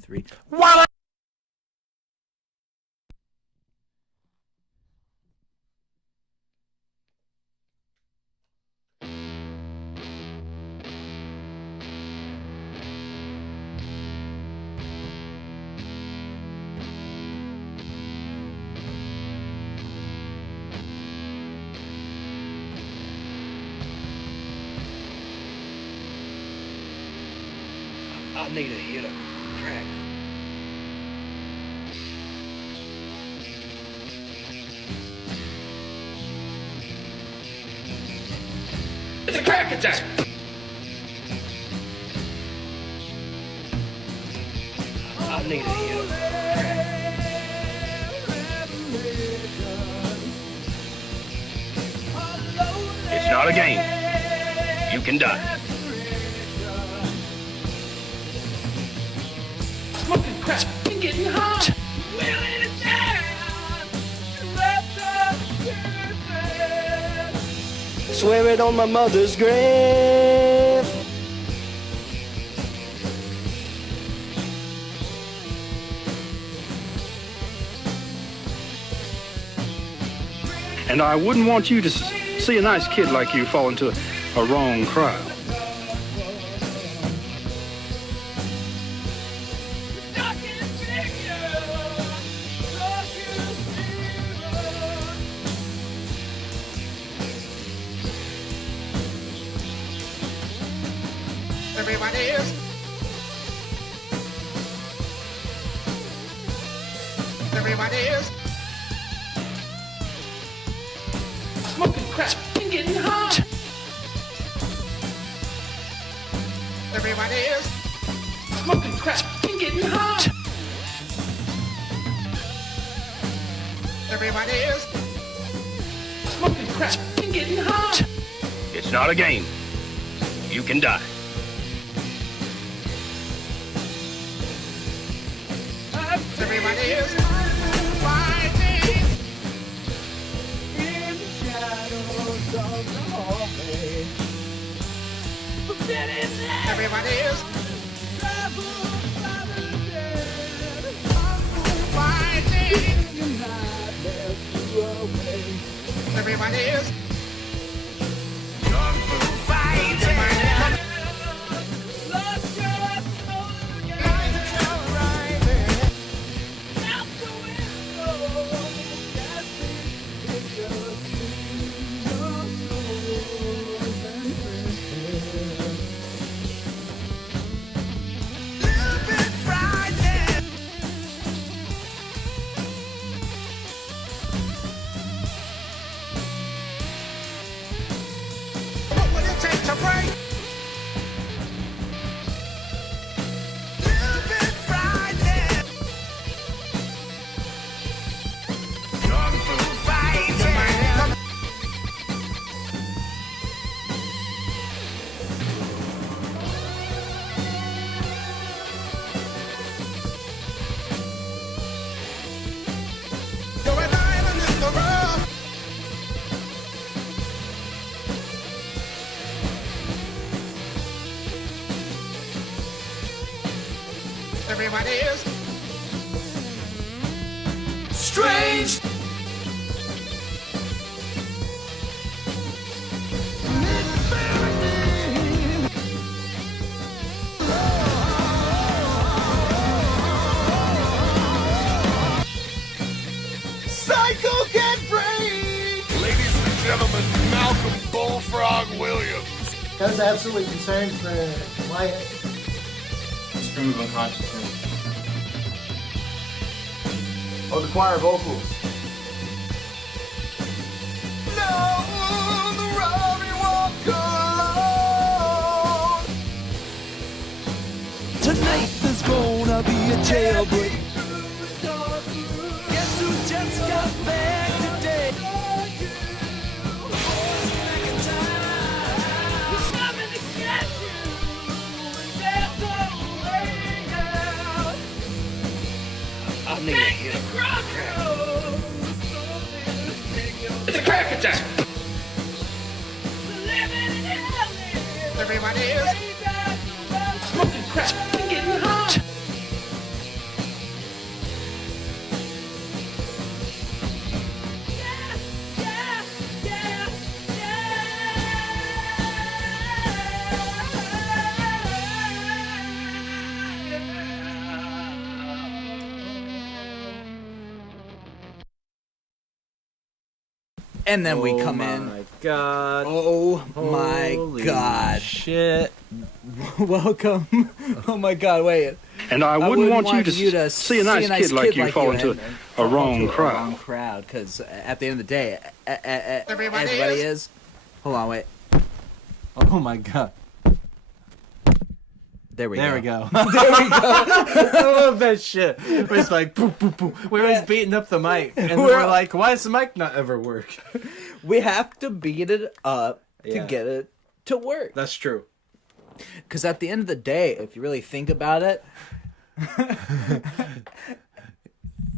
Three. I need a hit of crack. It's a crack attack! I need a hit of crack. It's not a game. You can die. Smoking crack and getting hot. Willing to die. Swear it on my mother's grave. And I wouldn't want you to see a nice kid like you fall into a wrong crowd. Everybody is. Everybody is. Smoking crack and getting hot. Everybody is. Smoking crack and getting hot. Everybody is. Smoking crack and getting hot. It's not a game. You can die. Everybody is. Fighting. In the shadows of the hallway. Everybody is. Traveled by the dead. Fighting. Your nightmares flew away. Everybody is. Lost your soul again. Out the window. Casting pictures in your soul and What will it take to break? You're an island in the rough. Everybody is. strange. Psycho can break. Ladies and gentlemen, Malcolm Bullfrog Williams. I was absolutely concerned for Wyatt. Stream of unconsciousness. Oh, the choir vocals. No, the road we walk alone. Tonight there's gonna be a jailbreak. Guess who just got back today? Coming to get you, and there's no way out. I need a hit of crack. It's a crack attack. Everybody is. Smoking crack and getting hot. And then we come Oh in. my god. Oh my Holy god. shit. Welcome. Oh my god, wait. And I wouldn't want you to see a nice kid like you fall into a wrong crowd. Because at the end of the day, everybody is. Hold on, wait. Oh my god. There we There go. we go. I love that shit. Where it's like, boop, boop, boop. We're always beating up the mic. And then we're like, why does the mic not ever work? We have to beat it up to Yeah. get it to work. That's true. Because at the end of the day, if you really think about it,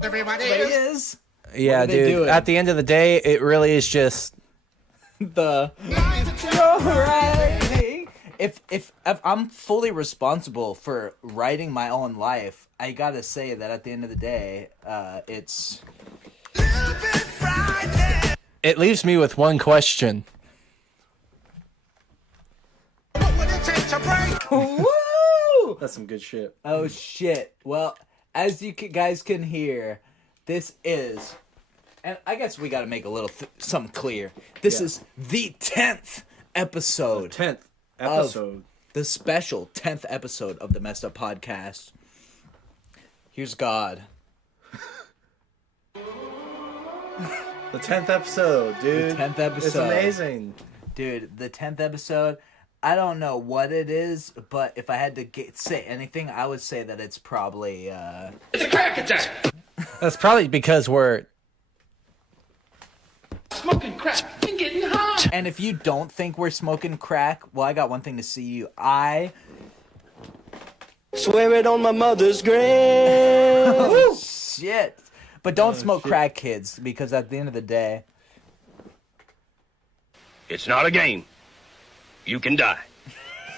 Everybody is Yeah, What are they dude. doing? At the end of the day, it really is just the writing. If I'm fully responsible for writing my own life, I gotta say that at the end of the day, it's. It leaves me with one question. Woo! That's some good shit. Oh shit! Well, as you guys can hear, this is, and I guess we got to make a little something clear. This is the 10th episode. 10th episode. The special 10th episode of the Messed Up Podcast. Here's God. The 10th episode, dude. The 10th episode. It's amazing. Dude, the 10th episode, I don't know what it is, but if I had to say anything, I would say that it's probably, It's a crack attack. That's probably because we're Smoking crack and getting high. And if you don't think we're smoking crack, well, I got one thing to see you. I swear it on my mother's grave. Oh, shit. But don't smoke crack, kids, because at the end of the day, It's not a game. You can die.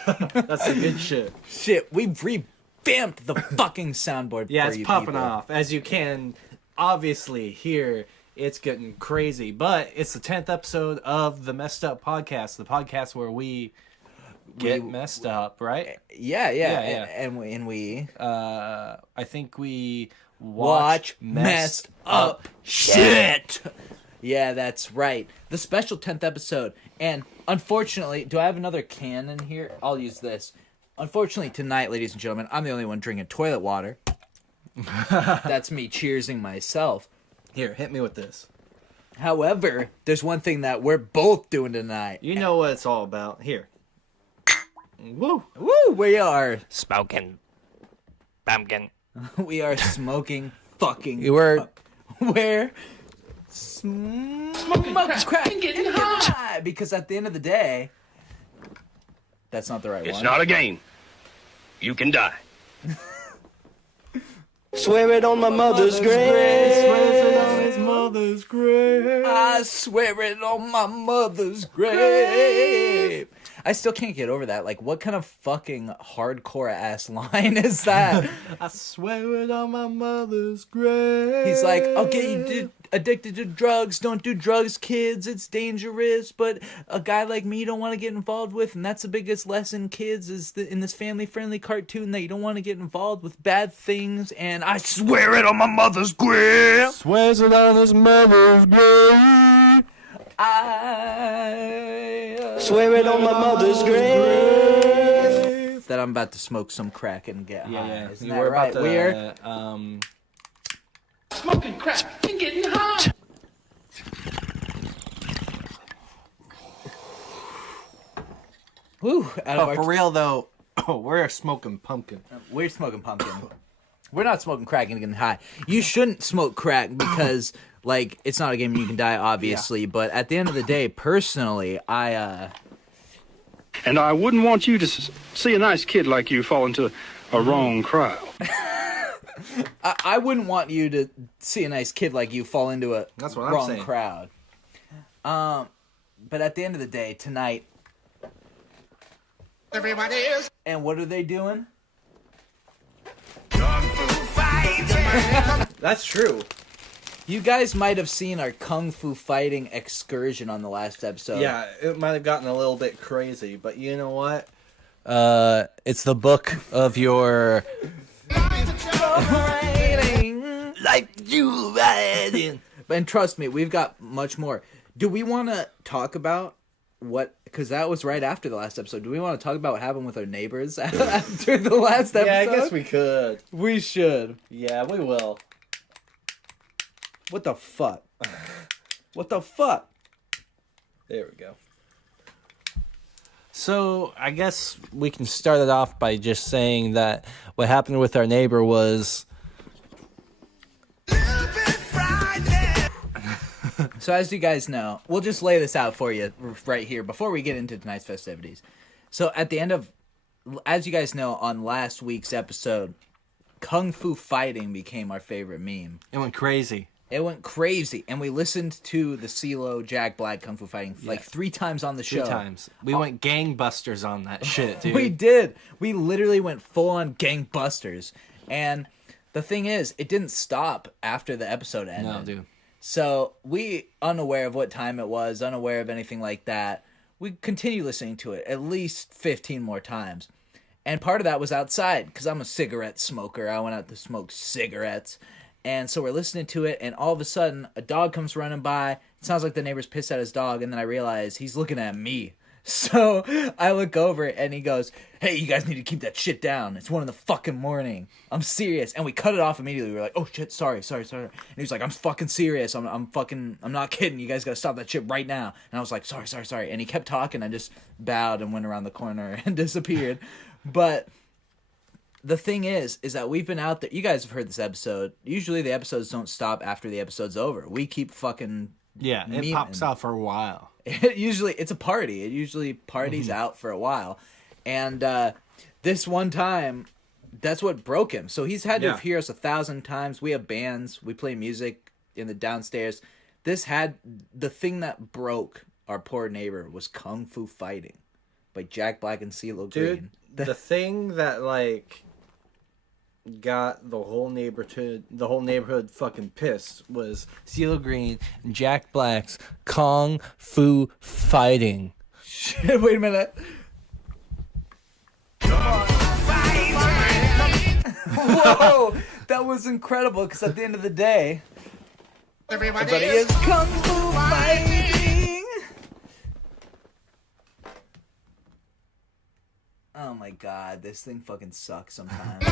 That's some good shit. Shit, we've revamped the fucking soundboard Yeah, for it's you popping people. off. As you can obviously hear, it's getting crazy. But it's the 10th episode of the Messed Up Podcast, the podcast where we get messed up, right? Yeah. Yeah. And we I think we watch messed up shit. Yeah, that's right. The special 10th episode. And unfortunately, do I have another can in here? I'll use this. Unfortunately, tonight, ladies and gentlemen, I'm the only one drinking toilet water. That's me cheersing myself. Here, hit me with this. However, there's one thing that we're both doing tonight. You know what it's all about. Here. Woo. Woo, we are. Smoking pumpkin. We are smoking fucking. We're smoking crack and getting high. Because at the end of the day, that's not the right one. It's not a game. You can die. Swear it on my mother's grave. Swears it on his mother's grave. I swear it on my mother's grave. I still can't get over that. Like, what kind of fucking hardcore ass line is that? I swear it on my mother's grave. He's like, I'll get you addicted to drugs. Don't do drugs, kids. It's dangerous. But a guy like me you don't want to get involved with. And that's the biggest lesson, kids, is in this family-friendly cartoon that you don't want to get involved with bad things. And I swear it on my mother's grave. Swears it on his mother's grave. I swear it on my mother's grave. That I'm about to smoke some crack and get high. Yeah. Isn't You that were right? about Weird. to, Smoking crack and getting high. Woo, out of But for our real though, we're smoking pumpkin. we're smoking pumpkin. We're not smoking crack and getting high. You shouldn't smoke crack because, like, it's not a game you can die, obviously. But at the end of the day, personally, And I wouldn't want you to see a nice kid like you fall into a wrong crowd. I wouldn't want you to see a nice kid like you fall into a That's what I'm wrong saying. crowd. But at the end of the day, tonight, Everybody is and what are they doing? kung fu fighting. That's true. You guys might have seen our kung fu fighting excursion on the last episode. Yeah, it might have gotten a little bit crazy, but you know what? It's the book of your Like you riding. And trust me, we've got much more. Do we want to talk about what? Because that was right after the last episode. Do we want to talk about what happened with our neighbors after the last episode? Yeah, I guess we could. We should. Yeah, we will. What the fuck? What the fuck? There we go. So, I guess we can start it off by just saying that what happened with our neighbor was... So as you guys know, we'll just lay this out for you right here before we get into tonight's festivities. So at the end of, as you guys know, on last week's episode, Kung Fu fighting became our favorite meme. It went crazy. It went crazy, and we listened to the CeeLo Jack Black Kung Fu fighting like 3 times on the show. 3 times. We went gangbusters on that shit, dude. We did. We literally went full-on gangbusters. And the thing is, it didn't stop after the episode ended. No, dude. So we, unaware of what time it was, unaware of anything like that, we continued listening to it at least 15 more times. And part of that was outside, because I'm a cigarette smoker. I went out to smoke cigarettes. And so we're listening to it, and all of a sudden, a dog comes running by. It sounds like the neighbor's pissed at his dog, and then I realize he's looking at me. So I look over, and he goes, "Hey, you guys need to keep that shit down. It's 1 in the fucking morning. I'm serious." And we cut it off immediately. We were like, "Oh shit, sorry." And he was like, "I'm fucking serious. I'm not kidding. You guys gotta stop that shit right now." And I was like, sorry. And he kept talking. I just bowed and went around the corner and disappeared. But the thing is that we've been out there. You guys have heard this episode. Usually the episodes don't stop after the episode's over. We keep fucking... Yeah, it pops out for a while. It's a party. It usually parties out for a while. And this one time, that's what broke him. So he's had to hear us 1,000 times. We have bands. We play music in the downstairs. The thing that broke our poor neighbor was Kung Fu Fighting by Jack Black and CeeLo Green. Dude, the thing that, like, got the whole neighborhood fucking pissed was CeeLo Green and Jack Black's Kung Fu Fighting. Shit, wait a minute. Whoa, that was incredible, because at the end of the day, everybody is Kung Fu Fighting. Oh my god, this thing fucking sucks sometimes.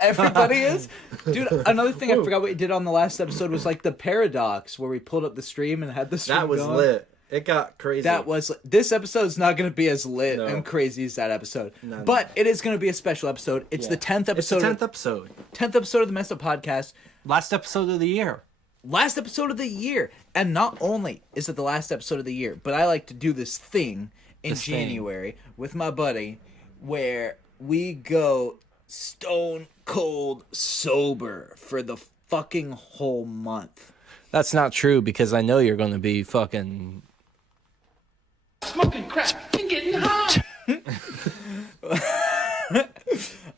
Everybody is? Dude, another thing I forgot what we did on the last episode was like the paradox, where we pulled up the stream and had the stream That was going. lit. It got crazy. This episode's not going to be as lit and crazy as that episode. No. But it is going to be a special episode. It's the 10th episode. It's the 10th episode. 10th episode of the Messed Up Podcast. Last episode of the year. Last episode of the year. And not only is it the last episode of the year, but I like to do this thing in January with my buddy where we go stone cold sober for the fucking whole month. That's not true, because I know you're going to be fucking... Smoking crack and getting high.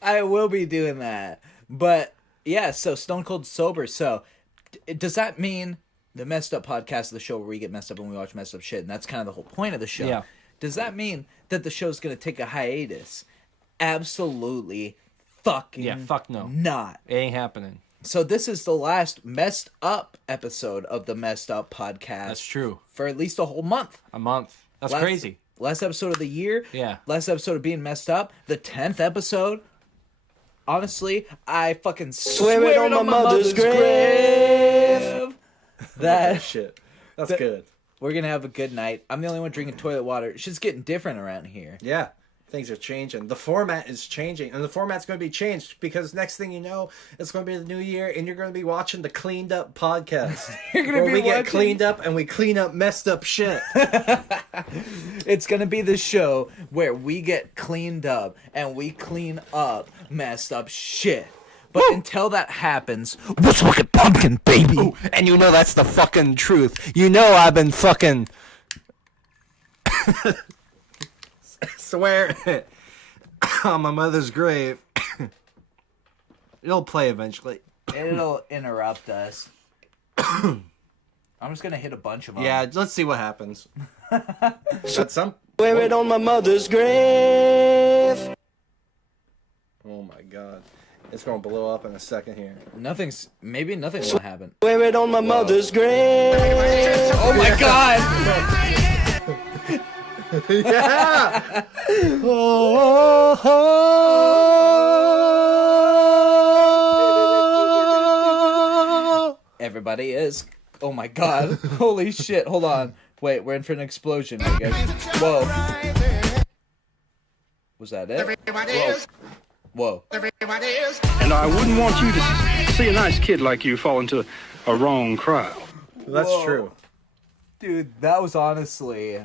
I will be doing that. But yeah, so stone cold sober. So does that mean the Messed Up Podcast is the show where we get messed up and we watch messed up shit, and that's kind of the whole point of the show? Yeah. Does that mean that the show's going to take a hiatus? Absolutely fucking fuck no. Not. It ain't happening. So this is the last messed up episode of the Messed Up Podcast. That's true. For at least a whole month. A month. That's crazy. Last episode of the year. Yeah. Last episode of being messed up. The 10th episode. Honestly, I fucking swear it on my mother's grave. That shit. That's good. We're going to have a good night. I'm the only one drinking toilet water. Shit's getting different around here. Yeah. Things are changing. The format is changing. And the format's going to be changed because next thing you know, it's going to be the new year and you're going to be watching the Cleaned Up Podcast. You're going to be we get cleaned up and we clean up messed up shit. It's going to be the show where we get cleaned up and we clean up messed up shit. But until that happens, what's fucking pumpkin, baby? Ooh, and you know that's the fucking truth. You know I've been fucking... swear on my mother's grave. It'll play eventually. It'll interrupt us. I'm just gonna hit a bunch of them. Yeah, let's see what happens. Wear it on my mother's grave. Oh my god. It's gonna blow up in a second here. Maybe nothing will happen. Wear it on my mother's grave. Oh my god! Yeah. Everybody is. Oh my god! Holy shit! Hold on. Wait, we're in for an explosion, I guess. Whoa! Was that it? Whoa! And I wouldn't want you to see a nice kid like you fall into a wrong crowd. That's Whoa. true. Dude, that was honestly,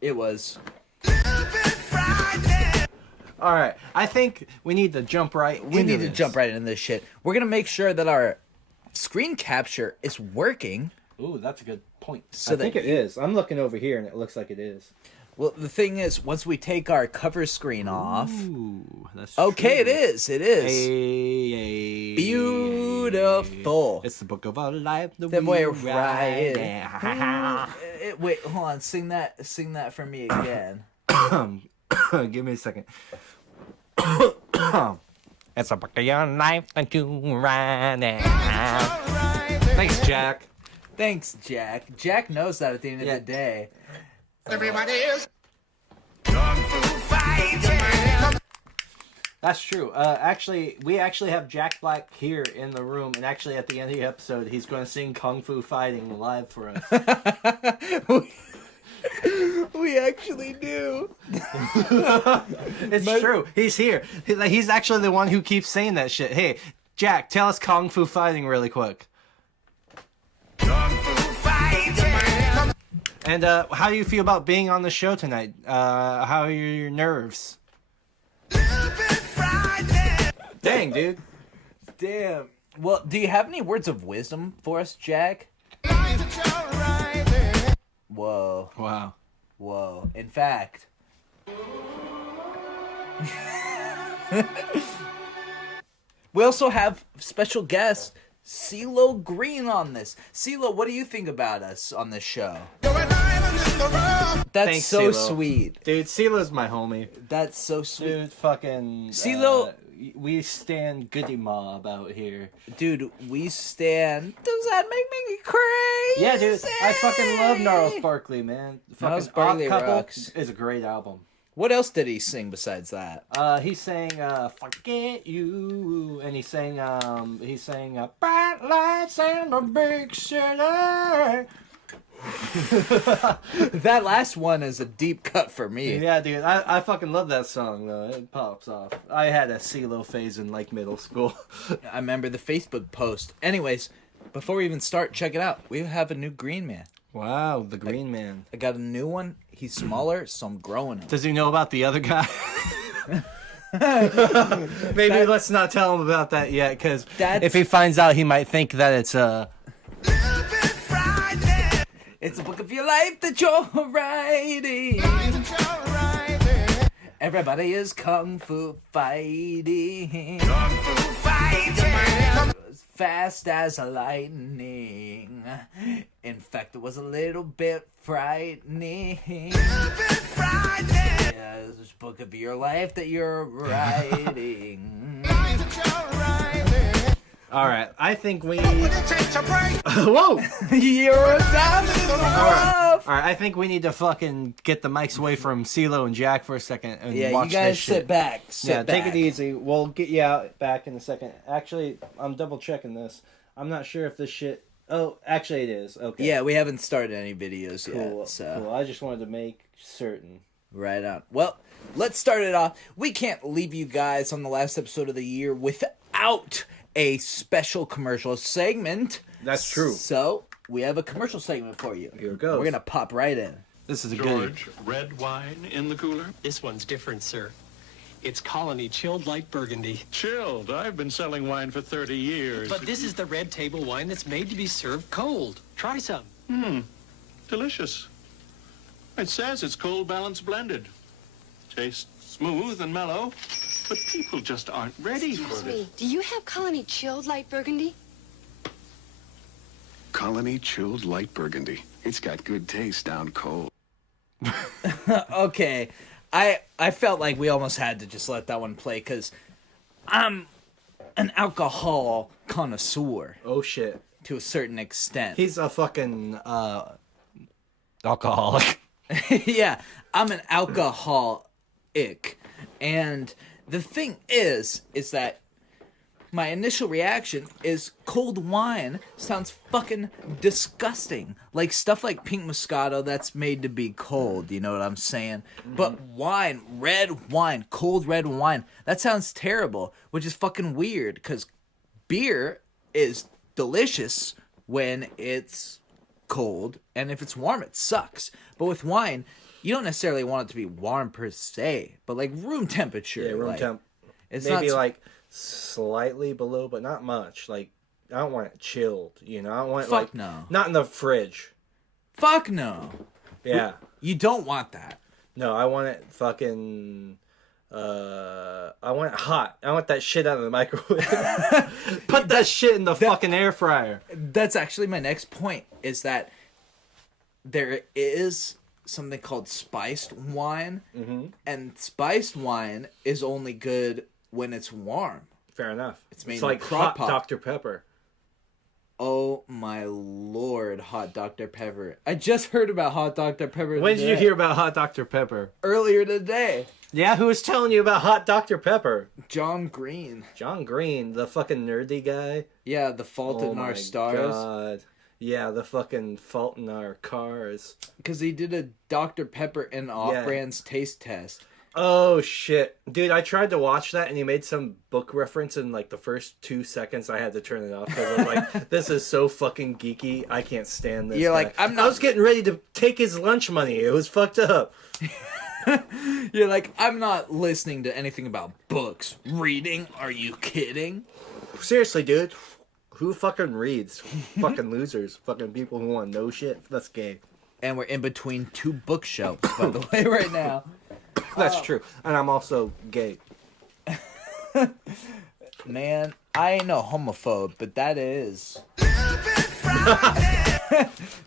it was. All right, I think we need to jump right. We need to jump right into this shit. We're gonna make sure that our screen capture is working. Ooh, that's a good point. So I think it is. I'm looking over here, and it looks like it is. Well, the thing is, once we take our cover screen off. Ooh, that's okay, true. it is. It is. Hey. Beautiful. It's the book of our life. Then we're riding. Wait, hold on. Sing that for me again. Give me a second. It's a book of your life that you ride. Thanks, Jack. Thanks, Jack. Jack knows that at the end of the day. Everybody is. That's true. Actually, we actually have Jack Black here in the room, and actually at the end of the episode, he's going to sing Kung Fu Fighting live for us. We actually do. It's true. He's here. He's actually the one who keeps saying that shit. Hey, Jack, tell us Kung Fu Fighting really quick. Kung Fu fighting. And how do you feel about being on the show tonight? How are your nerves? Dang, dude. Damn. Well, do you have any words of wisdom for us, Jack? Whoa. Wow. Whoa. In fact. We also have special guest CeeLo Green on this. CeeLo, what do you think about us on this show? That's Thanks, so CeeLo. sweet. Dude, CeeLo's my homie. That's so sweet. Dude, fucking... CeeLo... we stand goody mob out here. Dude, we stand... Does that make me crazy? Yeah, dude. I fucking love Gnarls Barkley, man. Gnarls Fucking Barkley Odd Couple rocks. is a great album. What else did he sing besides that? He sang "Forget You," and he sang "Bright Lights in the Big City." That last one is a deep cut for me. Yeah, dude, I fucking love that song though. It pops off. I had a CeeLo phase in like middle school. I remember the Facebook post. Anyways, before we even start, check it out. We have a new Green Man. Wow, the Green Man. I got a new one. He's smaller, so I'm growing him. Does he know about the other guy? Maybe let's not tell him about that yet, because if he finds out, he might think that it's It's a book of your life that you're writing. Everybody is kung fu fighting. Kung Fu fighting. Fast as a lightning. In fact, it was a little bit frightening. Yeah, this book of your life that you're writing. all right. I think we. Whoa! You're a diamond in the rough. All right, I think we need to fucking get the mics away from CeeLo and Jack for a second and Yeah, watch you guys this shit. sit back. Sit back. Take it easy. We'll get you out back in a second. Actually, I'm double checking this. I'm not sure if this shit. Oh, actually, it is. Okay. Yeah, we haven't started any videos Cool. yet. So. Cool. I just wanted to make certain. Right on. Well, let's start it off. We can't leave you guys on the last episode of the year without a special commercial segment. That's true. So, we have a commercial segment for you. Here it goes. We're going to pop right in. This is a good. George, red wine in the cooler? This one's different, sir. It's Colony Chilled Light Burgundy. Chilled. I've been selling wine for 30 years. But this is the red table wine that's made to be served cold. Try some. Delicious. It says it's cold balance blended. Tastes smooth and mellow, but people just aren't ready Excuse for me, it. do you have Colony Chilled Light Burgundy? Colony Chilled Light Burgundy. It's got good taste down cold. Okay. I felt like we almost had to just let that one play because I'm an alcohol connoisseur. Oh shit. To a certain extent. He's a fucking alcoholic. Yeah, I'm an alcoholic. And the thing is that my initial reaction is cold wine sounds fucking disgusting. Like stuff like pink Moscato that's made to be cold, you know what I'm saying? But wine, red wine, cold red wine, that sounds terrible, which is fucking weird because beer is delicious when it's cold, and if it's warm, it sucks. But with wine, you don't necessarily want it to be warm per se, but like room temperature. Yeah, room like, temp. It's maybe not like slightly below, but not much. Like I don't want it chilled. You know, I don't want it Fuck like no. Not in the fridge. Fuck no. Yeah. You don't want that. No, I want it fucking. I want it hot. I want that shit out of the microwave. Put that shit in the fucking air fryer. That's actually my next point, is that there is something called spiced wine, and spiced wine is only good when it's warm. Fair enough. It's made like in crock hot pot. Dr. Pepper. Oh my lord, hot Dr. Pepper. I just heard about hot Dr. Pepper When did you hear about hot Dr. Pepper? Earlier today. Yeah, who was telling you about hot Dr. Pepper? John Green. John Green, the fucking nerdy guy. Yeah, The Fault in Our Stars. God. Yeah, the fucking Fault in Our Cars. Because he did a Dr. Pepper and off-brands taste test. Oh, shit. Dude, I tried to watch that, and he made some book reference in, like, the first 2 seconds. I had to turn it off, because I was like, this is so fucking geeky. I can't stand this You're guy. like, I'm not... I was getting ready to take his lunch money. It was fucked up. You're like, I'm not listening to anything about books. Reading? Are you kidding? Seriously, dude. Who fucking reads? Fucking losers. Fucking people who want to know shit. That's gay. And we're in between 2 bookshelves, by the way, right now. That's true. And I'm also gay. Man, I ain't no homophobe, but that is...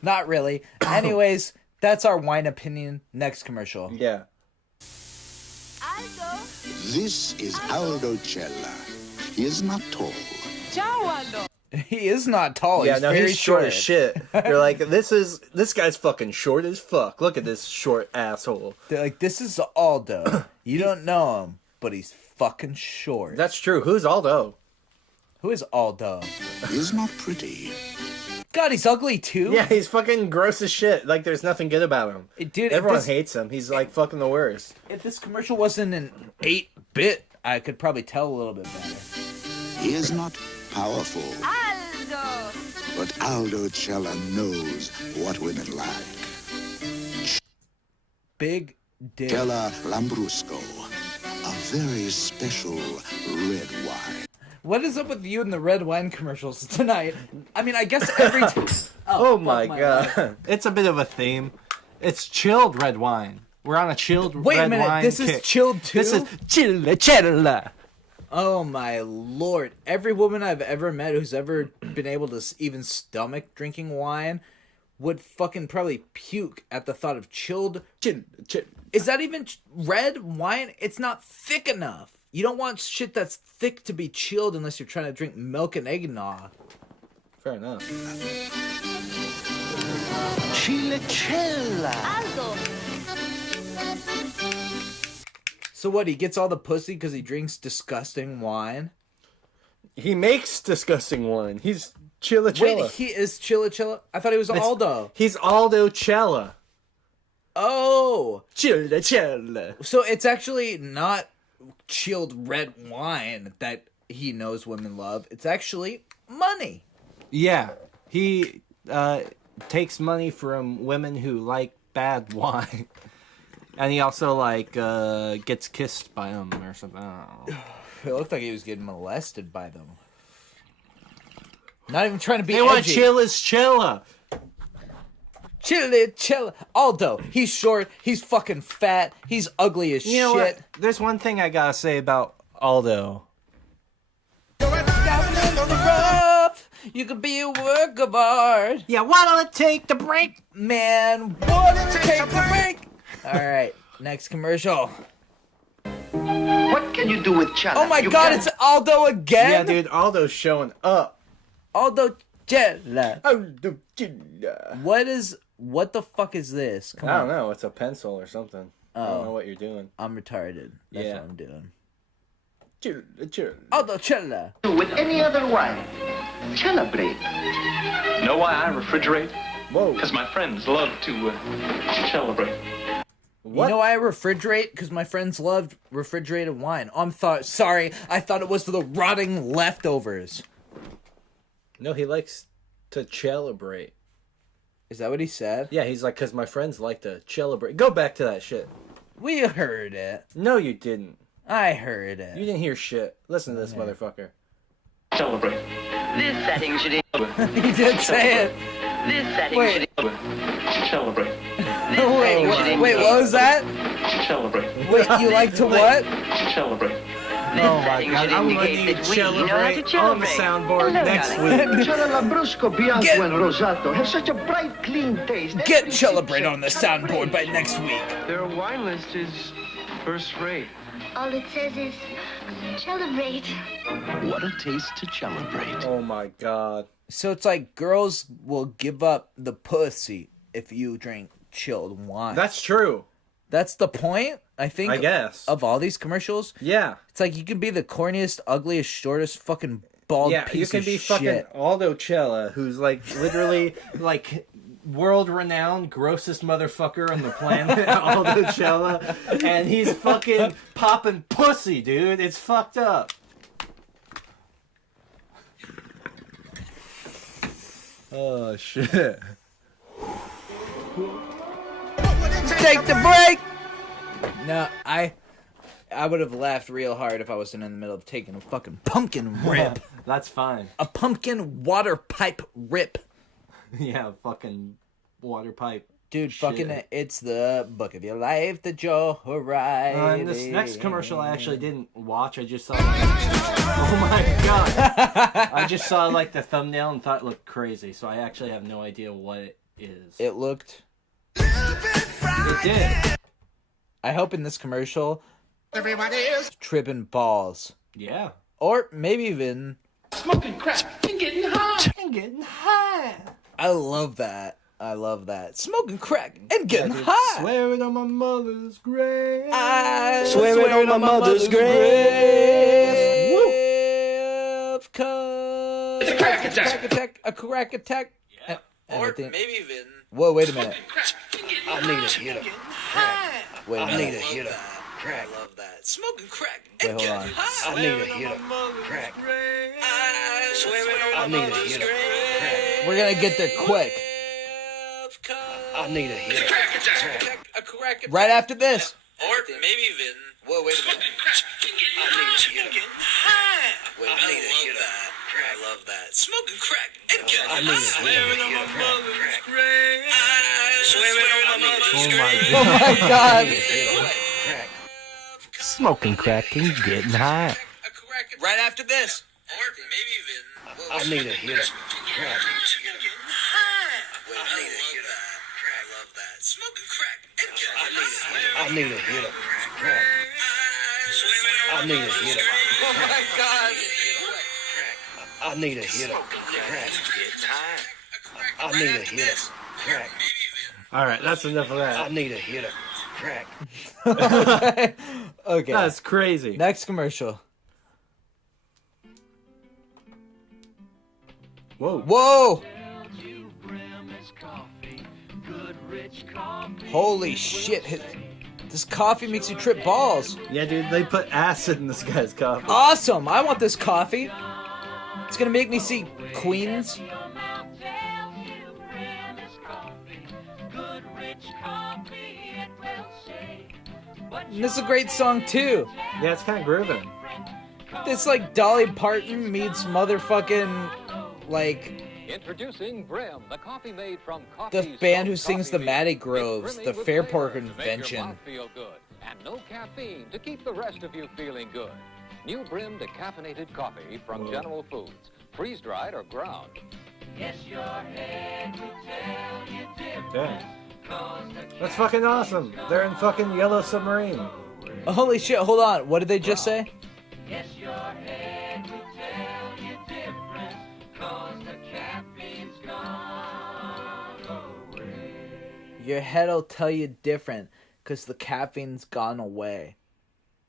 Not really. Anyways, that's our wine opinion. Next commercial. Yeah. Aldo. This is Aldo Cella. He is not tall. Ciao, Aldo. He is not tall. Yeah, he's no, very he's short as shit. You're like, this guy's fucking short as fuck. Look at this short asshole. They're like, this is Aldo. You don't know him, but he's fucking short. That's true. Who's Aldo? Who is Aldo? He's not pretty. God, he's ugly too. Yeah, he's fucking gross as shit. Like, there's nothing good about him. Dude, everyone hates him. He's like fucking the worst. If this commercial wasn't an 8-bit, I could probably tell a little bit better. He is not powerful, Aldo. but Aldo Cella knows what women like. Big dick. Cella Lambrusco, a very special red wine. What is up with you and the red wine commercials tonight? I mean, I guess every time... Oh my god. It's a bit of a theme. It's chilled red wine. We're on a chilled red wine. Wait a minute, this kick. is chilled too? This is chilla. Oh my lord. Every woman I've ever met who's ever been able to even stomach drinking wine would fucking probably puke at the thought of chilled... Is that even red wine? It's not thick enough. You don't want shit that's thick to be chilled unless you're trying to drink milk and eggnog. Fair enough. Chillicella. Aldo. So what, he gets all the pussy because he drinks disgusting wine? He makes disgusting wine. He's Chilla. Wait, he is Chilla? I thought he was Aldo. He's Aldo Cella. Oh! Chilla. So it's actually not chilled red wine that he knows women love. It's actually money. Yeah. He takes money from women who like bad wine. And he also, like, gets kissed by them or something. I don't know. It looked like he was getting molested by them. Not even trying to be They edgy. want Chilla's Chilla. Chilla. Aldo, he's short, he's fucking fat, he's ugly as You know shit. what? There's one thing I gotta say about Aldo. Rough, you could be a work of art. Yeah, what'll it take to break? Man, what'll it take to break? Alright, next commercial. What can can you do with Chella? Oh my god, it's Aldo again? Yeah, dude, Aldo's showing up. Aldo Chella. Aldo Chella. What the fuck is this? Come I don't on. know. It's a pencil or something. I don't know what you're doing. I'm retarded. That's what I'm doing. Aldo Chella. With any other wine. Celebrate. Know why I refrigerate? Whoa. Because my friends love to celebrate. What? You know why I refrigerate? Because my friends loved refrigerated wine. Sorry, I thought it was the rotting leftovers. No, he likes to celebrate. Is that what he said? Yeah, he's like, because my friends like to celebrate. Go back to that shit. We heard it. No, you didn't. I heard it. You didn't hear shit. Listen to this motherfucker. Celebrate. This setting should... He did say it. This setting should... Celebrate. Wait, what was that? Celebrate. Wait, you like to what? Celebrate. Oh my god, I'm letting you celebrate on the soundboard next week. Lambrusco bianco and rosato have such a bright, clean taste. Get celebrate on the soundboard by next week. Their wine list is first rate. All it says is celebrate. What a taste to celebrate. Oh my god. So it's like girls will give up the pussy if you drink chilled wine. That's true. That's the point, I think. I guess. Of all these commercials. Yeah. It's like you can be the corniest, ugliest, shortest, fucking bald piece of shit. Yeah, you can be fucking Aldo Chella, who's like literally like world-renowned grossest motherfucker on the planet, Aldo Chella, and he's fucking popping pussy, dude. It's fucked up. Oh shit. Take the break. No, I would have laughed real hard if I wasn't in the middle of taking a fucking pumpkin rip. That's fine. A pumpkin water pipe rip. Yeah, fucking water pipe. Dude, fucking it's the book of your life, the Joe O'Reilly. And this next commercial I actually didn't watch. I just saw. Oh my god! I just saw like the thumbnail and thought it looked crazy. So I actually have no idea what it is. It looked. It did. I hope in this commercial, everybody is tripping balls. Yeah. Or maybe even smoking crack and getting high. I love that. I love that. Smoking crack and getting high. Swear it on my mother's grave. I swear it on my mother's grave. It's a crack attack. A crack attack. Yeah. Or maybe even. Whoa, wait a minute. I need a hit of crack. Wait a minute. I need a hit of crack. I love that. Smoking crack and getting high. I need a hit of crack. I need a hit of crack. We're gonna get there quick. I need a hit of crack. Right after this. Or maybe even. Whoa, wait a minute. I need a hit of crack. Wait, I love that. I love that. Smoking crack and getting I need a hit of crack. Oh my god. Smoking crack and getting high. Right after this. Or maybe even. I need a hit of crack. Wait, I love that. I love that. Smoking crack and getting high. I need a hit of crack. I need a hit of Oh my god. I need a hit of crack. I need a hit of crack. All right, that's enough of that. I need a hit of crack. Okay. That's crazy. Next commercial. Whoa. Whoa. Holy shit. This coffee makes you trip balls. Yeah, dude, they put acid in this guy's coffee. Awesome. I want this coffee. It's going to make me see Queens. And this is a great song, too. Yeah, it's kind of grooving. It's like Dolly Parton meets motherfucking, like... Introducing Brim, the coffee made from the band who sings the Matty Groves, the Fairport Convention. Feel good, and no caffeine to keep the rest of you feeling good. New Brim decaffeinated coffee from General Foods, freeze-dried or ground. Yes, your head will tell you different. Damn. That's fucking awesome. They're in fucking Yellow Submarine. Holy shit, hold on. What did they just say? Yes, your head will tell you different, 'cause the caffeine's gone away. Your head'll tell you different, because the caffeine's gone away.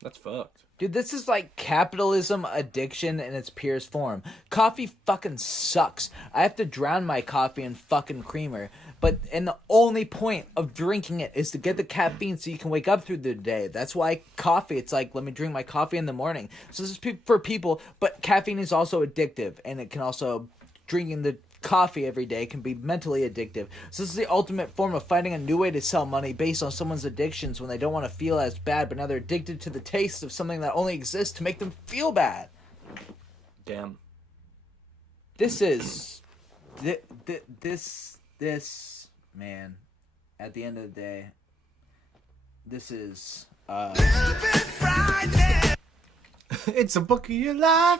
That's fucked. Dude, this is like capitalism addiction in its purest form. Coffee fucking sucks. I have to drown my coffee in fucking creamer. And the only point of drinking it is to get the caffeine so you can wake up through the day. That's why coffee, it's like, let me drink my coffee in the morning. So this is for people, but caffeine is also addictive. And it can also, drinking the coffee every day can be mentally addictive. So this is the ultimate form of finding a new way to sell money based on someone's addictions when they don't want to feel as bad, but now they're addicted to the taste of something that only exists to make them feel bad. Damn. This is this man, at the end of the day, this is It's a book of your life.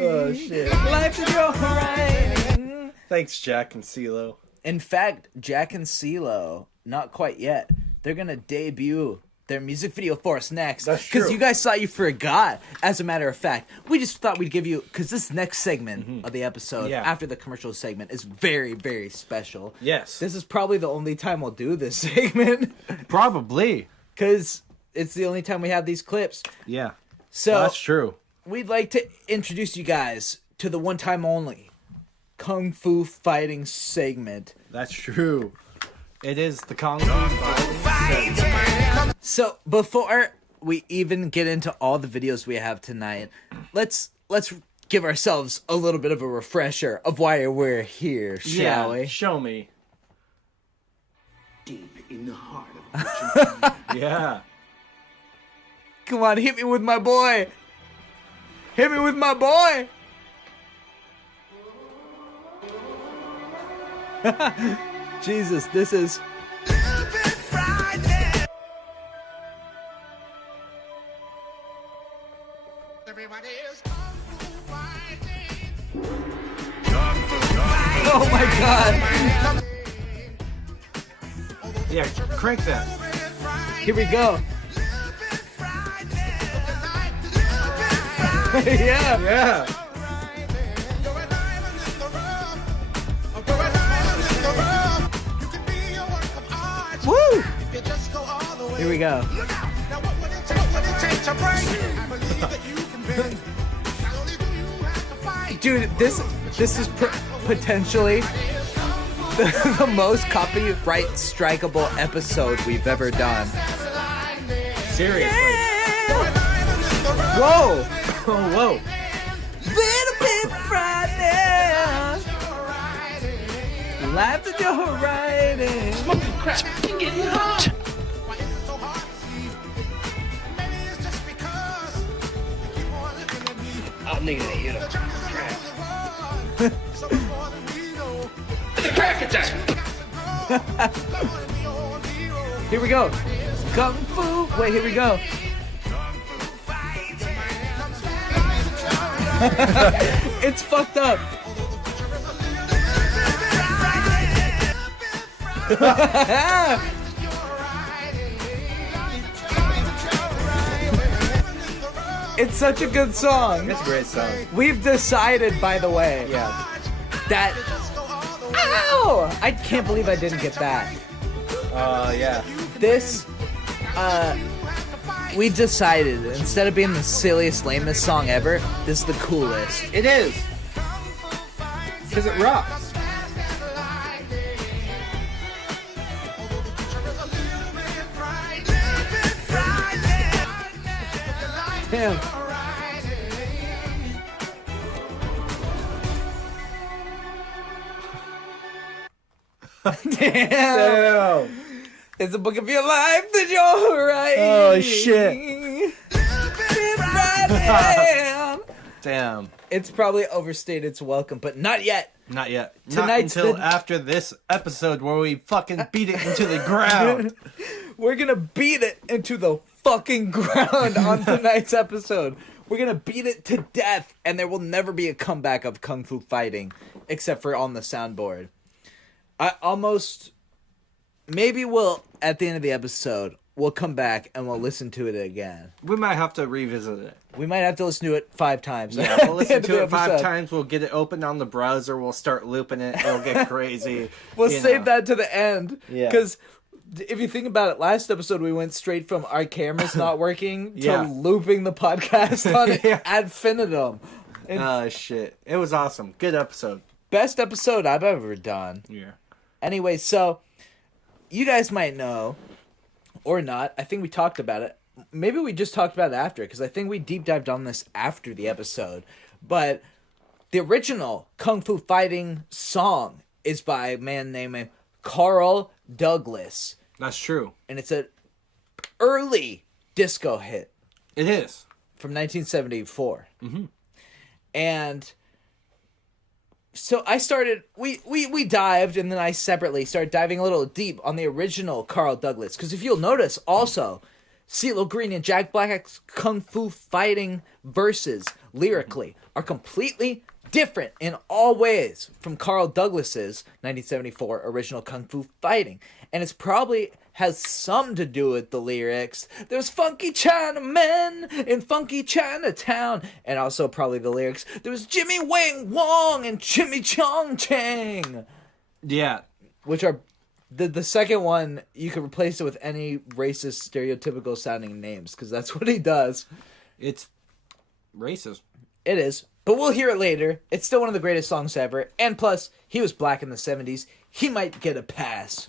Oh shit. Life is your writing. Thanks, Jack and CeeLo. In fact, Jack and CeeLo, not quite yet. They're gonna debut their music video for us next. That's true. Because you guys thought you forgot. As a matter of fact, we just thought we'd give you, because this next segment of the episode, after the commercial segment, is very, very special. Yes. This is probably the only time we'll do this segment. Probably. Because it's the only time we have these clips. Yeah. So that's true. We'd like to introduce you guys to the one time only Kung Fu fighting segment. That's true. It is the Kung Fu fighting segment. So before we even get into all the videos we have tonight, let's give ourselves a little bit of a refresher of why we're here, shall we? Show me. Deep in the heart of Yeah. Come on, hit me with my boy. Hit me with my boy. Jesus, this is... Oh my god. Yeah, crank that. Here we go. Yeah. Yeah. Woo! Here we go. Dude, this is potentially the most copyright strikeable episode we've ever done. Seriously. Yeah. Whoa! Oh, whoa. Little bit Friday. Life is your writing. Smoking crack and getting hot. I need a hit of crack. The crack attack. Here we go. Kung Fu. Wait, here we go. It's fucked up. It's such a good song. It's a great song. We've decided, by the way, that... Ow! I can't believe I didn't get that. Yeah. This, we decided, instead of being the silliest, lamest song ever, this is the coolest. It is. Because it rocks. Damn. Damn. It's a book of your life that you're writing. Oh, shit. Damn. It's probably overstayed its welcome, but not yet. Not yet. Tonight's Not until after this episode where we fucking beat it into the ground. We're gonna beat it into the fucking ground on tonight's episode. We're gonna beat it to death, and there will never be a comeback of Kung Fu fighting, except for on the soundboard. Maybe we'll, at the end of the episode, we'll come back and we'll listen to it again. We might have to revisit it. We might have to listen to it 5 times. Yeah, we'll listen to it 5 times. We'll get it open on the browser. We'll start looping it. It'll get crazy. We'll save that to the end. Yeah. Because if you think about it, last episode we went straight from our cameras not working to looping the podcast on it ad infinitum. Oh, shit. It was awesome. Good episode. Best episode I've ever done. Yeah. Anyway, so you guys might know, or not, I think we talked about it. Maybe we just talked about it after, because I think we deep dived on this after the episode. But the original Kung Fu Fighting song is by a man named Carl Douglas. That's true. And it's an early disco hit. It is. From 1974. Mm-hmm. And so I started, we dived, and then I separately started diving a little deep on the original Carl Douglas. Because if you'll notice, also, CeeLo Green and Jack Black's Kung Fu Fighting verses, lyrically, are completely different in all ways from Carl Douglas's 1974 original Kung Fu Fighting. And it's probably has some to do with the lyrics. There's funky Chinamen in funky Chinatown. And also probably the lyrics. There's Jimmy Wang Wong and Jimmy Chong Chang. Yeah. Which are... The second one, you could replace it with any racist, stereotypical sounding names. Because that's what he does. It's racist. It is. But we'll hear it later. It's still one of the greatest songs ever. And plus, he was black in the 70s. He might get a pass.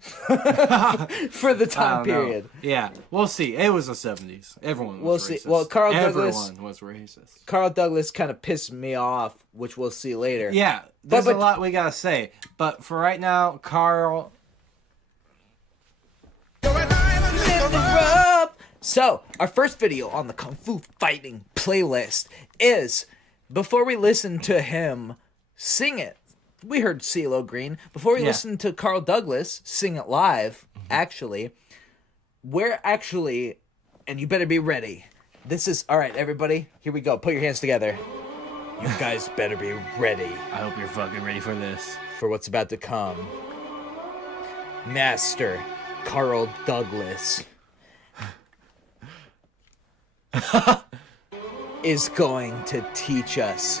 For the time period. Yeah, we'll see. It was the 70s. Everyone was racist. See. Well, Everyone was racist. Carl Douglas kind of pissed me off, which we'll see later. Yeah, there's a lot we gotta say. But for right now, Carl... So, our first video on the Kung Fu Fighting playlist is, before we listen to him sing it, we heard CeeLo Green. Before we listen to Carl Douglas sing it live, actually, we're actually, and you better be ready. This is, all right, everybody, here we go. Put your hands together. You guys better be ready. I hope you're fucking ready for this. For what's about to come. Master Carl Douglas is going to teach us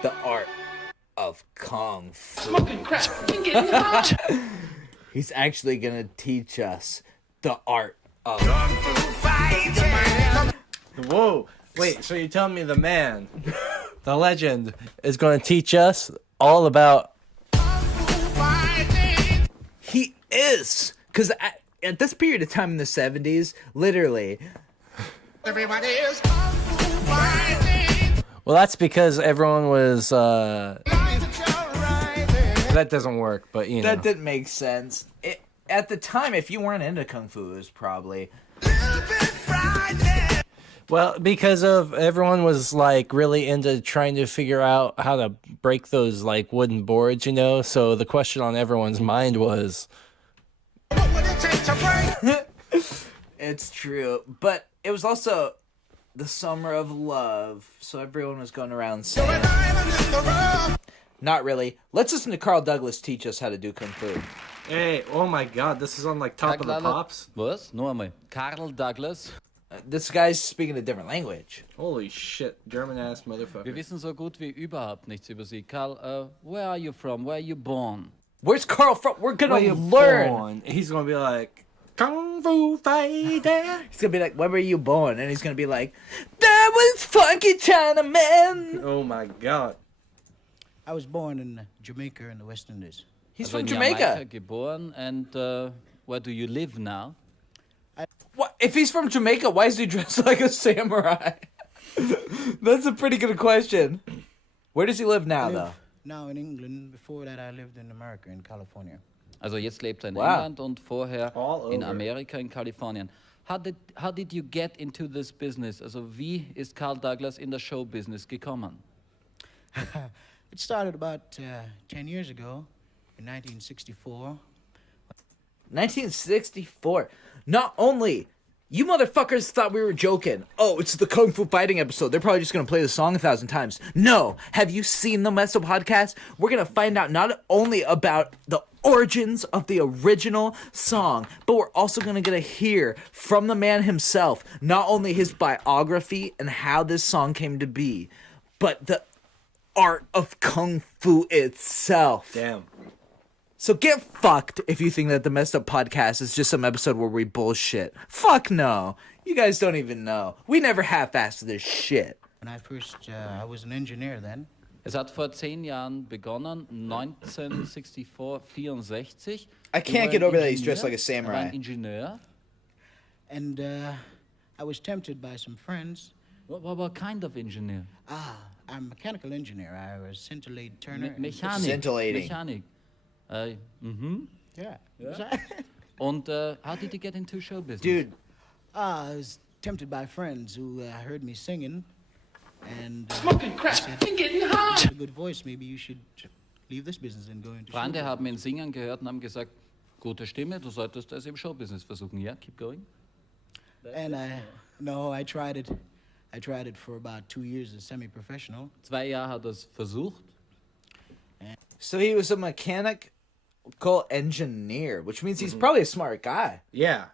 the art of Kung Fu. Smoking crack and getting hot. He's actually gonna teach us the art of Kung Fu Fighting. Whoa. Wait, so you're telling me the man, the legend, is going to teach us all about... He is! Because at this period of time in the 70s, literally... Everybody is Kung Fu Fighting. Well, that's because everyone was... That doesn't work, but you know. That didn't make sense. At the time, if you weren't into Kung Fu, it was probably... Well, because of everyone was like really into trying to figure out how to break those like wooden boards, you know? So the question on everyone's mind was... What would it take to break? It's true. But it was also the summer of love, so everyone was going around saying... Not really. Let's listen to Carl Douglas teach us how to do Kung Fu. Hey, oh my god, this is on like Top of the Pops. Was? Nur einmal. Carl Douglas. This guy's speaking a different language. Holy shit, German-ass motherfucker. Wir wissen so gut wie überhaupt nichts über Sie. Carl, where are you from? Where are you born? Where's Carl from? We're gonna learn. Born? He's gonna be like, Kung Fu Fighting. He's gonna be like, when were you born? And he's gonna be like, that was funky Chinaman. Oh my god. I was born in Jamaica in the West Indies. He's Also from in Jamaica. Geboren, and where do you live now? What? If he's from Jamaica, why is he dressed like a samurai? That's a pretty good question. Where does he live now, though? Now in England. Before that, I lived in America, in California. Also jetzt lebt er in England und vorher in Amerika, in Kalifornien. How did you get into this business? Also wie ist Carl Douglas in das Show-Business gekommen? It started about 10 years ago, in 1964. 1964. Not only You motherfuckers thought we were joking. Oh, it's the Kung Fu Fighting episode. They're probably just going to play the song 1,000 times. No. Have you seen the Messed Up podcast? We're going to find out not only about the origins of the original song, but we're also going to get to hear from the man himself, not only his biography and how this song came to be, but the art of Kung Fu itself. Damn. So get fucked if you think that the Messed Up podcast is just some episode where we bullshit. Fuck no. You guys don't even know. We never half-assed this shit. When I first, I was an engineer then. Es hat vor 10 Jahren begonnen, 1964, 64. I can't get over that he's dressed like a samurai. Ein Ingenieur. And I was tempted by some friends. What kind of engineer? I'm a mechanical engineer. I was scintillate turner. Mechanik. Scintillating. Mechanik. Yeah. Und how did you get into show business? Dude. I was tempted by friends who heard me singing. And Smoking crack and getting high. A good voice. Maybe you should leave this business and go into show Freunde business. haben ihn singen gehört und haben gesagt, gute Stimme, du solltest das im Showbusiness versuchen. Ja, keep going. And I tried it. I tried it for about 2 years as semi-professional. 2 Jahre hat er es versucht. So he was a mechanical engineer, which means he's probably a smart guy. Yeah.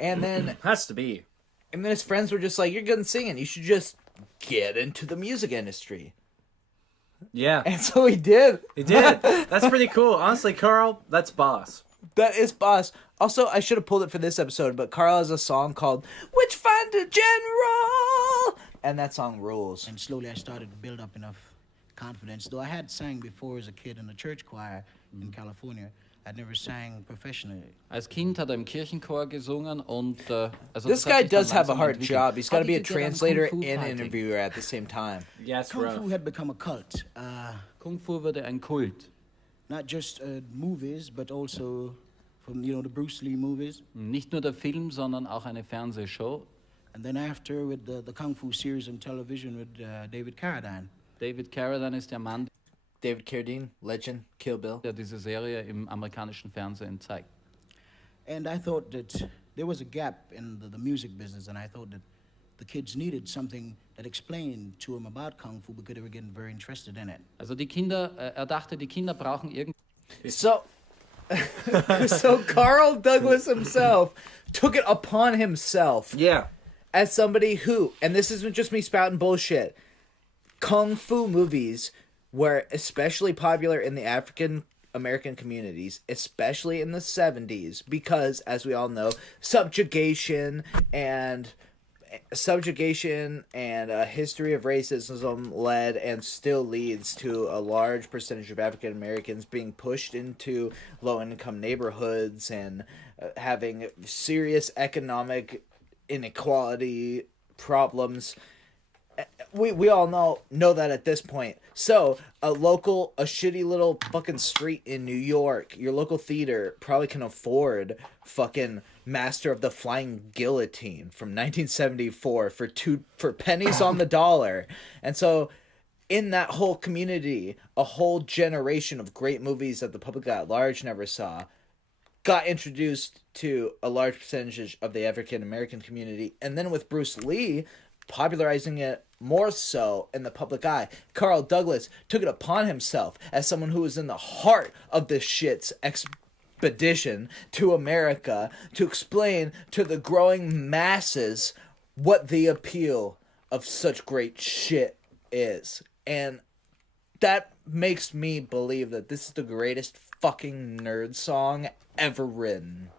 And then has to be. And then his friends were just like, "You're good at singing. You should just get into the music industry." Yeah. And so he did. He did. That's pretty cool. Honestly, Carl, that's boss. That is boss. Also, I should have pulled it for this episode, but Carl has a song called Witchfinder General, and that song rules. And slowly I started to build up enough confidence. Though I had sang before as a kid in the church choir in California, I'd never sang professionally. Als Kind hat er im Kirchenchor gesungen und also This das hat guy sich dann does have a langsam hard entwickelt. job. He's got to be a How did you get on translator Kung Fu and fighting? interviewer at the same time. Yeah, it's Kung rough. Fu had become a cult. Kung Fu wurde ein Kult. Not just movies, but also from, the Bruce Lee movies. Nicht nur der Film, sondern auch eine Fernsehshow. And then after with the Kung Fu series on television with David Carradine. David Carradine ist der Mann, David Carradine, Legend, Kill Bill. der diese Serie im amerikanischen Fernsehen zeigt. And I thought that there was a gap in the music business, and I thought that the kids needed something that explained to them about Kung Fu because they were getting very interested in it. Also die Kinder, er dachte, die Kinder brauchen So Carl Douglas himself took it upon himself. Yeah. As somebody who, and this isn't just me spouting bullshit, Kung Fu movies were especially popular in the African American communities, especially in the 70s, because, as we all know, subjugation and a history of racism led and still leads to a large percentage of African Americans being pushed into low-income neighborhoods and having serious economic inequality problems. We all know that at this point. So a shitty little fucking street in New York, your local theater probably can afford fucking Master of the Flying Guillotine from 1974 for pennies on the dollar. And so in that whole community, a whole generation of great movies that the public at large never saw got introduced to a large percentage of the African American community. And then with Bruce Lee popularizing it more so in the public eye, Carl Douglas took it upon himself as someone who was in the heart of this shit's expedition to America to explain to the growing masses what the appeal of such great shit is. And that makes me believe that this is the greatest fucking nerd song ever written.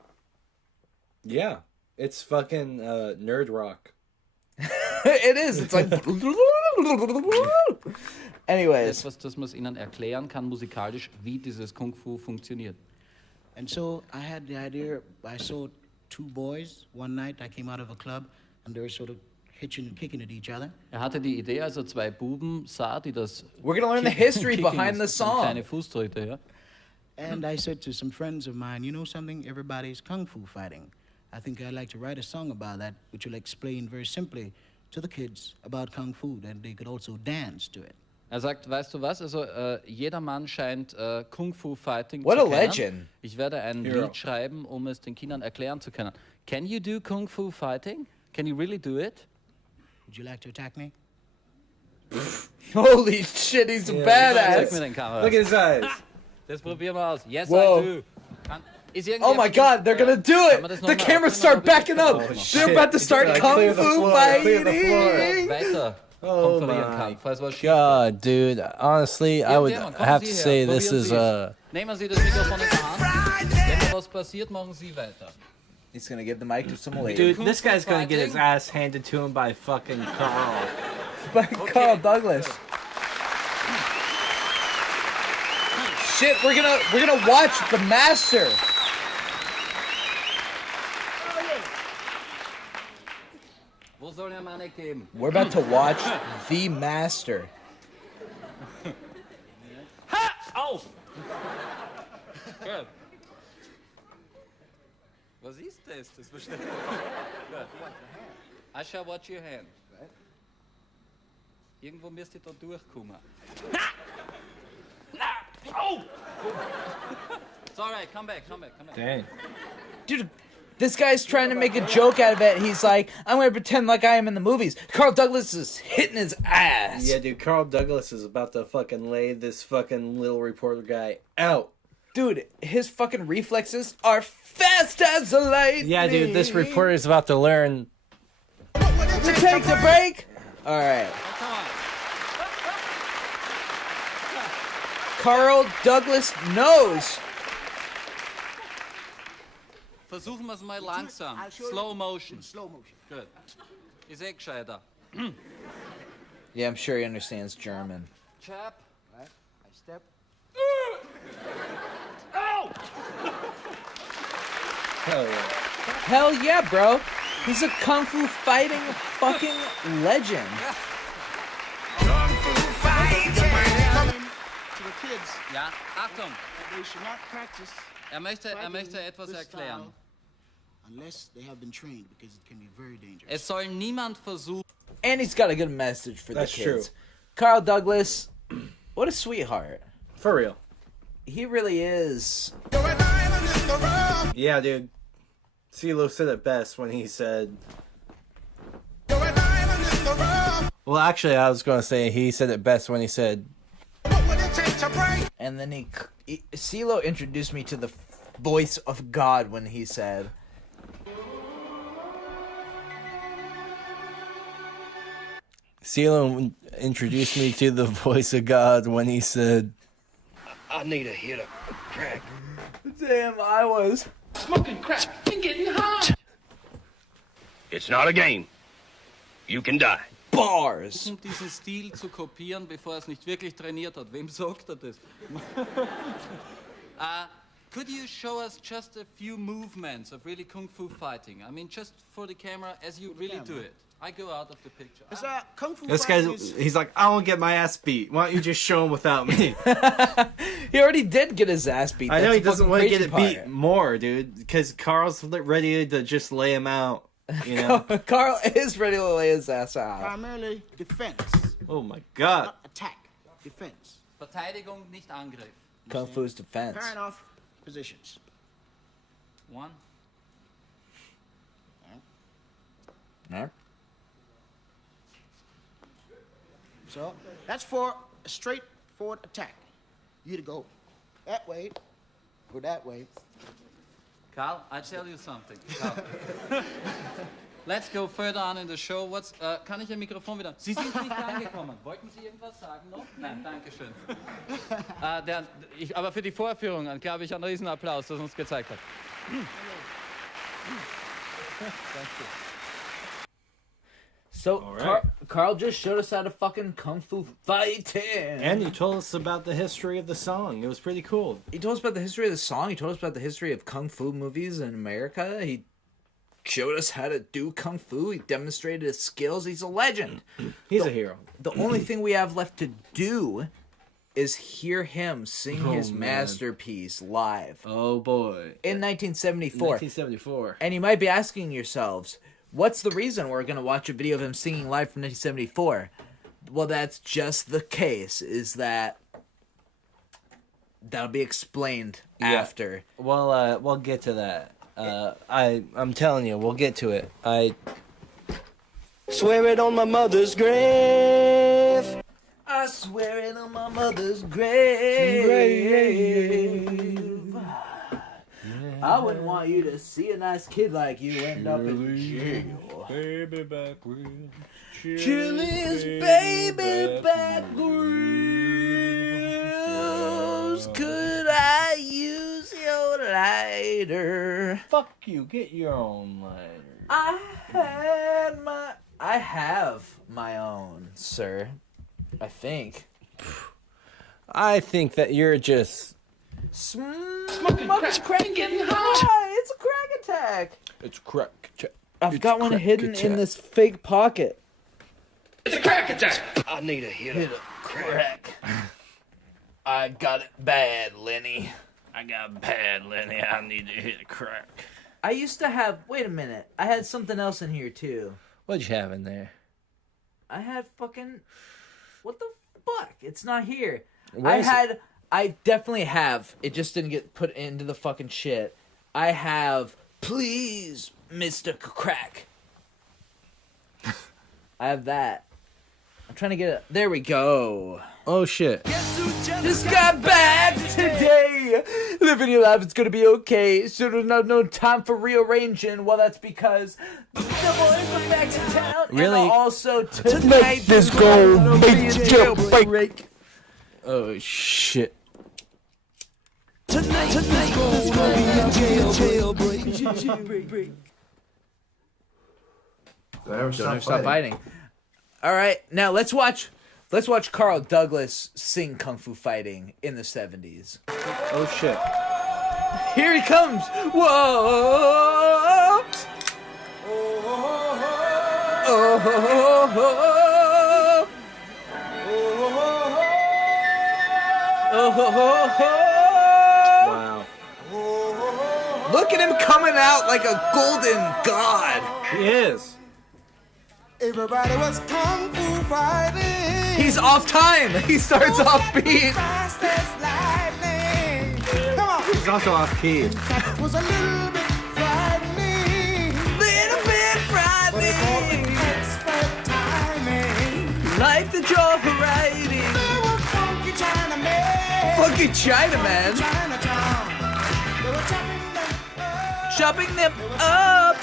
Yeah. It's fucking nerd rock. It is. It's like... Anyways. Etwas, das man ihnen erklären kann musikalisch, wie dieses Kung Fu funktioniert. And so I had the idea, I saw two boys one night. I came out of a club and they were sort of hitching and kicking at each other. Er hatte die Idee, als er 2 Buben sah, die das We're gonna learn the history behind the ist, song. Kleine Fußtritte, ja. And I said to some friends of mine, you know something? Everybody's Kung Fu fighting. I think I'd like to write a song about that, which will explain very simply to the kids about Kung Fu, and they could also dance to it. Er sagt, weißt du was, also jeder Mann scheint Kung-Fu-Fighting What zu a kennen. legend. Ich werde ein Hero. Lied schreiben, um es den Kindern erklären zu können. Can you do Kung-Fu-Fighting? Can you really do it? Would you like to attack me? Holy shit, he's a badass. Zeig mir den Kameras. Look at his eyes. Das probieren wir aus. Yes, Whoa. I do. Oh my god, they're gonna do it! The cameras start backing up! They're about to start Kung Fu fighting! Weiter. Oh my god, dude. Honestly, I would have to say this is Nehmen Sie das Mikrofon in die Hand. Wenn was passiert, machen Sie weiter. He's gonna give the mic to some lady. Dude, this guy's gonna get his ass handed to him by fucking Carl. By Carl Douglas. Shit, we're gonna watch the master. Wo soll der Mann geben? We're about to watch the master. Ha! Auf! Good. Was ist das? Das bestimmt. Good. I shall watch your hand. Irgendwo müsst ihr da durchkommen. Oh! It's alright, come back. Dang. Dude, this guy's trying to make a joke out of it. He's like, I'm gonna pretend like I am in the movies. Carl Douglas is hitting his ass. Yeah, dude, Carl Douglas is about to fucking lay this fucking little reporter guy out. Dude, his fucking reflexes are fast as the lightning. Yeah, dude, this reporter is about to learn. To take the break. All right. Carl Douglas knows. Versuchen wir es mal langsam. Slow motion. Slow motion. Good. Ist gescheiter. Yeah, I'm sure he understands German. Chap. Right. I step. Ow! Hell yeah. Hell yeah, bro. He's a kung fu fighting fucking legend. Kung Fu fighting. To the kids. Ja, Achtung. They should not practice. Er möchte etwas erklären. Unless they have been trained, because it can be very dangerous. Es soll niemand versuchen. And he's got a good message for That's the kids. true. Carl Douglas, what a sweetheart. For real. He really is. Yeah, dude. CeeLo said it best when he said... Well, actually, I was going to say he said it best when he said... And then CeeLo introduced me to the voice of God when he said... CeeLo introduced me to the voice of God when he said... I need a hit of crack. Damn, I was... Smoking crack and getting high. It's not a game. You can die. Bars. Um diesen Stil zu kopieren, bevor er es nicht wirklich trainiert hat. Wem sagt er das? Could you show us just a few movements of really kung fu fighting? I mean, just for the camera, as you really do it. I go out of the picture. It's kung fu This fighting guy's, is... he's like, I won't get my ass beat. Why don't you just show him without me? He already did get his ass beat. I know That's he doesn't the want to fucking get it crazy beat part. more, dude, because Carl's ready to just lay him out. You know? Carl is ready to lay his ass out. Primarily defense. Oh my god. Not attack. Defense. Verteidigung, nicht Angriff. Kung Fu's defense. Pairing off positions. One. Yeah. So that's for a straightforward attack. You to go that way, go that way. Carl, I tell you something. Carl. Let's go further on in the show. What's, kann ich Ihr Mikrofon wieder... Sie sind nicht angekommen. Wollten Sie irgendwas sagen noch? Nein, danke schön. Aber für die Vorführung, glaube ich, einen riesen Applaus, dass er uns gezeigt hat. So, right. Carl just showed us how to fucking kung fu fighting. And he told us about the history of the song. It was pretty cool. He told us about the history of the song. He told us about the history of kung fu movies in America. He showed us how to do kung fu. He demonstrated his skills. He's a legend. He's a hero. The only thing we have left to do is hear him sing his man. masterpiece live. Oh boy. In 1974. 1974. And you might be asking yourselves, what's the reason we're going to watch a video of him singing live from 1974? Well, that's just the case. Is that that'll be explained after. Well, we'll get to that. I'm telling you, we'll get to it. I Swear it on my mother's grave. I swear it on my mother's grave. I wouldn't want you to see a nice kid like you end up in jail. Baby back room. Chili's baby back ribs. Could I use your lighter? Fuck you. Get your own lighter. I have my own, sir. I think. I think that you're just Smoking crack and getting high. It's a crack attack. It's crack. I've got one hidden in this fake pocket. It's a crack attack. I need a hit of Crack. I got it bad, Lenny. I got bad, Lenny. I need to hit a crack. I used to have. Wait a minute. I had something else in here too. What'd you have in there? I had fucking. What the fuck? It's not here. Where is it? I definitely have. It just didn't get put into the fucking shit. I have. Please, Mr. Crack. I have that. I'm trying to get it. There we go. Oh shit. Just got back today. Living your life, it's gonna be okay. So there's no time for rearranging. Well, that's because the boys are back in town. Really? And also tonight this go make jailbreak. Oh shit. Tonight gonna be jailbreak. Don't ever Stop fighting. All right, now let's watch Carl Douglas sing Kung Fu Fighting in the 70s. Oh shit. Here he comes. Whoa. Wow. Look at him coming out like a golden god. He is. Everybody was kung fu fighting. He's off time. He starts off beat. Fast as lightning. Come on. He's also off key. It was a little bit frightening. Little bit But it's all frightening. in expert timing. Like the jaw writing. They were funky Chinamen. Funky Chinaman. Chinatown. They were Chopping them up.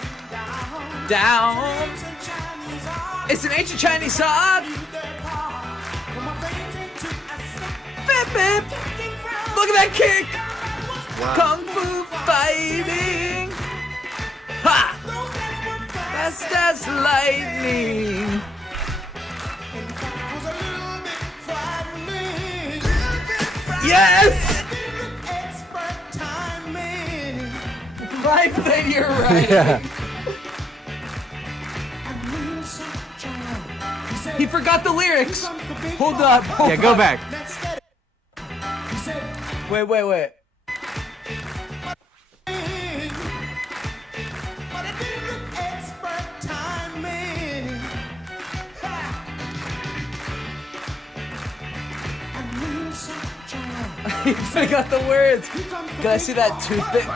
Down. It's an ancient Chinese song. Bip, bip. Look at that kick. Wow. Kung Fu Fighting. Ha! Fast as lightning. Yes! Life that you're right. Yeah. He forgot the lyrics. Hold on. Yeah, go back. Wait. He forgot the words. Can I see that toothpick?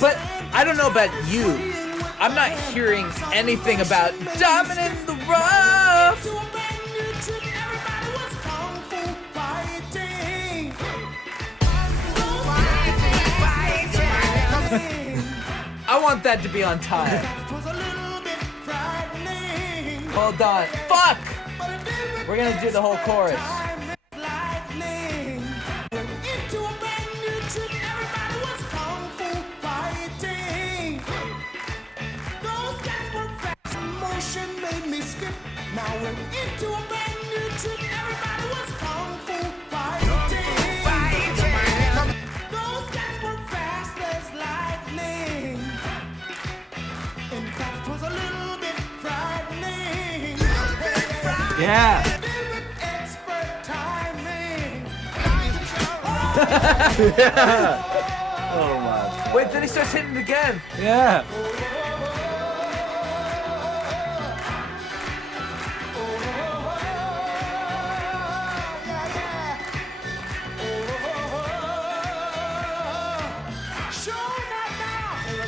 But I don't know about you. I'm not hearing anything about diamond in the rough. I want that to be on time. Hold on. Fuck! We're gonna do the whole chorus. Now we're into a brand new trip. Everybody was kung fu fighting. Those guys were fast as lightning. In fact, it was a little bit frightening. Yeah. Expert timing. Yeah. Oh my. Wait, then he starts hitting it again. Yeah.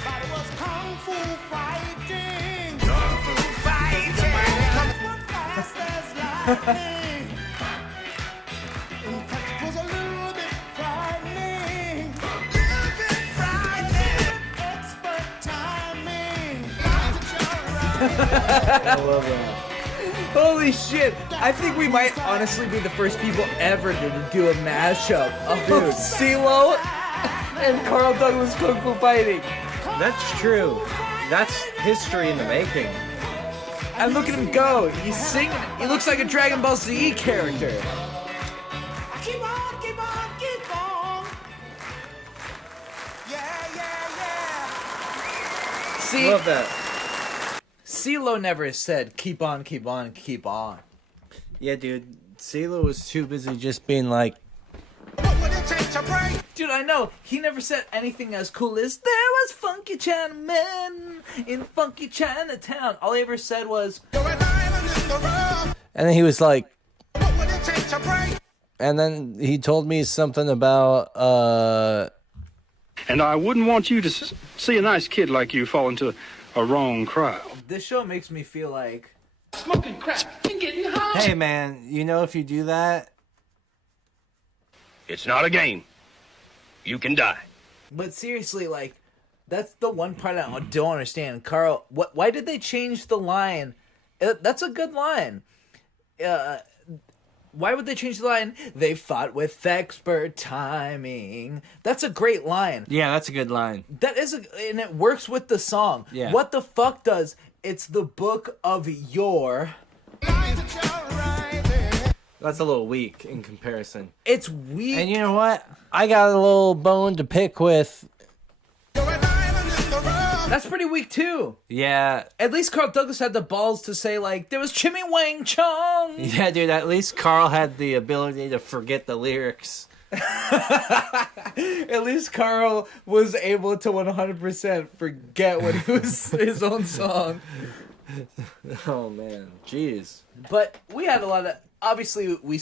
Everybody was kung fu fighting. Kung fu fighting. Fast as lightning. In fact, it was a little bit frightening. Little bit frightening. Expert timing. I love that. Holy shit! I think we might honestly be the first people ever to do a mashup of CeeLo and Carl Douglas Kung Fu fighting. That's true. That's history in the making. And look at him go. He's singing. He looks like a Dragon Ball Z character. Keep on, keep on, keep on. Yeah, yeah, yeah. See, Love that. CeeLo never said keep on, keep on, keep on. Yeah, dude. CeeLo was too busy just being like, dude, I know. He never said anything as cool as there was funky Chinamen in funky Chinatown. All he ever said was, and then he was like, and then he told me something about, And I wouldn't want you to see a nice kid like you fall into a wrong crowd. this show makes me feel like Smoking crack and getting high. hey man, you know if you do that, It's not a game. You can die. But seriously, like, that's the one part I don't understand. Carl, why did they change the line? That's a good line. Why would they change the line? They fought with expert timing. That's a great line. yeah, that's a good line. That is, and it works with the song. Yeah. What the fuck does? It's the book of your. That's a little weak in comparison. It's weak. And you know what? I got a little bone to pick with. That's pretty weak too. Yeah. At least Carl Douglas had the balls to say, like, there was Chimmy Wang Chong. Yeah, dude, at least Carl had the ability to forget the lyrics. At least Carl was able to 100% forget what he was his own song. Oh man, jeez. But we had a lot of. Obviously, we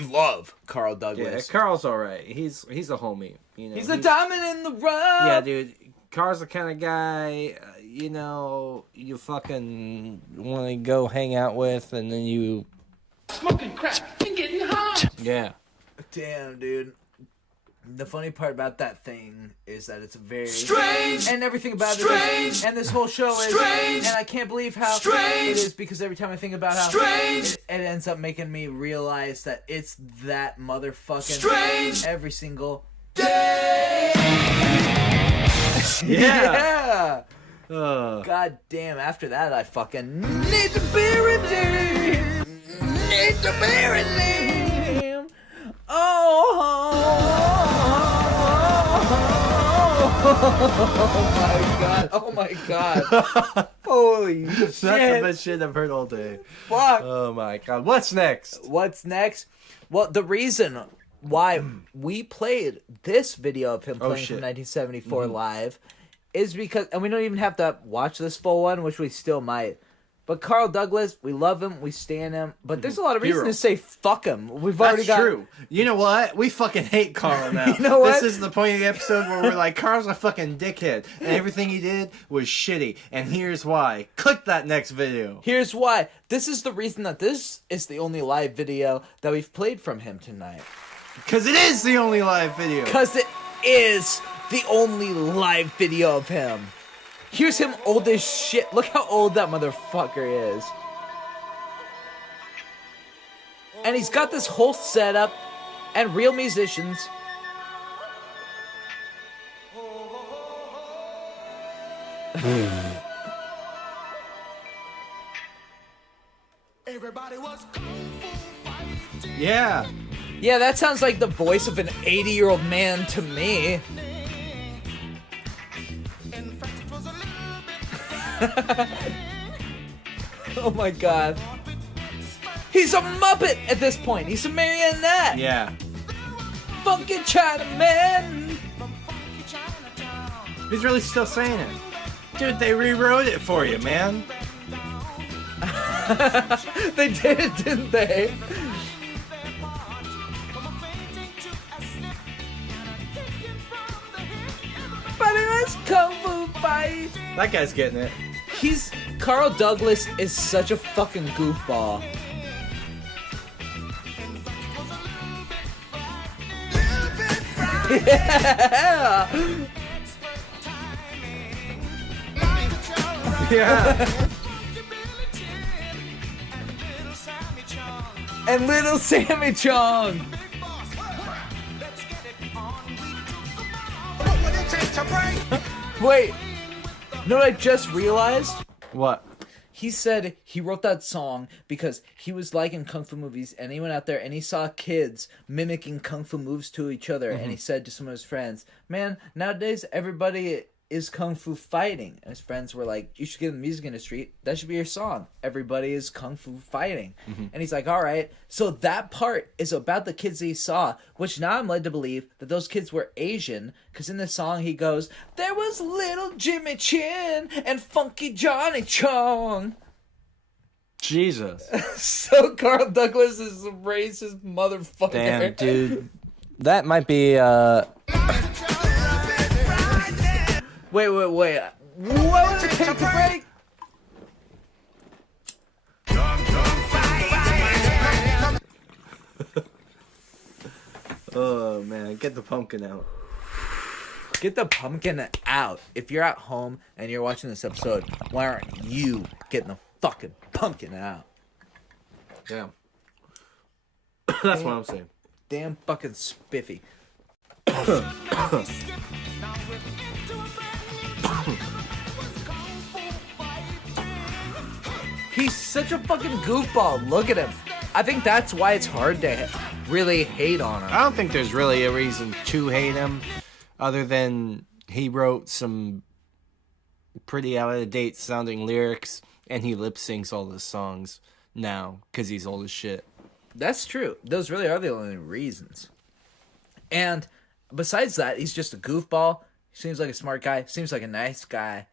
love Carl Yeah, Douglas. Carl's all right. He's a homie. You know, He's a diamond in the rough. Yeah, dude. Carl's the kind of guy, you know, you fucking want to go hang out with, and then you Smoking crack and getting high. yeah. Damn, dude. The funny part about that thing is that it's very Strange! and everything about Strange! it. And this whole show is Strange! and I can't believe how Strange! it is because every time I think about how Strange! it ends up making me realize that it's that motherfucking Strange! every single Day! yeah. God damn! After that, I fucking need to be redeemed. Need to be redeemed. Oh my god! Oh my god! Holy shit! That's the best shit I've heard all day. Fuck! Oh my god! What's next? What's next? Well, the reason why we played this video of him playing shit. from 1974 live is because, and we don't even have to watch this full one, which we still might. But Carl Douglas, we love him, we stand him, but there's a lot of reason Hero. to say fuck him. We've already That's got. true. You know what? We fucking hate Carl now. You know what? This is the point of the episode where we're like, Carl's a fucking dickhead, and everything he did was shitty. And here's why. Click that next video. Here's why. This is the reason that this is the only live video that we've played from him tonight. Because it is the only live video. Because it is the only live video of him. Here's him old as shit. Look how old that motherfucker is. And he's got this whole setup and real musicians. Everybody was kung fu fighting. Yeah. Yeah, that sounds like the voice of an 80-year-old man to me. In fact, it was a little bit Oh my god. He's a Muppet at this point. He's a marionette. Yeah. Funky Chinaman. He's really still saying it. Dude, they rewrote it for you, man. They did it, didn't they? But it was kung fu That guy's getting it. Carl Douglas is such a fucking goofball. Yeah. Yeah. And little Sammy Chong. Wait, you know what I just realized? What? He said he wrote that song because he was liking kung fu movies, and he went out there and he saw kids mimicking kung fu moves to each other, and he said to some of his friends, "Man, nowadays everybody is kung fu fighting." And his friends were like, "You should get in the music industry. That should be your song. Everybody is kung fu fighting." And he's like, "All right." So that part is about the kids that he saw, which now I'm led to believe that those kids were Asian, because in the song he goes, "There was little Jimmy Chin and Funky Johnny Chong." Jesus. So Carl Douglas is a racist motherfucker. Damn, dude. That might be, Wait. What was it? Take a break? Oh, man. Get the pumpkin out. Get the pumpkin out. If you're at home and you're watching this episode, why aren't you getting the fucking pumpkin out? Yeah. That's what I'm saying. Damn fucking spiffy. He's such a fucking goofball. Look at him. I think that's why it's hard to really hate on him. I don't think there's really a reason to hate him other than he wrote some pretty out-of-date sounding lyrics and he lip-syncs all the songs now because he's old as shit. That's true. Those really are the only reasons. And besides that, he's just a goofball. He seems like a smart guy. Seems like a nice guy.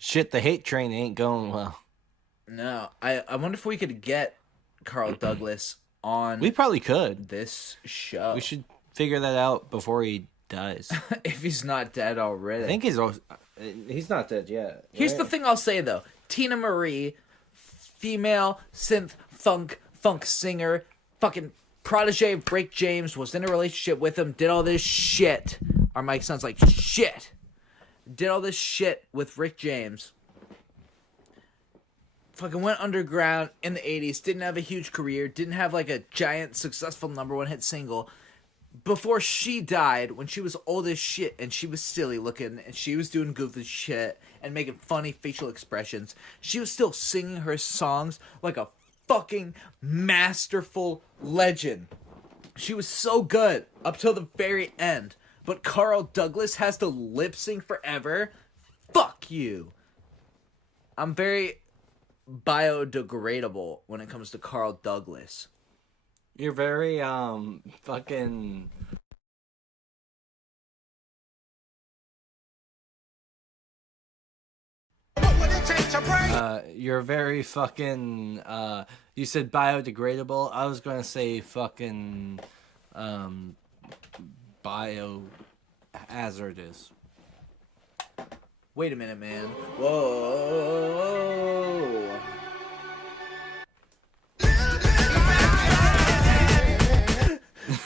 Shit, the hate train ain't going well. No. I wonder if we could get Carl Douglas on... We probably could. ...this show. We should figure that out before he dies. If he's not dead already. I think he's not dead yet. Here's the thing I'll say, though. Tina Marie, female synth funk singer, fucking protege of Rick James, was in a relationship with him, did all this shit. Our mic sounds like shit. Did all this shit with Rick James. Fucking went underground in the 80s, didn't have a huge career, didn't have like a giant successful #1 hit single. Before she died, when she was old as shit and she was silly looking and she was doing goofy shit and making funny facial expressions, she was still singing her songs like a fucking masterful legend. She was so good up till the very end. But Carl Douglas has to lip sync forever? Fuck you. I'm very biodegradable when it comes to Carl Douglas. You're very, fucking... You're very fucking, you said biodegradable. I was gonna say fucking, biohazardous. Wait a minute, man. Whoa.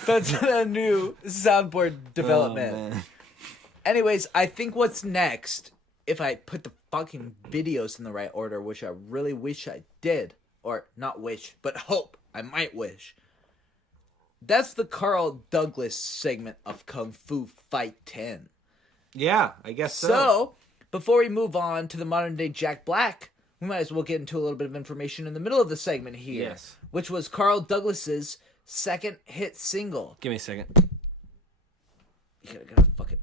That's a new soundboard development. Oh, anyways, I think what's next, if I put the fucking videos in the right order, which I really wish I did, or not wish, but hope I might wish. That's the Carl Douglas segment of Kung Fu Fight 10. Yeah, I guess so. So, before we move on to the modern day Jack Black, we might as well get into a little bit of information in the middle of the segment here. Yes. Which was Carl Douglas's second hit single. Give me a second. You gotta fucking...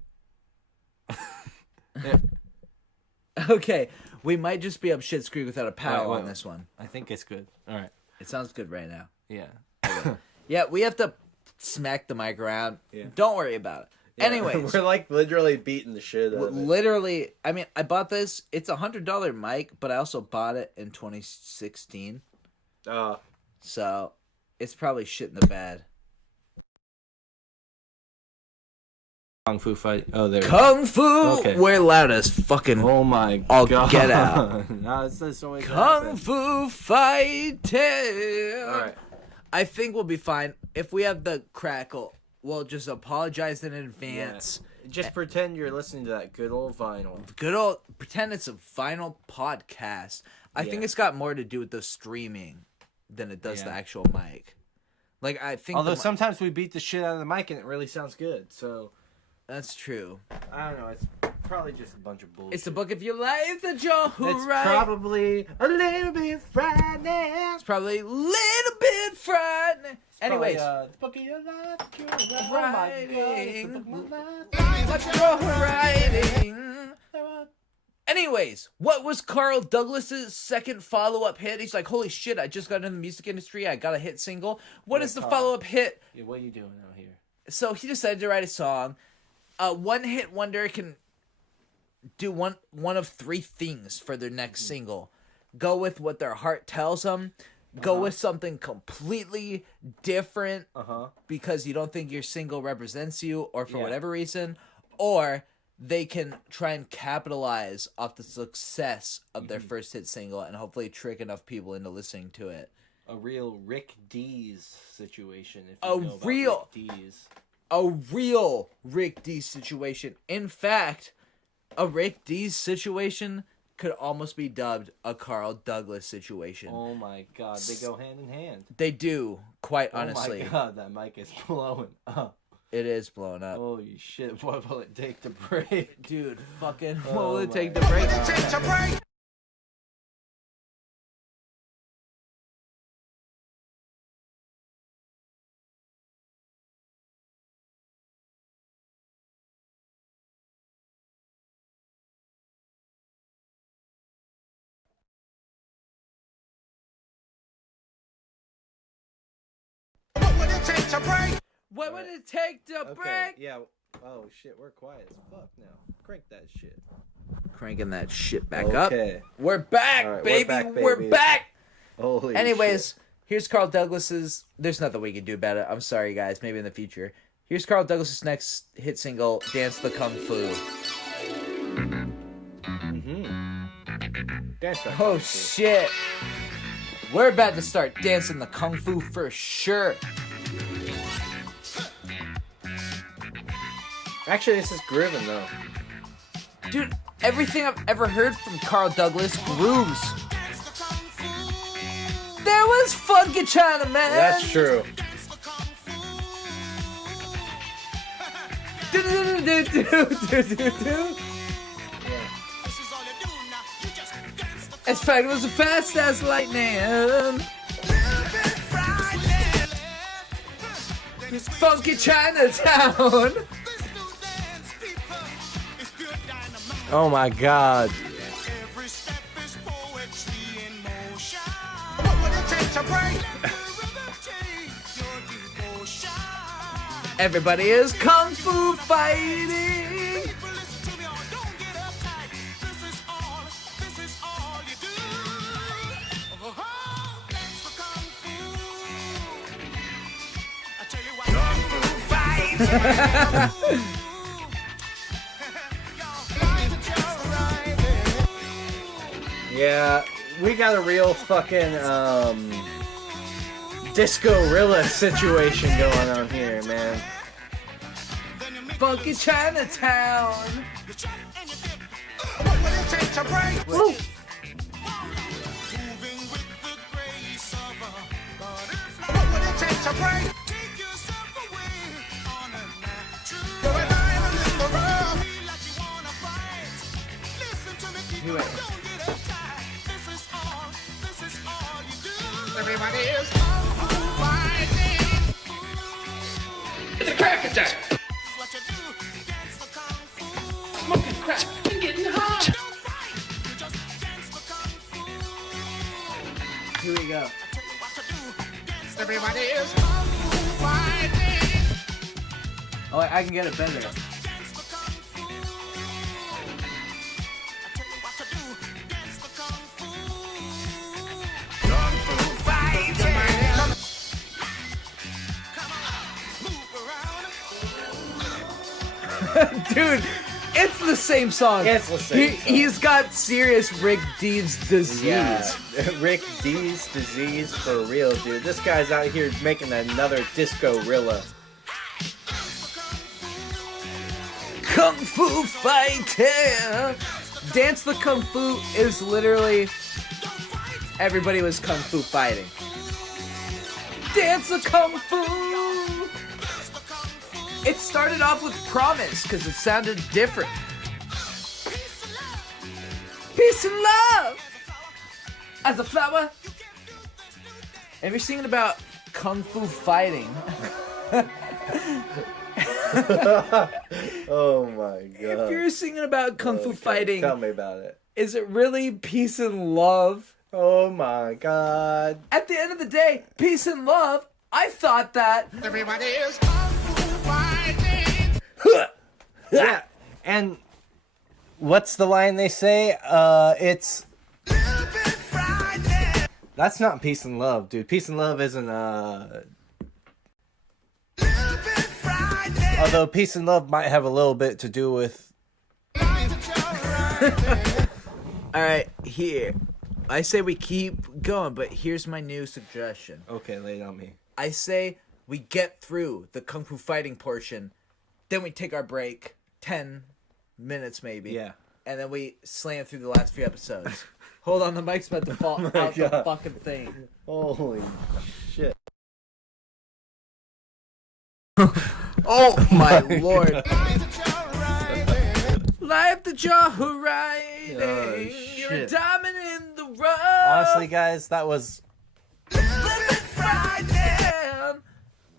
Okay, we might just be up shit's creek without a paddle on this one. I think it's good. All right. It sounds good right now. Yeah. Okay. Yeah, we have to smack the mic around. Yeah. Don't worry about it. Yeah, Anyways. we're like literally beating the shit out of it. Literally, I mean, I bought this. It's a $100 mic, but I also bought it in 2016. So, it's probably shit in the bed. Kung Fu fight. Oh, there. Kung Fu. Okay. We're loud as fucking. Oh my I'll god. get out. No, it's just always Kung Fu fighting. All right. I think we'll be fine if we have the crackle. We'll just apologize in advance. Yeah. Just pretend you're listening to that good old vinyl. Pretend it's a vinyl podcast. I think it's got more to do with the streaming than it does the actual mic. Like I think. Although sometimes we beat the shit out of the mic and it really sounds good. So that's true. I don't know. It's probably just a bunch of bullshit. It's the book of your life that you're It's right. probably a little bit frightening. It's probably a little bit frightening. Anyways, the book of your life, you're writing. Oh my God, What you're writing. Anyways, what was Carl Douglas's second follow-up hit? He's like, holy shit, I just got into the music industry. I got a hit single. What is the follow-up hit? Yeah, what are you doing out here? So he decided to write a song. One hit wonder can do one of three things for their next single. Go with what their heart tells them. Go with something completely different because you don't think your single represents you or for whatever reason. Or they can try and capitalize off the success of their first hit single and hopefully trick enough people into listening to it. A real Rick Dees situation. If A you know about real- Rick Dees. A real Rick Dees situation. In fact, a Rick Dees situation could almost be dubbed a Carl Douglas situation. Oh my god, they go hand in hand. They do, quite honestly. Oh my god, that mic is blowing up. It is blowing up. Holy shit, what will it take to break? Dude, fucking, Oh what will it my take to break? What would it take to break? Yeah. Oh shit, we're quiet as fuck now. Crank that shit. Cranking that shit back up. Okay. We're back, All right, baby. we're back, We're baby. back. Holy Anyways, shit. here's Carl Douglas's. There's nothing we can do about it. I'm sorry, guys. Maybe in the future. Here's Carl Douglas's next hit single, "Dance the Kung Fu." Dance that Oh Kung Fu. shit! We're about to start dancing the Kung Fu for sure. Actually, this is grooving though. Dude, everything I've ever heard from Carl Douglas grooves. There was Funky China Man. That's true. As fact, it was fast as lightning. Funky Chinatown. Oh my god. Everybody is kung fu fighting. Yeah, we got a real fucking disco-rilla situation going on here, man. Funky Chinatown. Woo. Everybody is fighting. It's a crack attack. Smoking crack and getting high. Here we go. Everybody is fighting. Oh, I can get it better. Dude, it's the same song. It's the same song. He's got serious Rick Dees disease. Yeah, Rick D's disease for real, dude. This guy's out here making another disco-rilla. Kung Fu fighting. Dance the Kung Fu is literally everybody was Kung Fu fighting. Dance the Kung Fu. It started off with Promise because it sounded different. Peace and love as a flower. If you're singing about Kung Fu fighting. Oh my god. If you're singing about Kung Fu fighting, tell me about it. Is it really peace and love? Oh my god. At the end of the day, peace and love, I thought that Everybody is Kung Fu fighting. Yeah. And what's the line they say? It's that's not peace and love, dude. Peace and love isn't although peace and love might have a little bit to do with Alright, here. I say we keep going, but here's my new suggestion. Okay, lay it on me. I say we get through the Kung Fu fighting portion, then we take our break, 10 minutes maybe. Yeah. And then we slam through the last few episodes. Hold on, the mic's about to fall out the fucking thing. Holy shit. Oh my lord. Life that you're riding. Oh, You're a shit. diamond in the rough. Honestly, guys, that was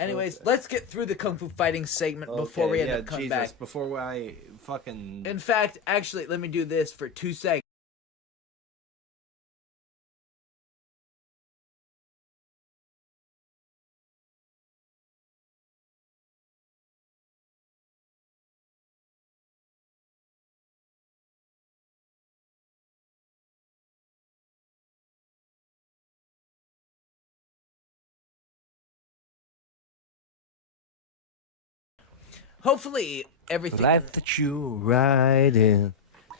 Anyways, let's get through the Kung Fu fighting segment before we end up coming back. Before I fucking... In fact, actually, let me do this for 2 seconds. Hopefully everything. Life that you ride in.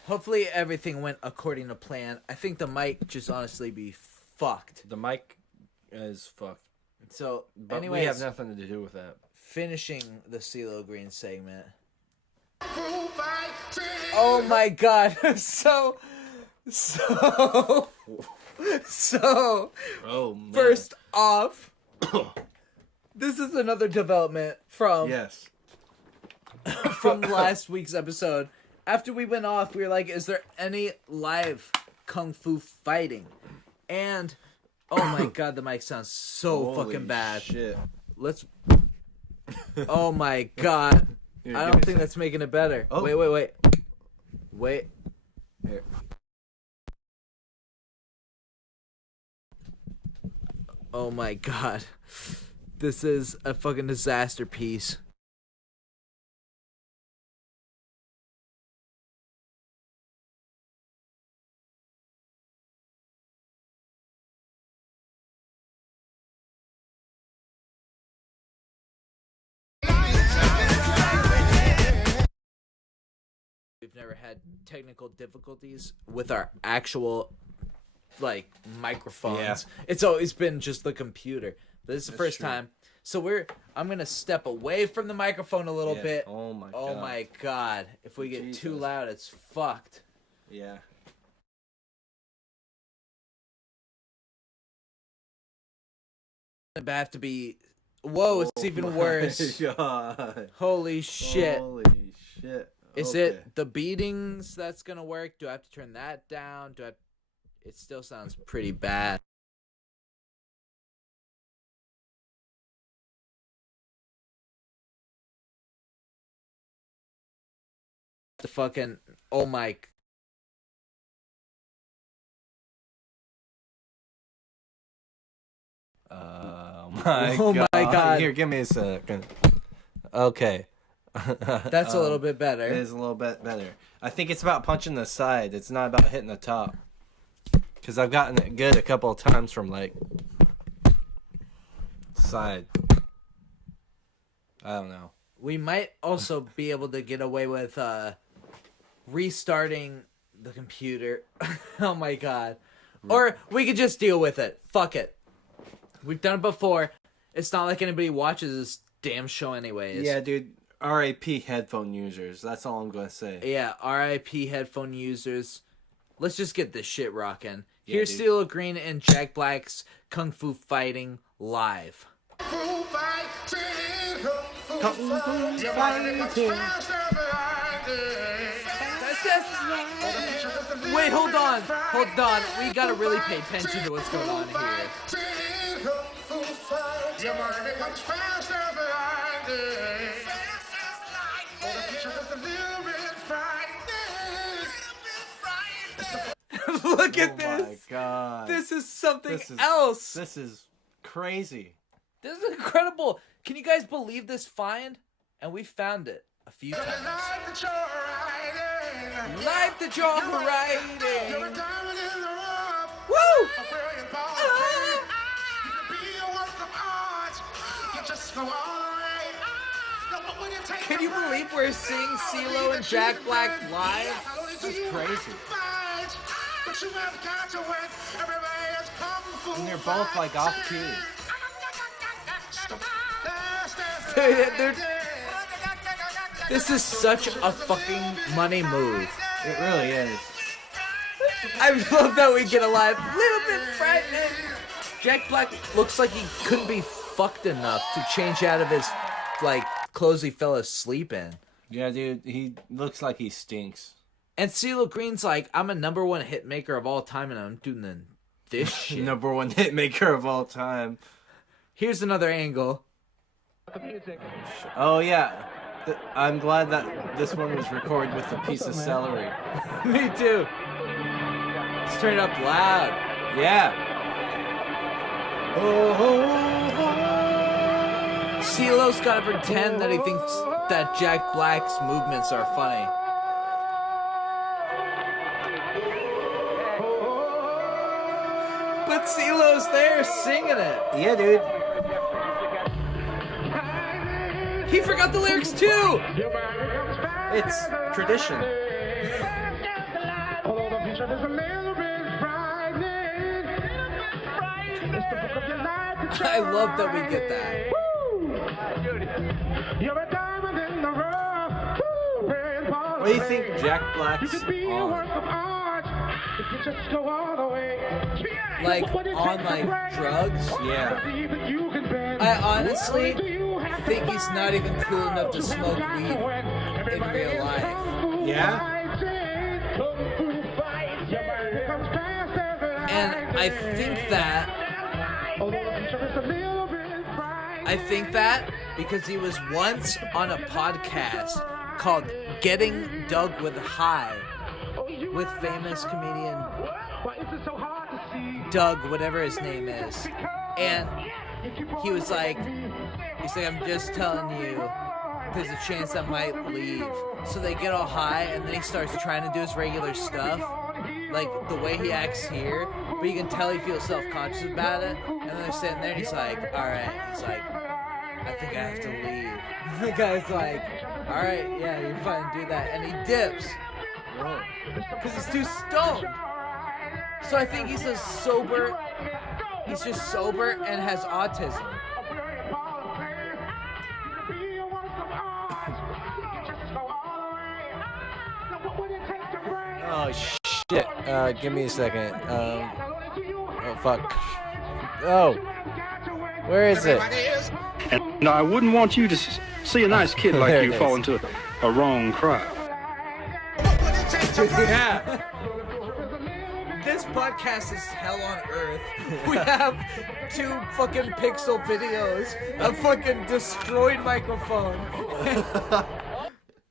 Hopefully everything went according to plan. I think the mic just honestly be fucked. The mic is fucked. So, But anyways, we have nothing to do with that. finishing the CeeLo Green segment. Oh my god! so. Oh man. First off, this is another development from Yes. from last week's episode. After we went off, we were like, is there any live Kung Fu fighting? And, oh my god, the mic sounds so Holy fucking bad. Shit. Let's... Oh my god. Here, I give don't me a think sec. that's making it better. Oh. Wait. Wait. Here. Oh my god. This is a fucking disaster piece. We've never had technical difficulties with our actual, like, microphones. Yeah. It's always been just the computer. But this is the That's first true. time. So I'm gonna step away from the microphone a little Yeah. bit. Oh my Oh god. my god. If we get too Jesus. loud, it's fucked. Yeah. It'd have to be... Whoa, it's even my worse. God. Holy shit. Holy shit. Is Okay. it the beatings that's gonna work? Do I have to turn that down? It still sounds pretty bad. The fucking... Oh my... My Oh god. my god. Here, give me a second. Okay. That's a little bit better. It is a little bit better. I think it's about punching the side. It's not about hitting the top. Because I've gotten it good a couple of times from, like, side. I don't know. We might also be able to get away with restarting the computer. Oh my god. Or we could just deal with it. Fuck it. We've done it before. It's not like anybody watches this damn show anyways. Yeah, dude. R.I.P. headphone users. That's all I'm gonna say. Yeah, R.I.P. headphone users. Let's just get this shit rocking. Yeah, Here's dude. CeeLo Green and Jack Black's Kung Fu Fighting live. Kung fu Wait, hold on. Hold on. We gotta really pay attention to what's going on here. Look at this. Oh my god. This is something else. This is crazy. This is incredible. Can you guys believe this find? And we found it a few times. Life that you're riding. Woo! Can you believe we're seeing CeeLo and Jack Black live? That's crazy. And they're both like off key. This is such a fucking money move. It really is. I love that we get a live. Little bit frightening. Jack Black looks like he couldn't be fucked enough to change out of his like clothes he fell asleep in. Yeah, dude. He looks like he stinks. And CeeLo Green's like, I'm a #1 hit maker of all time, and I'm doing this shit. #1 hit maker of all time. Here's another angle. Oh yeah. I'm glad that this one was recorded with a piece of celery. Me too. Let's turn it up loud. Yeah. CeeLo's gotta pretend that he thinks that Jack Black's movements are funny. But CeeLo's there singing it. Yeah, dude. He forgot the lyrics too. It's tradition. I love that we get that. What do you think Jack Black's on? Like on like drugs? Yeah. I honestly think he's not even cool enough to smoke weed in real life. Yeah? And I think that because he was once on a podcast called Getting Dug with High with famous comedian Doug, whatever his name is. And he was like, I'm just telling you, there's a chance I might leave. So they get all high, and then he starts trying to do his regular stuff, like the way he acts here, but you can tell he feels self-conscious about it. And then they're sitting there, and he's like, all right. He's like, I think I have to leave. The guy's like, all right, yeah, you're fine, do that. And he dips. Because he's too stoned. So I think he's just sober and has autism. Oh shit. Give me a second. Oh fuck. Oh. Where is it? And I wouldn't want you to see a nice kid like There you it fall is. into a wrong crowd. Yeah. This podcast is hell on earth. We have 2 fucking pixel videos, a fucking destroyed microphone,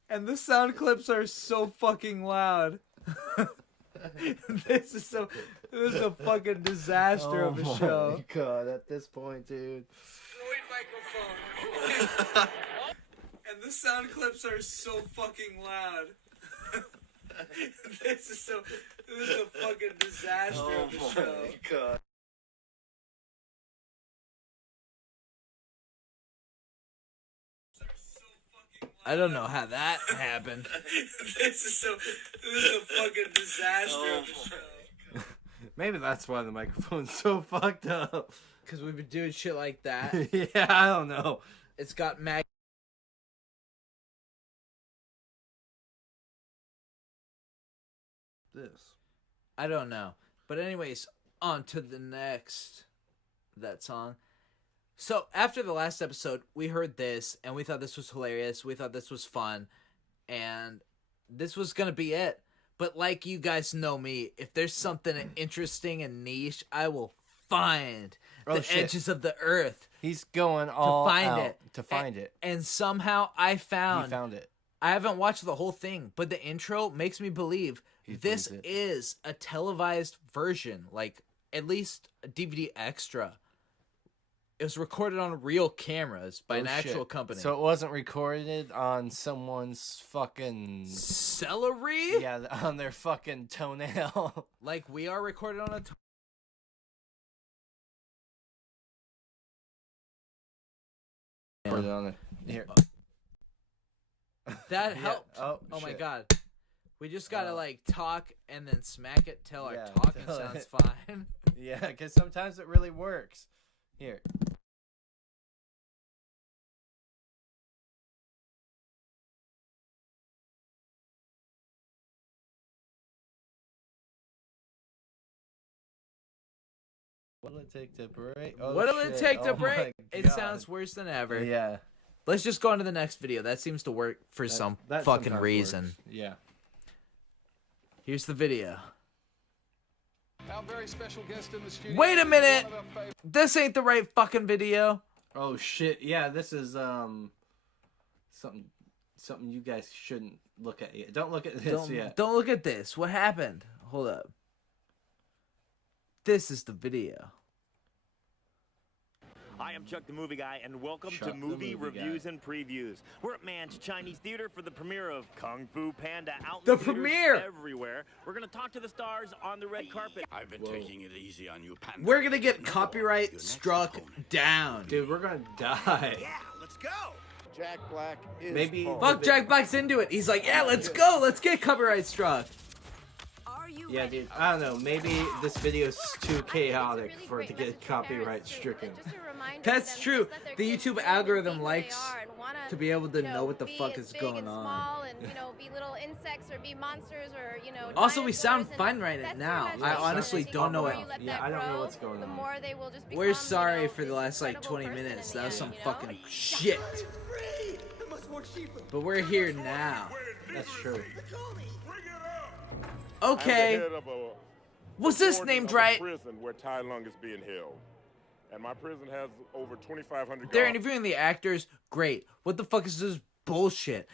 and the sound clips are so fucking loud. This is a fucking disaster of a show. Oh my god, at this point, dude. Destroyed microphone. And the sound clips are so fucking loud. This is a fucking disaster of a show. Oh my god. I don't know how that happened. This is a fucking disaster. Maybe that's why the microphone's so fucked up. Because we've been doing shit like that. Yeah, I don't know. It's got mag. This. I don't know. But anyways, on to the next. That song. So after the last episode, we heard this and we thought this was hilarious. We thought this was fun. And this was going to be it. But like you guys know me, if there's something interesting and niche, I will find the edges of the earth. He's going all to find out it. to find it. And somehow I found. He found it. I haven't watched the whole thing, but the intro makes me believe this is a televised version, like at least a DVD extra. It was recorded on real cameras by an actual company. So it wasn't recorded on someone's fucking celery? Yeah, on their fucking toenail. Like we are recorded on a Put it on it. Here. That Yeah. helped. Oh, my shit. god. We just gotta like talk and then smack it till our talking till sounds it- fine. Yeah, because sometimes it really works. Here. What'll it take to break? Oh, What'll it shit. take to Oh my break? It God. sounds worse than ever. Yeah. Let's just go on to the next video. That seems to work for some that fucking sometimes reason. works. Yeah. Here's the video. Our very special guest in the studio. Wait a minute! One of our favorite- This ain't the right fucking video. Oh shit. Yeah, this is something you guys shouldn't look at yet. Don't look at this yet. Don't look at this. What happened? Hold up. This is the video. Hi, I'm Chuck the Movie Guy, and welcome Chuck to the Movie Movie Reviews Guy. and Previews. We're at Man's Chinese Theater for the premiere of Kung Fu Panda out in The theaters premiere! everywhere. We're going to talk to the stars on the red carpet. I've been taking it easy on you, Panda. We're gonna get copyright struck down. Dude, we're gonna die. Yeah, let's go! Jack Black is Maybe Fuck, Jack Black's into it. He's like, yeah, let's go. Let's get copyright struck. Yeah, dude. I don't know. Maybe this video's too chaotic for it to get copyright stricken. That's true. The YouTube algorithm likes to be able to know what the fuck is going on. Be little insects or be monsters or Also, we sound fine right now. I honestly don't know it. Yeah, I don't know what's going on. We're sorry for the last like 20 minutes. That was some fucking shit. But we're here now. That's true. Okay. Was this named right? Prison where Tai Lung is being held, and my prison has over 2,500. They're interviewing the actors. Great. What the fuck is this bullshit?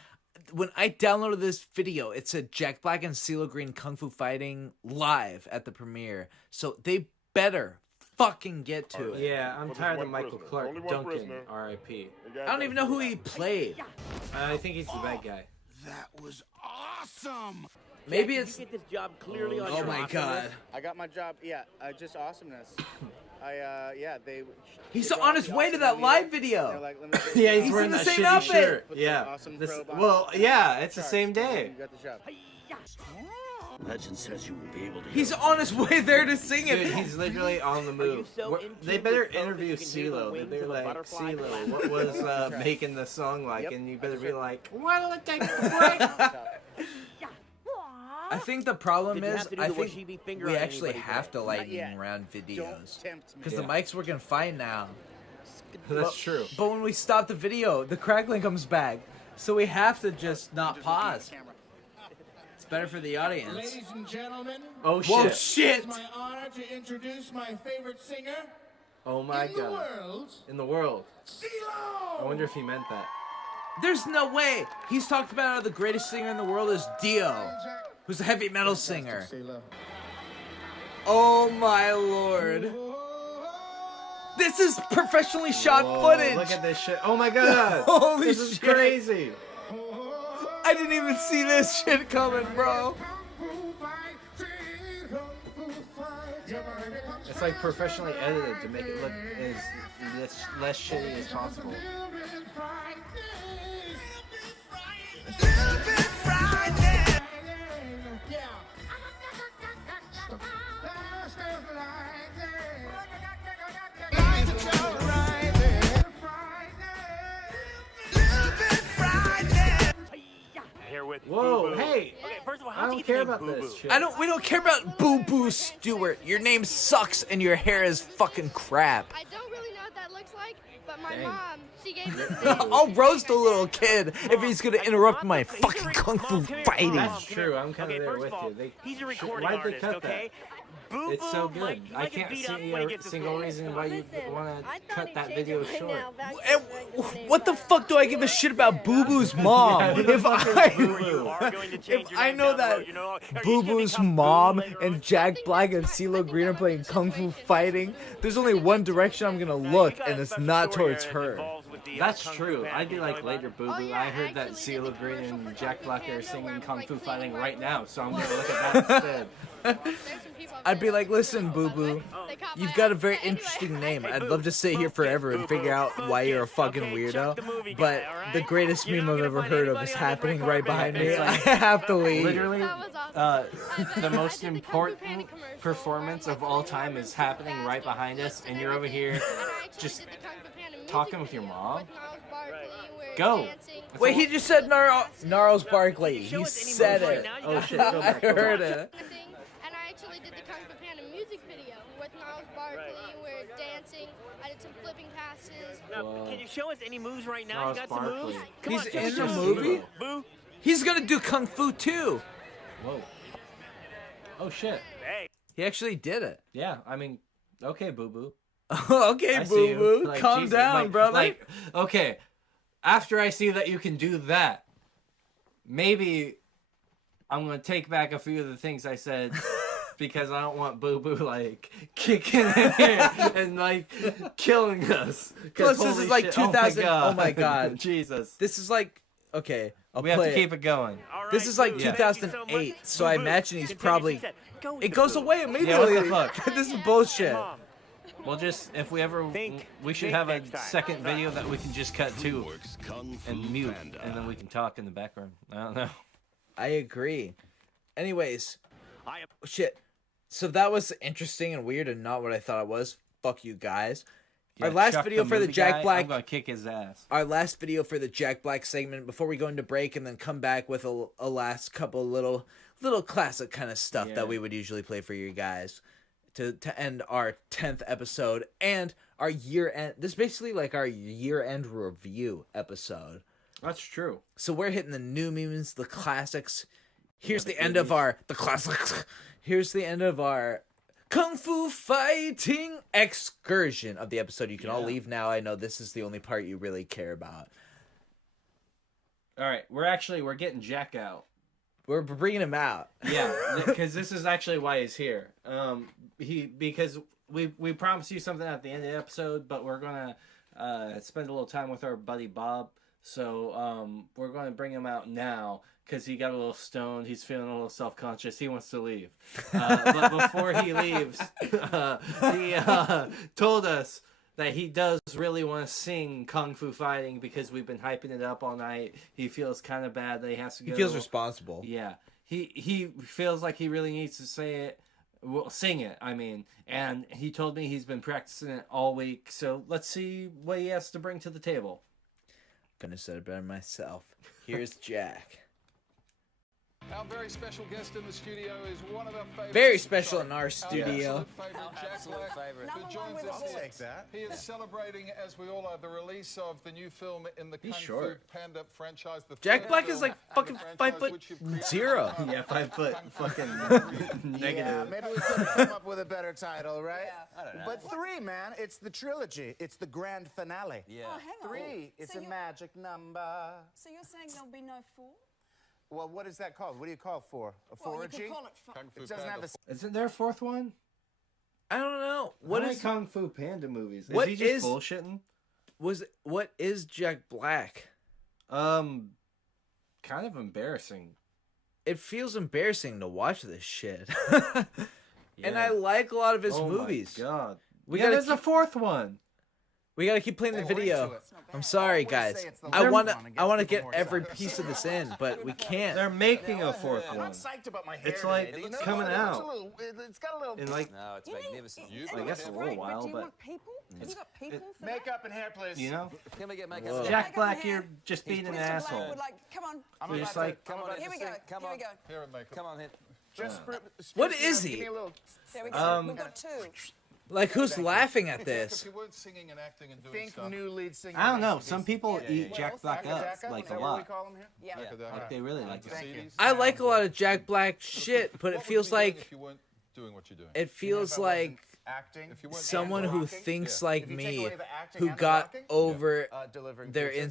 When I downloaded this video, it said Jack Black and CeeLo Green Kung Fu fighting live at the premiere. So they better fucking get to it. Yeah, I'm tired of Michael Clark Duncan, R.I.P. I don't even know who he played. I think he's the bad guy. That was awesome. Maybe it's. Get this job clearly on Oh your my awesomeness. god. I got my job. Yeah, just awesomeness. They. He's on his way to that live video. Yeah, he's He's wearing in the that same shitty outfit. shirt. Put Yeah. the awesome This, probe on. well, yeah, it's the same day. You got the job. Legend says you will be able to. He's on his way there to sing it. Dude, he's literally on the move. They better interview CeeLo. They're like, CeeLo, what was making the song like? And you better be like, what'll it take to break? I think the problem Did you is, have to do I the think would-she-be finger we on actually anybody have to today? lightning yet. round videos. Tempt me. Because the mic's working fine now. That's true. But when we stop the video, the crackling comes back. So we have to just not pause. It's better for the audience. Ladies and gentlemen, Oh Whoa, shit. shit! it's my honor to introduce my favorite singer Oh my in the god. world, In the world. CeeLo. I wonder if he meant that. There's no way. He's talked about how the greatest singer in the world is Dio, who's a heavy metal singer. Oh my lord. This is professionally shot Whoa, footage. Look at this shit. Oh my god. Holy this is shit. crazy. I didn't even see this shit coming, bro. It's like professionally edited to make it look as less shitty as possible. Here with Whoa, Boo Boo. hey! Okay, first of all, I how do don't you care name about Boo this Boo? shit. We don't care about Boo Boo Stewart. Your name sucks and your hair is fucking crap. I don't really know what that looks like, but my Dang. mom, she gave me the name. I'll roast a little kid if he's gonna interrupt my fucking kung fu fighting. That's true. I'm kind of there first with of all, you. They, he's a recording why'd they artist, cut okay? Boo It's so Boo good. might I get can't beat up see when he a gets to single school. reason why you want to cut that video short. And what the fuck do I give a shit about Boo Boo's mom? If I know that Boo Boo's mom and Jack Black and CeeLo Green are playing kung fu fighting, there's only one direction I'm gonna look, and it's not towards her. That's true. I'd be like later, Boo Boo. I heard that CeeLo Green and Jack Black are singing Kung Fu Fighting right now, so I'm gonna look at that instead. I'd be like, listen, Boo Boo, you've got a very interesting name. I'd love to sit here forever and figure out why you're a fucking weirdo, but the greatest meme I've ever heard of is happening right behind me. I have to leave. Literally, the most important performance of all time is happening right behind us, and you're over here just talking with your mom. Go. Wait, he just said Gnarls Barkley. He said it. Oh shit, go back, I heard it. And I actually did the Kung Fu Panda music video with Gnarls Barkley. We're dancing. I did some flipping passes. Now, can you show us any moves right now? Gnarls You got some Barkley. moves? Come He's on, show in us the some movie? moves. Boo. He's gonna do Kung Fu too. Whoa. Oh shit. Hey. He actually did it. Yeah, I mean, okay, Boo Boo. Okay, I see Boo you. Boo. Like, Calm Jesus, down, like, brother. Like, okay, after I see that you can do that, maybe I'm gonna take back a few of the things I said because I don't want Boo Boo like kicking in here and like killing us. Plus, this is like shit, 2000. Oh my god. Jesus. This is like, okay, We have to keep it going. This is like Yeah. 2008, so I imagine he's probably. It goes away immediately. Yeah, what the fuck? This is bullshit. We'll just, if we ever, we should have a second video that we can just cut to and mute, and then we can talk in the background. I don't know. I agree. Anyways, shit. So that was interesting and weird and not what I thought it was. Fuck you guys. Yeah, Our last Chuck video the for the movie Jack guy, Black. I'm gonna kick his ass. Our last video for the Jack Black segment before we go into break and then come back with a last couple little classic kind of stuff that we would usually play for you guys to end our 10th episode and our year end. This is basically like our year end review episode. That's true. So we're hitting the new memes, the classics. Here's the end of our classics. Here's the end of our Kung Fu fighting excursion of the episode. You can all leave now. I know this is the only part you really care about. All right, we're getting Jack out. We're bringing him out. Yeah, because this is actually why he's here. Because we promised you something at the end of the episode, but we're gonna spend a little time with our buddy Bob. So we're gonna bring him out now because he got a little stoned. He's feeling a little self-conscious. He wants to leave. But before he leaves, he told us that he does really want to sing Kung Fu Fighting because we've been hyping it up all night. He feels kind of bad that he has to go. He feels responsible. Yeah. He feels like he really needs to say it. Well, sing it, I mean. And he told me he's been practicing it all week. So let's see what he has to bring to the table. Couldn't have said it better myself. Here's Jack. Our very special guest in the studio is one of our favorite. Very special in our studio. Absolute favorite, Jack Black, who joins us here. He is celebrating, as we all are, the release of the new film in the Kung Fu Panda franchise. The Jack Black is like fucking 5'0". Yeah, 5 foot fucking negative. Yeah, maybe we could have come up with a better title, right? Yeah. I don't know. But 3, man, it's the trilogy. It's the grand finale. Yeah. Oh, hang on. 3 is a magic number. So you're saying there'll be no 4? Well, what is that called? What do you call 4? A Well, you 4G? could call it It doesn't have a... Isn't there a 4th one? I don't know. What is Kung Fu Panda movies? What is he just bullshitting? What is Jack Black? Kind of embarrassing. It feels embarrassing to watch this shit. And I like a lot of his movies. Oh my god. We yeah, gotta there's a 4th one. We gotta keep playing the video. I'm sorry, guys. I They're- wanna get every piece of this in, but we can't. They're making a fourth I'm one. not psyched about my hair. It's like today. it's coming out It's got a little. in like No, it's magnificent. I guess a little while, but Have you got people for Makeup and hair, please. you know, Can we get Whoa. makeup? Jack Black, you're just being an Mr. asshole. Blackwood, like, come on. You're just like, Come on, Here we go. Come Here on. we go. Hair and makeup. Come on, hit. Just What is give me he? a little. There we go. Um, We've got two. Like, who's laughing at If this? you weren't singing and acting and doing Think stuff. new lead singer. I don't know. ACDC. Some people eat Jack Black up Akadaka? like Is a that what we lot. call him here? Yeah. Like they really like it. Thank you. I like a lot of Jack Black shit, but it What would feels you be doing like if you weren't doing what you're doing? it feels If I like wasn't acting. If you weren't someone and who rocking? thinks Yeah. like If you take me, away the acting who and the got rocking, over delivering their pizzas and living in my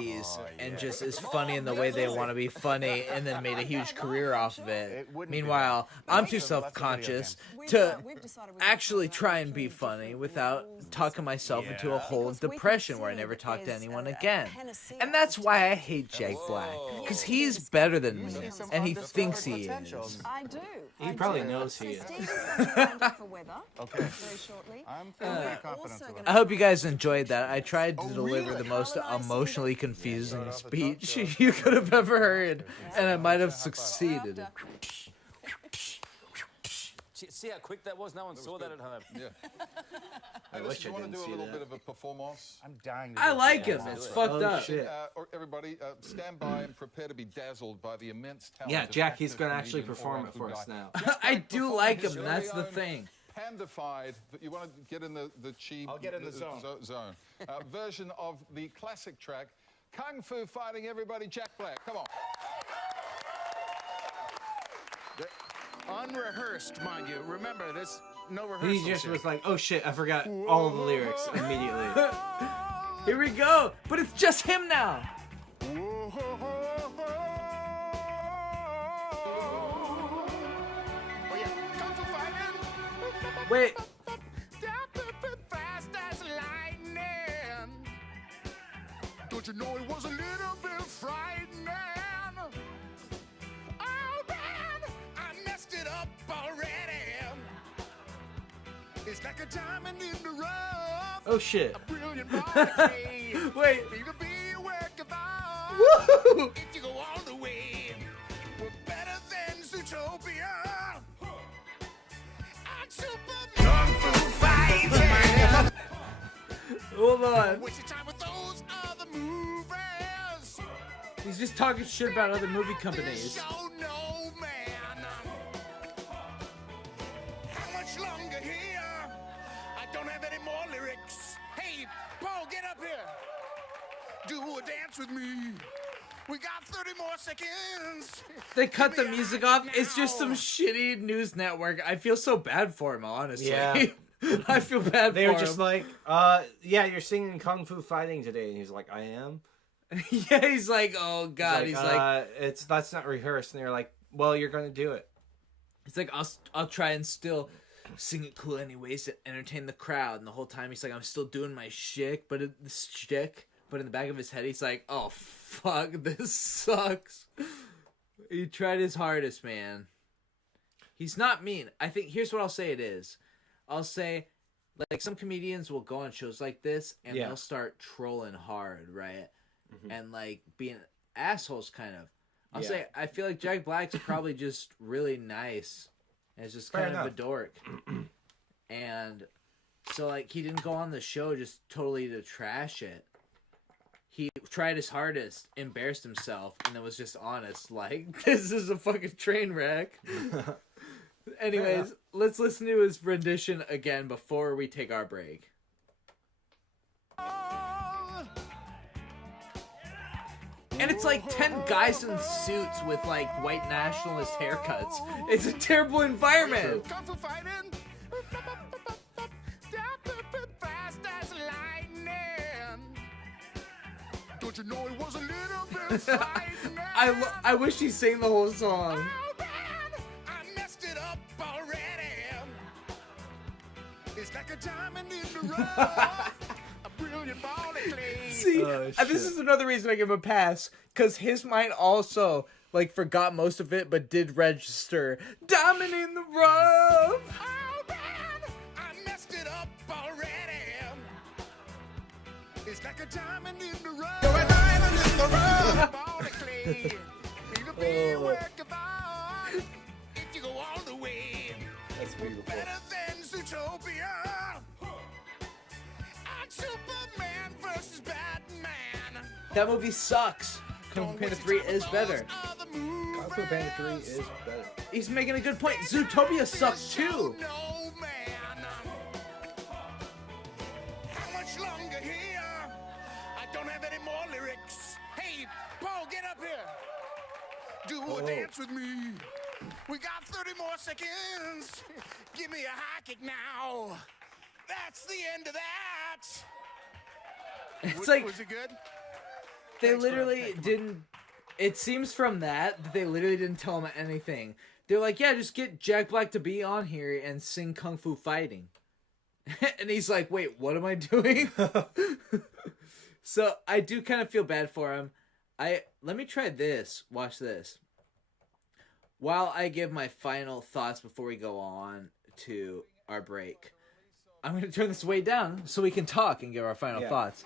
insecurities mom. and just is funny in the way they want to be funny, and then made a huge career off of it. It wouldn't be Meanwhile, bad. I'm Lots too of video self-conscious We've, to we've decided we're actually gonna try and play be funny different without rules. talking myself into a Yeah. whole Because we can depression where I see never that talk to there's anyone a again. panacea And that's for why I hate Jack Black, because he's better than me, and he thinks he is. I do. He I probably do. knows So he is. Steve is going to round up for weather Okay. very shortly. I'm feeling And pretty we're confident also about gonna I hope you guys enjoyed that. I tried to Oh, deliver really? the most Carl and I emotionally sing confusing off the top, speech so- you could have ever heard, and I might have succeeded. See how quick that was? No one saw that at home. Yeah. I Hey, wish listen, I you want didn't to do a see little that. bit of a performance? I'm dying to I do like this. him. It's fucked Oh, up. shit. Everybody, stand by and prepare to be dazzled by the immense talent. Yeah, of Jack, he's actor, gonna actually comedian, perform all-around it for good us guy. now. Jack I Black do performed like his him. That's very the own thing. Pandified, that you want to get in the chi. I'll get in the zone. Zone. Version of the classic track, Kung Fu Fighting Everybody, Jack Black. Come on. Unrehearsed, mind you. Remember, this no rehearsal. He just was like, oh shit, I forgot all of the lyrics immediately. Here we go, but it's just him now. Oh yeah, Kung Fu Fighting. Wait, Fast as lightning. Don't you know it was a little bit frightening? Oh man, I messed it up already. It's like a diamond in the rough. Oh shit. A brilliant body. wait. You could be a work of art. Woo! If you go all the way, we're better than Zootopia. And Superman. Kung Fu fighting. Hold on. Waste your time with those other movies. He's just talking shit about other movie companies. Show no man. How much longer here? I don't have any more lyrics. Hey, Paul, get up here. Do a dance with me. We got 30 more seconds. They cut the music off. It's just some shitty news network. I feel so bad for him, honestly. Yeah. I feel bad They for were just him. like, yeah, you're singing Kung Fu Fighting today. And he's like, I am. Yeah, he's like, oh god. He's like, that's not rehearsed. And they're like, well, you're going to do it. It's like I'll try and still sing it cool anyways to entertain the crowd. And the whole time he's like, I'm still doing my shtick, but in the back of his head he's like, oh fuck, this sucks. He tried his hardest, man. He's not mean. I think here's what I'll say it is. I'll say, like, some comedians will go on shows like this and Yeah. they'll start trolling hard, right? And like being assholes, kind of. I'll Yeah. say I feel like Jack Black's probably just really nice and is just Fair kind of a enough. dork. And so like he didn't go on the show just totally to trash it. He tried his hardest, embarrassed himself, and then was just honest. Like, this is a fucking train wreck. Anyways, let's listen to his rendition again before we take our break. And it's like 10 guys in suits with like white nationalist haircuts. It's a terrible environment. Kung Fu fighting. Fast as lightning. Don't you know it was a little bit frightening? I wish he sang the whole song. Oh man, I messed it up already. It's like a diamond in the rough. A brilliant ball of clay. See, this is another reason I give him a pass, because his mind also like forgot most of it, but did register "Diamond in the Rough." Oh man, I messed it up already. It's like a diamond in the rough. You're a diamond in the rough. Ball of clay. It'll be a work of art if you go all the way. That's beautiful. Better than Zootopia. And Superman versus Batman. That movie sucks. Kung Fu Panda 3 is better. Kung Fu Panda 3 is better. He's making a good point. Zootopia sucks too. No man. How much longer here? I don't have any more lyrics. Hey, Paul, get up here. Do a dance with me. We got 30 more seconds. Give me a high kick now. That's the end of that. It's like was it good? they literally didn't. It seems from that they literally didn't tell him anything. They're like, yeah, just get Jack Black to be on here and sing Kung Fu Fighting. And he's like, wait, what am I doing? So I do kind of feel bad for him. Let me try this. Watch this. While I give my final thoughts before we go on to our break, I'm going to turn this way down so we can talk and give our final thoughts.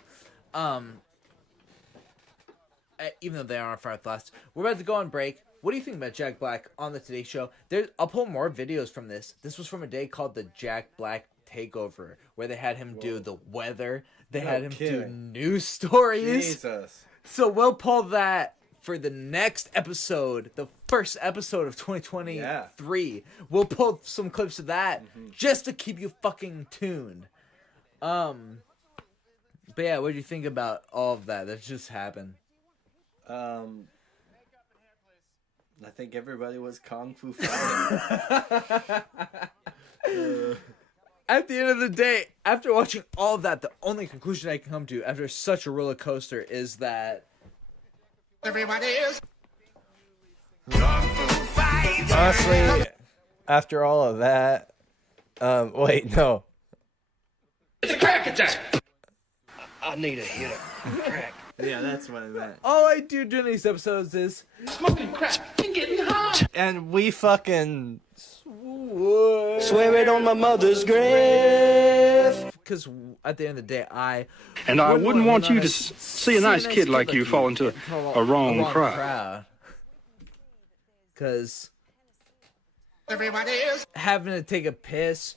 Even though they aren't our final thoughts, we're about to go on break. What do you think about Jack Black on the Today Show? I'll pull more videos from this. This was from a day called the Jack Black Takeover, where they had him do the weather. They had him do news stories. Jesus. So we'll pull that for the next episode, the first episode of 2023. We'll pull some clips of that just to keep you fucking tuned. But yeah, what do you think about all of that just happened? I think everybody was Kung Fu fighting. At the end of the day, after watching all of that, the only conclusion I can come to after such a roller coaster is that everybody is honestly, after all of that, wait, no. It's a crack attack. I need a hit of crack. Yeah, that's what I meant. All I do during these episodes is smoking crack and getting high. And we fucking swear it on my mother's grave. Because at the end of the day, I wouldn't want you to see a nice kid like you fall into a wrong crowd. Because everybody is having to take a piss.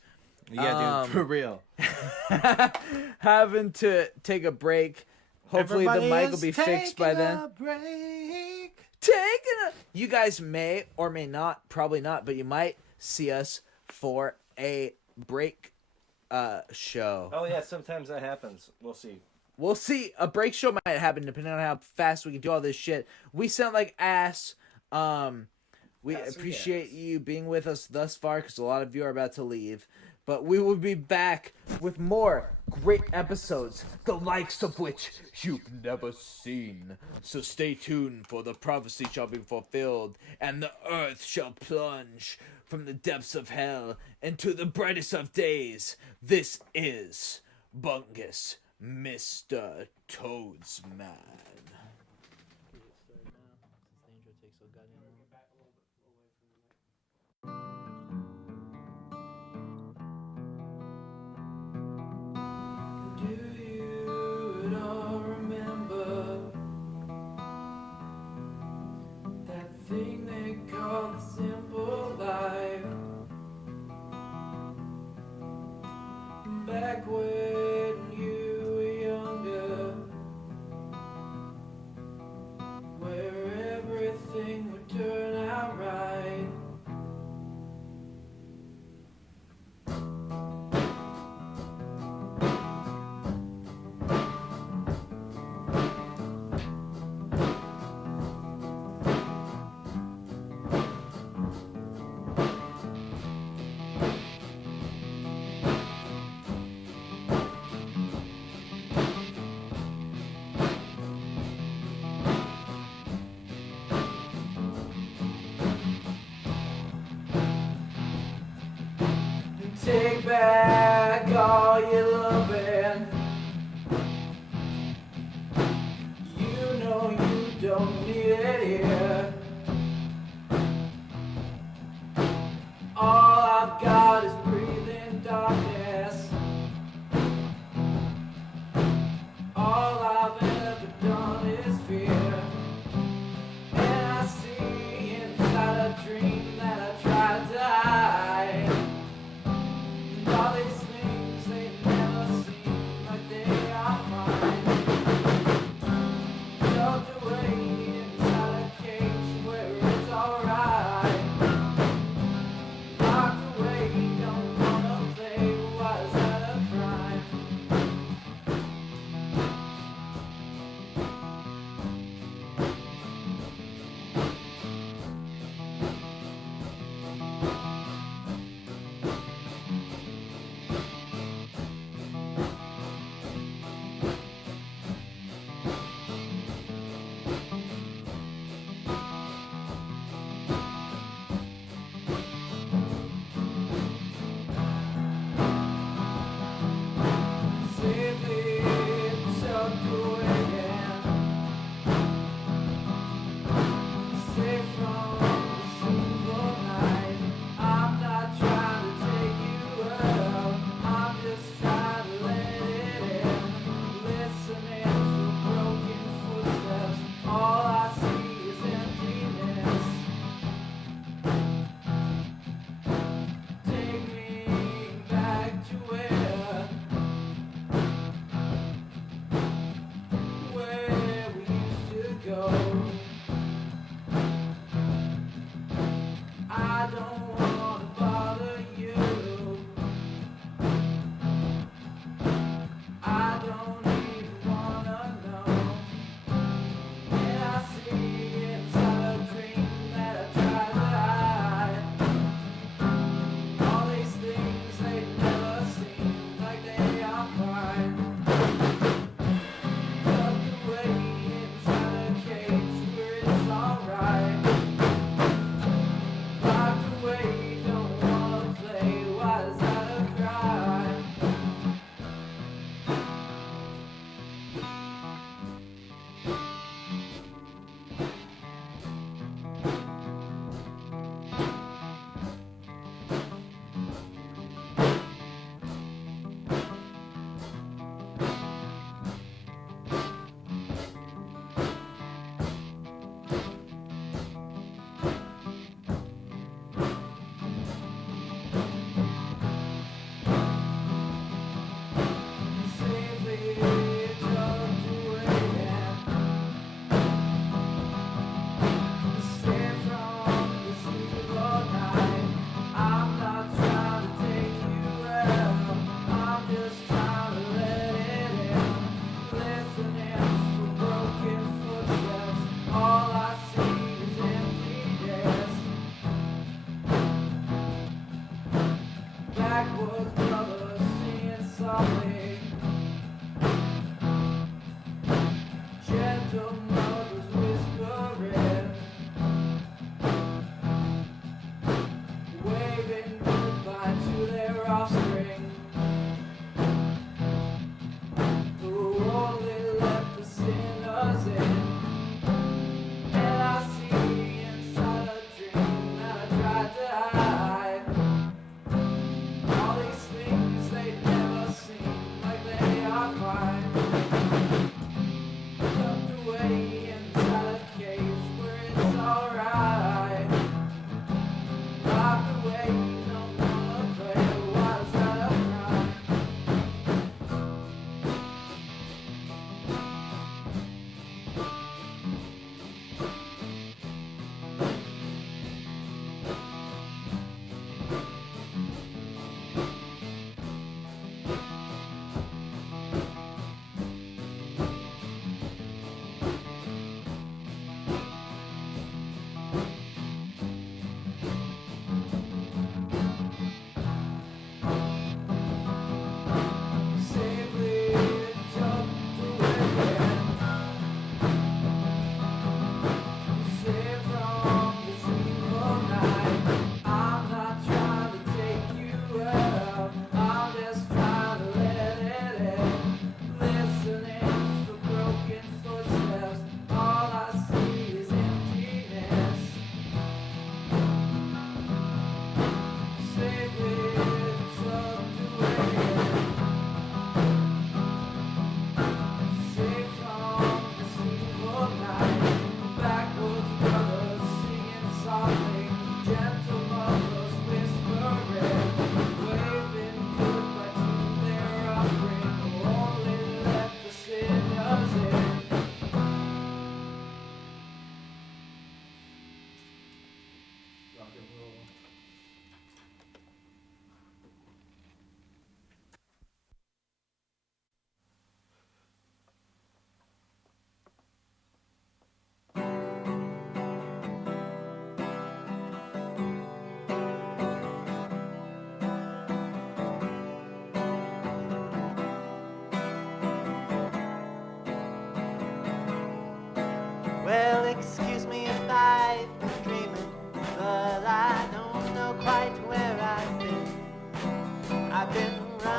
Yeah, dude, for real. Having to take a break. Hopefully the mic will be fixed by then. You guys may or may not, probably not, but you might see us for a break show. Oh yeah, sometimes that happens. We'll see. We'll see. A break show might happen depending on how fast we can do all this shit. We sound like ass. We appreciate you being with us thus far because a lot of you are about to leave. But we will be back with more great episodes, the likes of which you've never seen. So stay tuned, for the prophecy shall be fulfilled, and the earth shall plunge from the depths of hell into the brightest of days. This is Bungus, Mr. Toadsman. Do you at all remember that thing they call the simple life? Back when you were younger, where everything would turn out right. Take back all your loving. You know you don't need it here. All I've got is breathing darkness. All Locked away, don't wanna play. Why is that?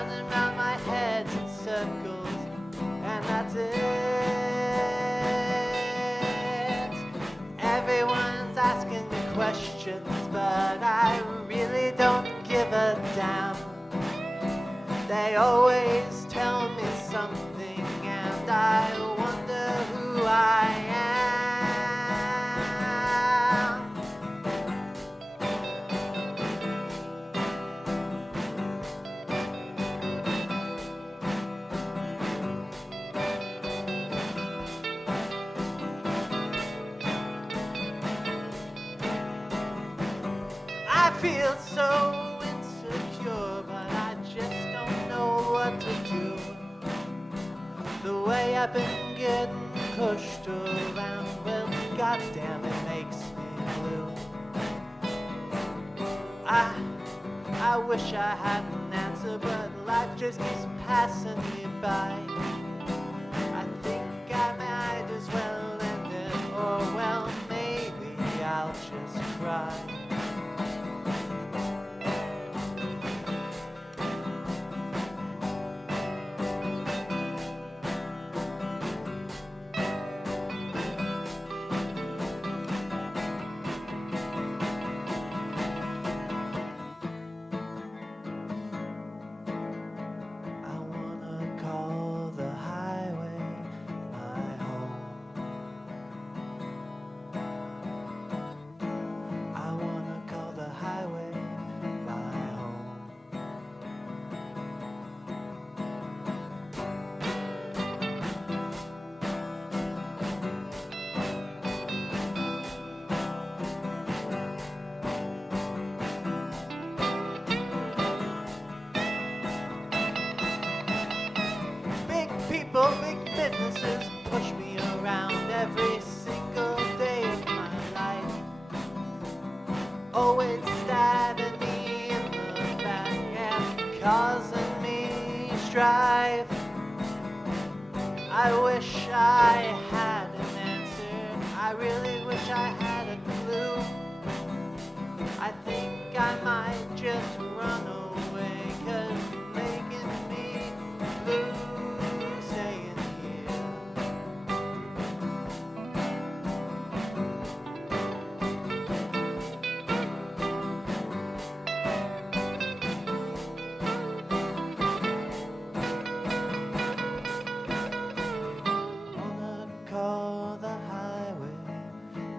running round my head in circles, and that's it. Everyone's asking me questions, but I really don't give a damn. They always tell me something, and I wonder who I am. I feel so insecure, but I just don't know what to do. The way I've been getting pushed around, well, goddamn, it makes me blue. I wish I had an answer, but life just keeps passing me by. I think I might as well end it, or well, maybe I'll just cry. Call the highway my home. I wanna call the highway my home. Big people, big businesses push me around every single day of my life. Always stabbing me in the back and causing me strife. I wish I had an answer. I really wish I had a clue. I think I might just run away, 'cause making me blue staying here. Wanna call the highway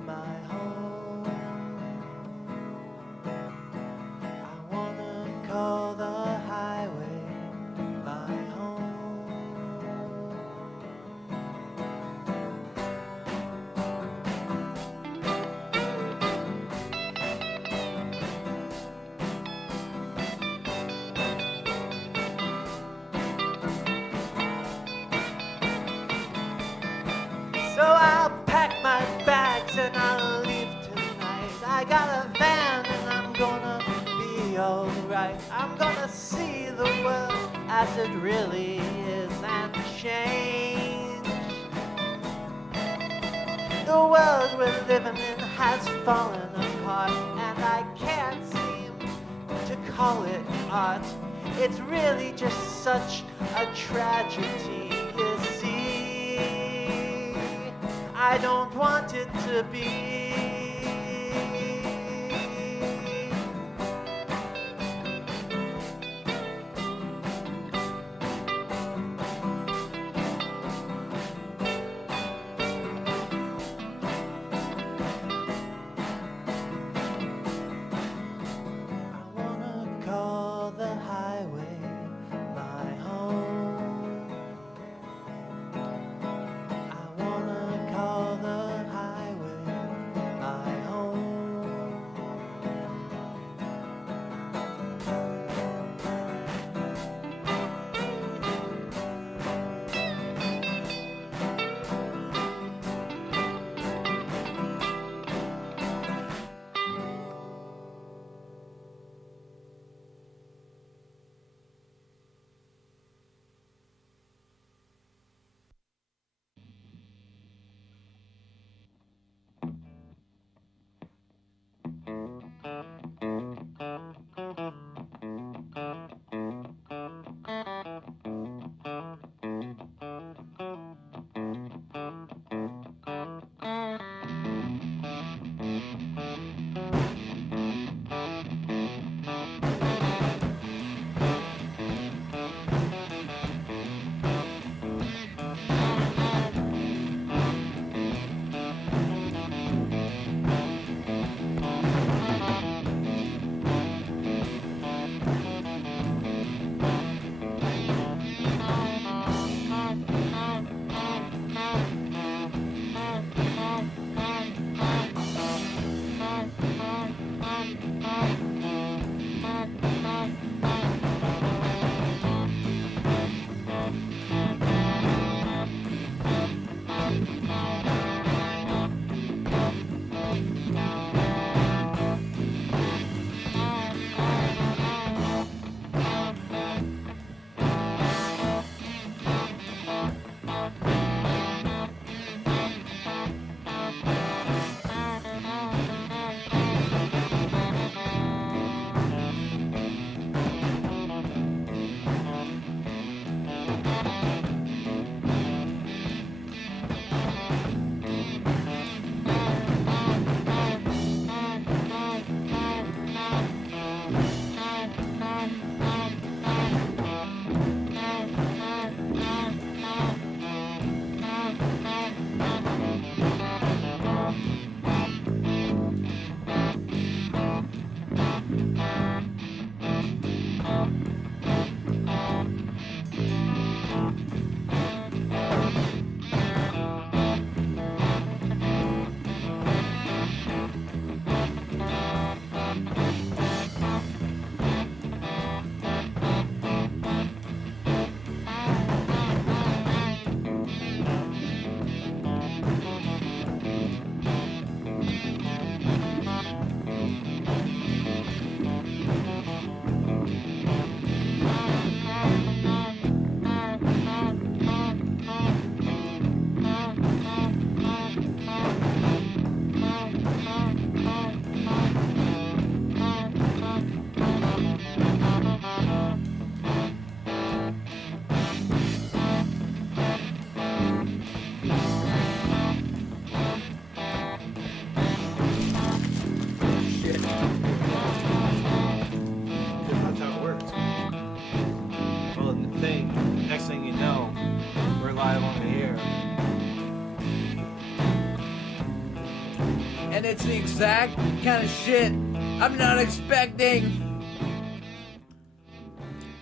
my home. I wanna call the highway my home. So I'll pack my bags and I'll leave tonight. I got a van and I'm gonna be alright. I'm gonna see the world as it really is and change. The world we're living in has fallen apart, and I can't seem to call it art. It's really just such a tragedy, you see. I don't want it to be. I wanna call the highway my home. I wanna call the highway That's the exact kind of shit I'm not expecting.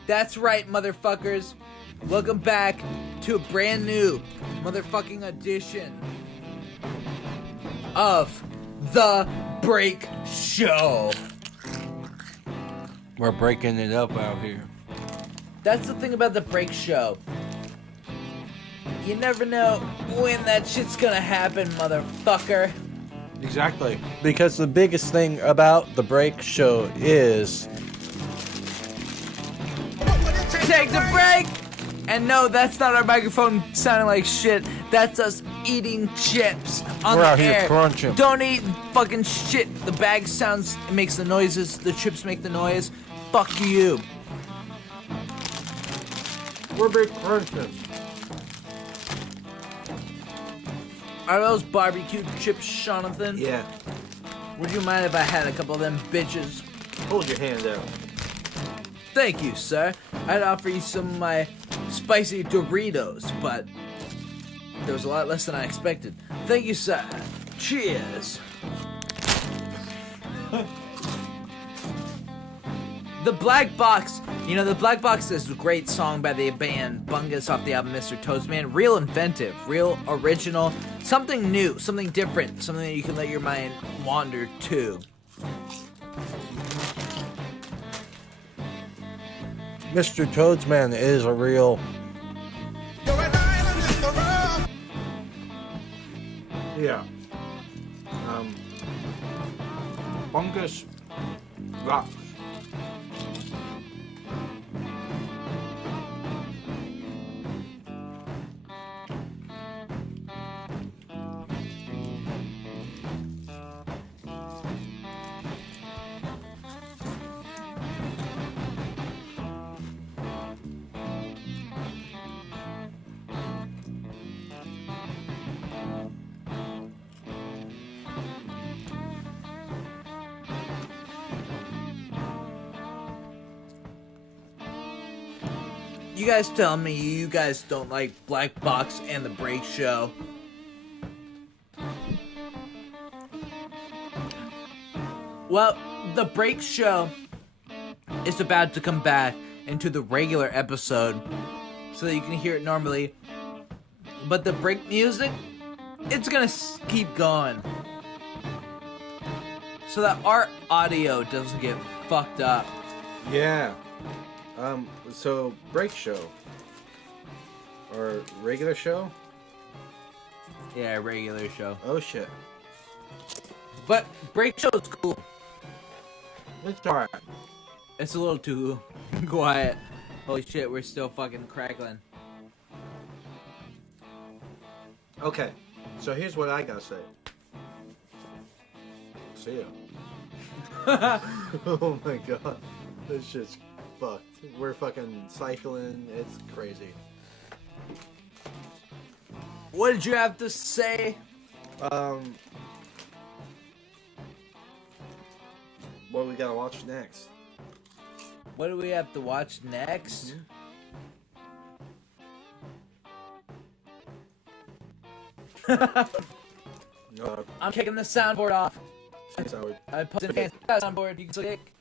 That's right, motherfuckers. Welcome back to a brand new motherfucking edition of The Break Show. We're breaking it up out here. That's the thing about The Break Show. You never know when that shit's gonna happen, motherfucker. Exactly. Because the biggest thing about the break show is take the break! And no, that's not our microphone sounding like shit. That's us eating chips on we're the out air. here crunching. Don't eat fucking shit. The bag sounds, it makes the noises. The chips make the noise. Fuck you. We're big crunching. Are those barbecue chips, Jonathan? Yeah. Would you mind if I had a couple of them bitches? Hold your hand out. Thank you, sir. I'd offer you some of my spicy Doritos, but there was a lot less than I expected. Thank you, sir. Cheers. The Black Box. You know, The Black Box is a great song by the band Bungus off the album Mr. Toadman. Real inventive, real original, something new, something different, something that you can let your mind wander to. Mr. Toadsman is a real... Yeah. Bungus rocks. You guys tell me you guys don't like Black Box and The Break Show. Well, The Break Show is about to come back into the regular episode so that you can hear it normally. But the break music, it's gonna keep going so that our audio doesn't get fucked up. Yeah. So break show or regular show? Yeah, regular show. Oh shit. But break show is cool. It's alright. It's a little too quiet. Holy shit, we're still fucking crackling. Okay, so here's what I gotta say. See ya. Oh my god. This shit's fucked. We're fucking cycling. It's crazy. What did you have to say? What we gotta watch next? What do we have to watch next? No. I'm kicking the soundboard off. Soundboard. I put it in the soundboard. You can click.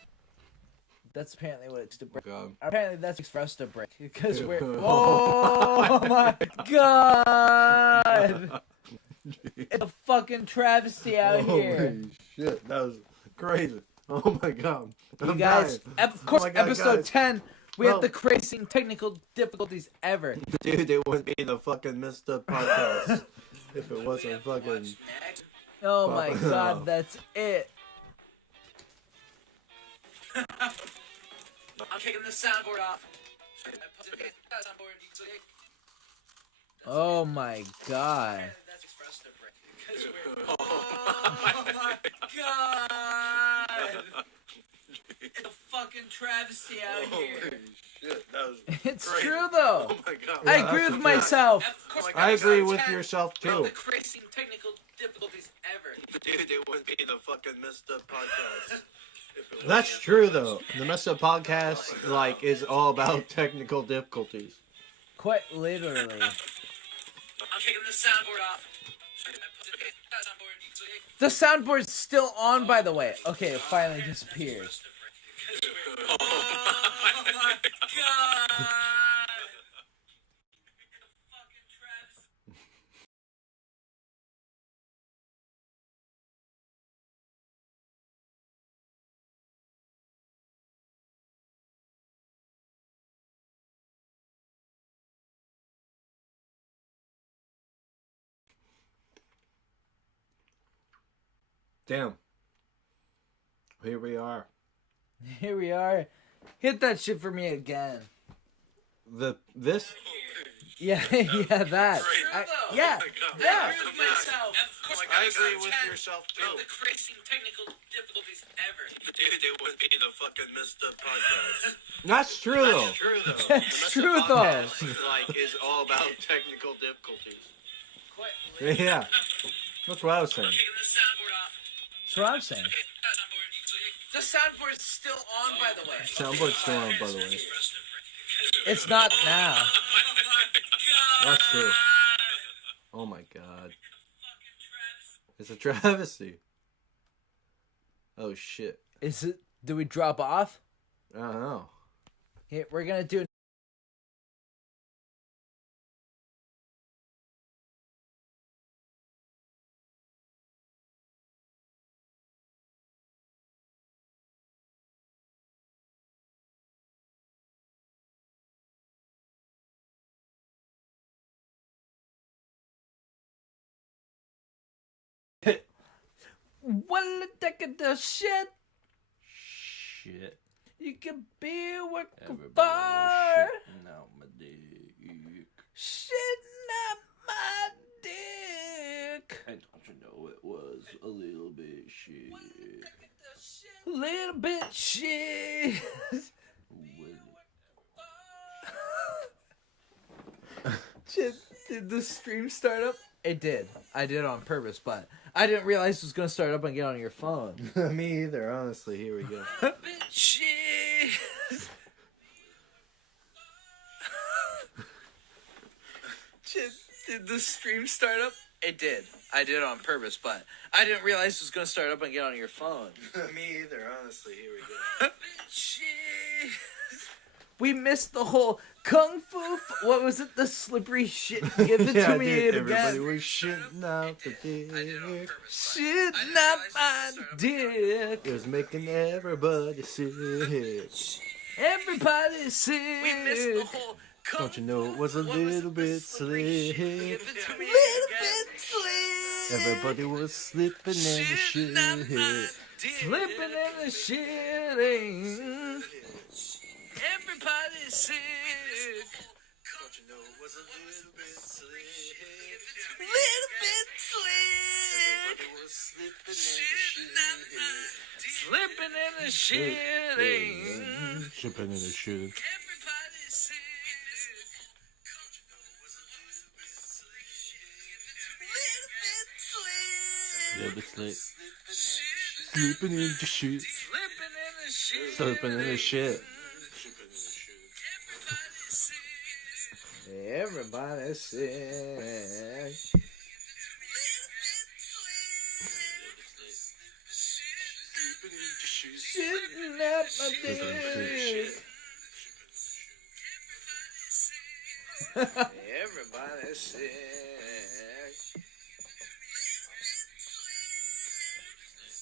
That's apparently what it's to break. God. Apparently that's for us to break because we're. Oh my god! It's a fucking travesty out here. Holy shit, that was crazy. Oh my god. You I'm guys, dying. of course, Oh my God, episode guys. 10. We Well- had the crazy technical difficulties ever. Dude, it wouldn't be the fucking messed up podcast if it wasn't fucking. Oh my god, that's it. I'm kicking the soundboard off. Oh my god. Oh my god. It's a fucking travesty out here. Shit, that was It's crazy. true though. Oh my god. I agree with myself. I agree with yourself too. The crazy technical difficulties ever. Dude, it wouldn't be the fucking messed up podcast. That's true though. The messed up podcast is all about technical difficulties. Quite literally. I'm kicking the soundboard off. The soundboard's still on, by the way. Okay, it finally disappeared. Oh my god! Damn. Here we are. Here we are. Hit that shit for me again. This? Yeah, yeah, that. Yeah. I agree with yourself too. The crazy technical difficulties ever. Dude, it would be the fucking Missed Up podcast. That's true though. That's true though. That's The true Messed Up though. podcast, is all about technical difficulties. Yeah. That's what I was saying. That's what I'm saying. The soundboard's still on, by the way. Soundboard's still on, by the way. It's not now. That's true. Oh my god. It's a travesty. Oh shit. Is it? Do we drop off? I don't know. Here, we're gonna do. Well, take it the shit. Shit. You can be working Everybody for. shitting out my dick. Shitting out my dick. And don't you know it was a little bit shit. Little bit shit. Shit, did the stream start up? It did. I did it on purpose, but I didn't realize it was going to start up and get on your phone. Me either, honestly. Here we go. Shit. Shit, did the stream start up? It did. I did it on purpose, but I didn't realize it was going to start up and get on your phone. Me either, honestly. Here we go. Shit. We missed the whole kung fu. What was it? The slippery shit. Give it to me dude, again. everybody was shitting out the dick. Shitting out my dick. It was making everybody sick. Everybody sick. We missed the whole. Don't you know it was a little bit slick? Little bit slick. Everybody was slipping in the shit. Slipping in the shitting. Everybody's sick. Don't you know it was a little bit slick? Little bit slick. Everybody was slipping in the shit. Slipping in the shitting. Slipping in the shit. Everybody's sick. Little bit slick. Slipping in the shit. Slipping in the shit. Everybody's sick. Shitting out my dick. Everybody's sick.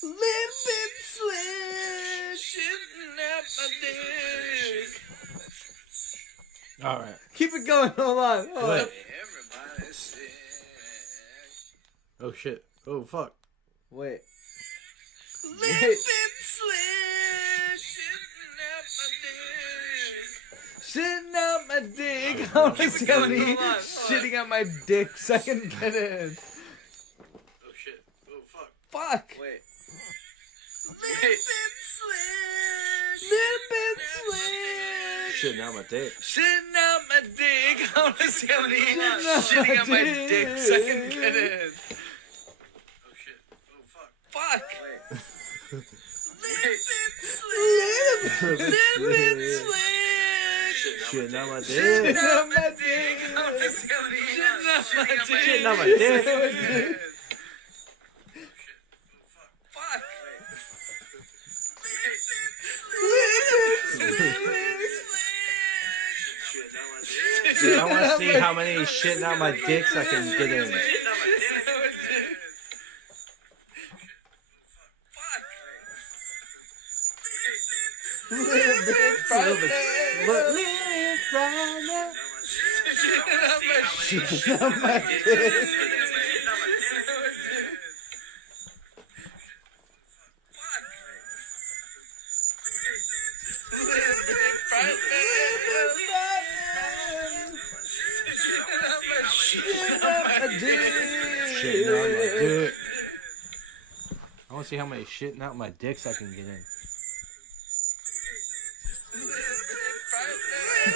Little bit slick. Shitting out my dick. All right. Keep it going. Hold on. Hold on. Everybody's sick. Oh shit. Oh fuck. Wait. Little bit slick. Shitting out my dick. I want to see how many shitting out my dick so I can get in. Oh shit. Oh fuck. Fuck. Wait. Little bit slick. Little bit slick. Shitting out my dick. Shitting out my dick. I want to see how many shitting out my dick so I can get in. Oh shit. Oh fuck. Fuck. Wait. Little bit slick. Shitting out my dick. Shitting out my dick. I want to see how many shitting out my dick. Shitting out my dick. how many shitting out my dicks I can get in. Shitting out my dick. Shitting out my dick. I want to see how many shitting out my dicks I can get in.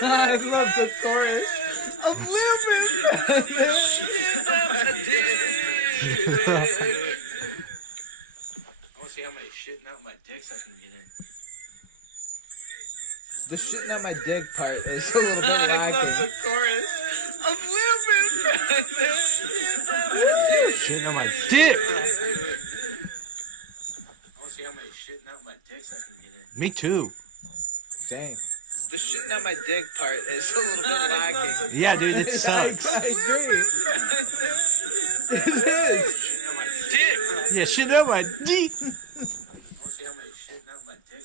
I love the chorus of Lil Bit. The shitting out my dick part is a little bit lacking. Shitting on my dick. Me too. Dang. The shitting out my dick part is a little bit lacking. Yeah, dude, it sucks. I agree. It is. Yeah, shitting out my dick.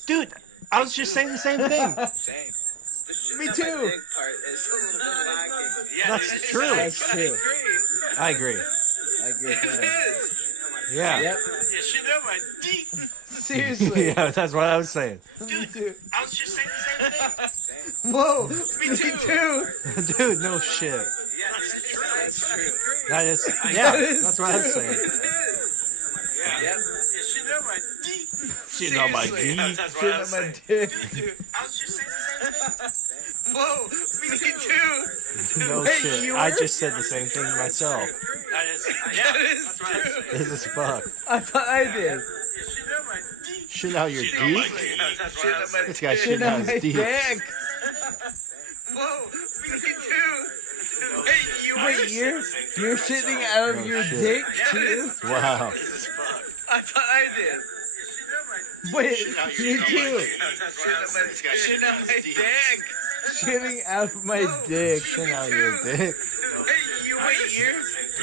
Dude, I was just saying the same thing. Me too. That's true. That's true. I agree. I agree with that. Yeah. Yep. Seriously. Yeah, that's what I was saying. Me too. I was just saying the same thing. Whoa. Me too. Dude, no shit. That's true. That is, yeah, That is that's what I was saying. Yep. Shitting out my dick. Shitting on my Seriously. dick. Shitting on my dick. I was just saying the same thing. Whoa. Me too. No Wait, shit. you I were? just said the same thing myself. That is, That is that's what I was true. This is fuck. I thought I did. Shitting out my dick. Shit out your Shitting out my dick? dick. That's what I was saying. This guy Shitting shitting out on my his dick. dick. Whoa. Me too. Wait, you're shitting out of No your shit. dick too? Wow. I thought I did. Wait, me too. Shitting out my dick. Shitting out of my dick. Shitting out your dick.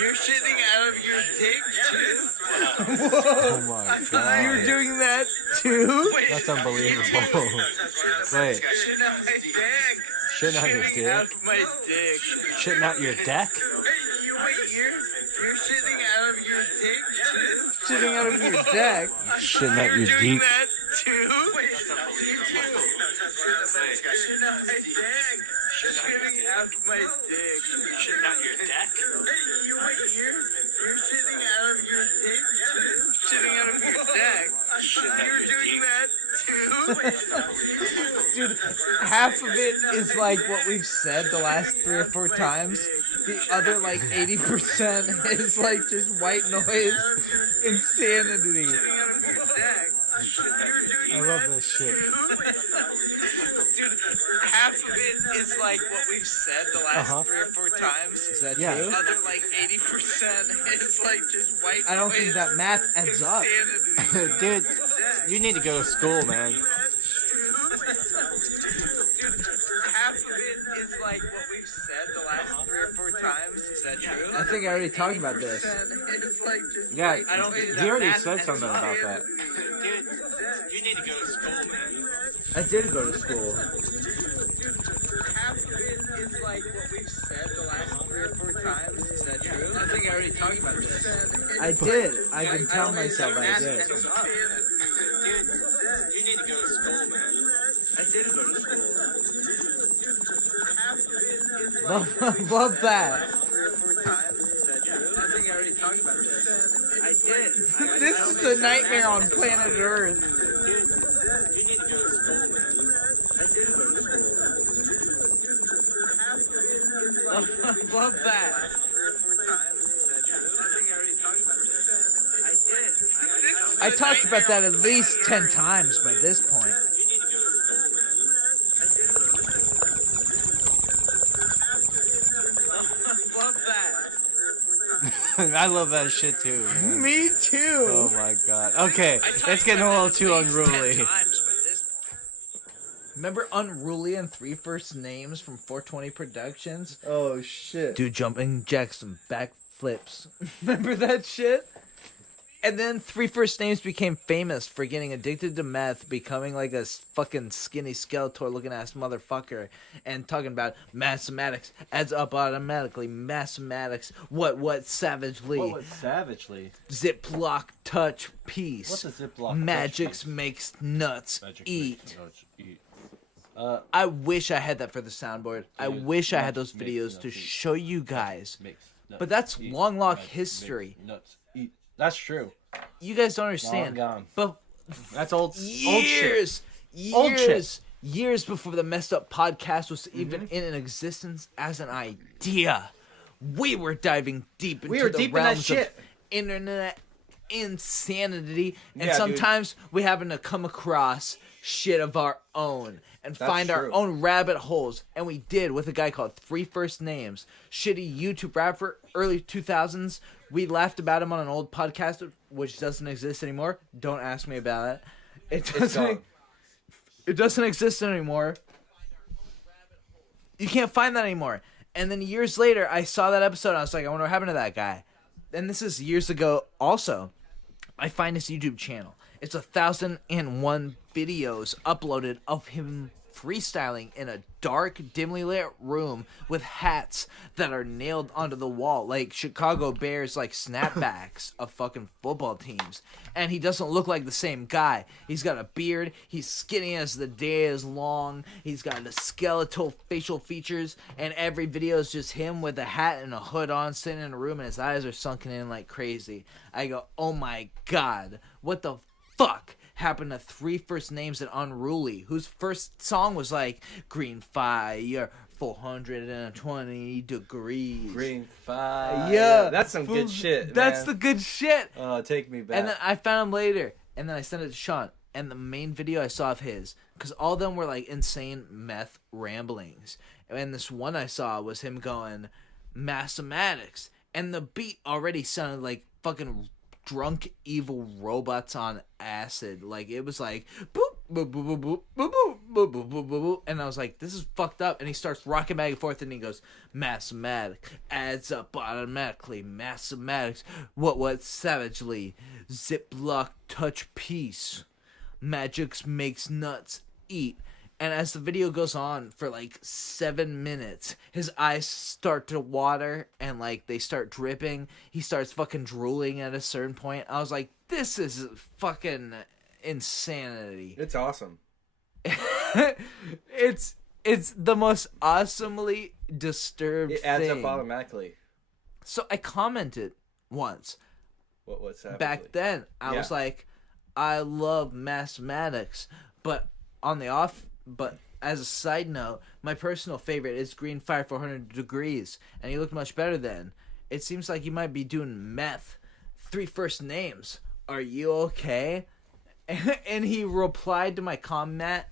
You're shitting out of your dick too? Oh Whoa. my You're god. doing that too? That's unbelievable. Wait, Shitting out my dick. shitting out your Shitting out dick? of my dick. Shitting out your deck? You're shitting out of your dick too? Shitting out of your deck? Shitting out your You're doing dick? that too? You too. Shitting out my dick. Shitting out my dick. Shitting out your deck. You're shitting out of your dick too? Shitting out of your deck. You're doing that too? Dude, half of it is like what we've said the last 3 or 4 times. The other like 80% is like just white noise insanity. I love this shit. Dude, half of it is like what we've said the last 3 or 4 times. Is that Yeah. true? The other like 80% is like just white I don't think noise that math adds up. insanity. Dude, you need to go to school, man. Half of it is like what we've said the last 3 or 4 times. Is that true? I think I already talked about this. Is like just Yeah, I don't think he already said something about that. Dude, you need to go to school, man. I did go to school. Half of it is like what we've said the last 3 or 4 times. Is that true? I think I already talked about this. I did. I can tell myself I did. Dude, you need to go to school, man. I did go to school. Love that. I think I already talked about this. I did. This is a nightmare on planet Earth. Dude, you need to go to school, man. I did go to school. Love that. I talked about that at least 10 times by this point. Love that. I love that shit too, man. Me too. Oh my god. Okay, it's getting a little too unruly. Remember Unruly and Three First Names from 420 Productions? Oh shit. Dude jumping jacks and backflips. Remember that shit? And then Three First Names became famous for getting addicted to meth, becoming like a fucking skinny Skeletor looking ass motherfucker, and talking about mathematics adds up automatically. Mathematics, what savagely? What savagely? Ziploc touch piece. What's a Ziploc Magics touch piece? makes nuts eat. Makes nuts eat. I wish I had that for the soundboard. I wish I had those videos to show you guys. But that's long lock history. Nuts eat. That's true. You guys don't understand. Long gone. But that's old. Years, Old shit. years before the Messed Up podcast was even in existence as an idea, we were diving deep into the realms of internet insanity, and sometimes we happen to come across shit of our own and find our own rabbit holes, and we did with a guy called Three First Names, shitty YouTube rapper, early 2000s. We laughed about him on an old podcast, which doesn't exist anymore. Don't ask me about it. It doesn't exist anymore. You can't find that anymore. And then years later, I saw that episode, and I was like, I wonder what happened to that guy. And this is years ago also. I find his YouTube channel. It's 1,001 videos uploaded of him freestyling in a dark, dimly lit room with hats that are nailed onto the wall, like Chicago Bears, like snapbacks of fucking football teams. And he doesn't look like the same guy. He's got a beard. He's skinny as the day is long. He's got the skeletal facial features. And every video is just him with a hat and a hood on, sitting in a room, and his eyes are sunken in like crazy. I go, oh my god, what the fuck happened to Three First Names and Unruly, whose first song was like Green Fire, 420 degrees. Green Fire. Yeah. That's some good shit, That's man. the good shit. Take me back. And then I found him later, and then I sent it to Sean, and the main video I saw of his, because all of them were like insane meth ramblings, and this one I saw was him going mathematics, and the beat already sounded like fucking drunk evil robots on acid. Like it was like boop boop boop boop boop boop boop boop boop boop, and I was like, this is fucked up. And he starts rocking back and forth, and he goes, mathematics adds up automatically. Mathematics what savagely. Ziploc touch piece. Magics makes nuts eat. And as the video goes on for like 7 minutes, his eyes start to water and like they start dripping. He starts fucking drooling at a certain point. I was like, this is fucking insanity. It's awesome. It's the most awesomely disturbed It adds thing. up automatically. So I commented once. What's that? Back then, I was like, I love mathematics, but on the off. But as a side note, my personal favorite is Green Fire 400 Degrees, and he looked much better then. It seems like you might be doing meth. Three First Names. Are you okay? And he replied to my comment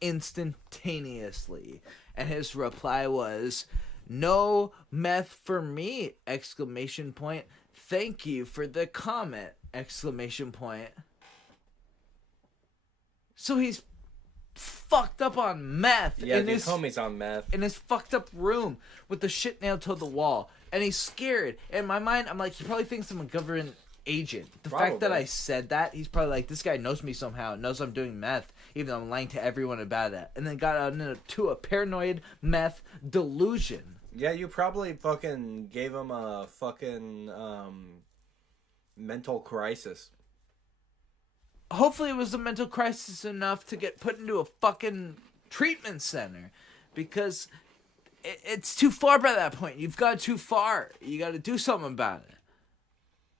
instantaneously. And his reply was, no meth for me! Exclamation point. Thank you for the comment! Exclamation point. So he's fucked up on meth. Yeah, in these his homies on meth. in his fucked up room with the shit nailed to the wall, and he's scared. In my mind, I'm like, he probably thinks I'm a government agent. The fact that Probably. I said that, he's probably like, this guy knows me somehow, knows I'm doing meth, even though I'm lying to everyone about it, and then got into a paranoid meth delusion. Yeah, you probably fucking gave him a fucking mental crisis. Hopefully it was a mental crisis enough to get put into a fucking treatment center, because it's too far by that point. You've gone too far. You got to do something about it.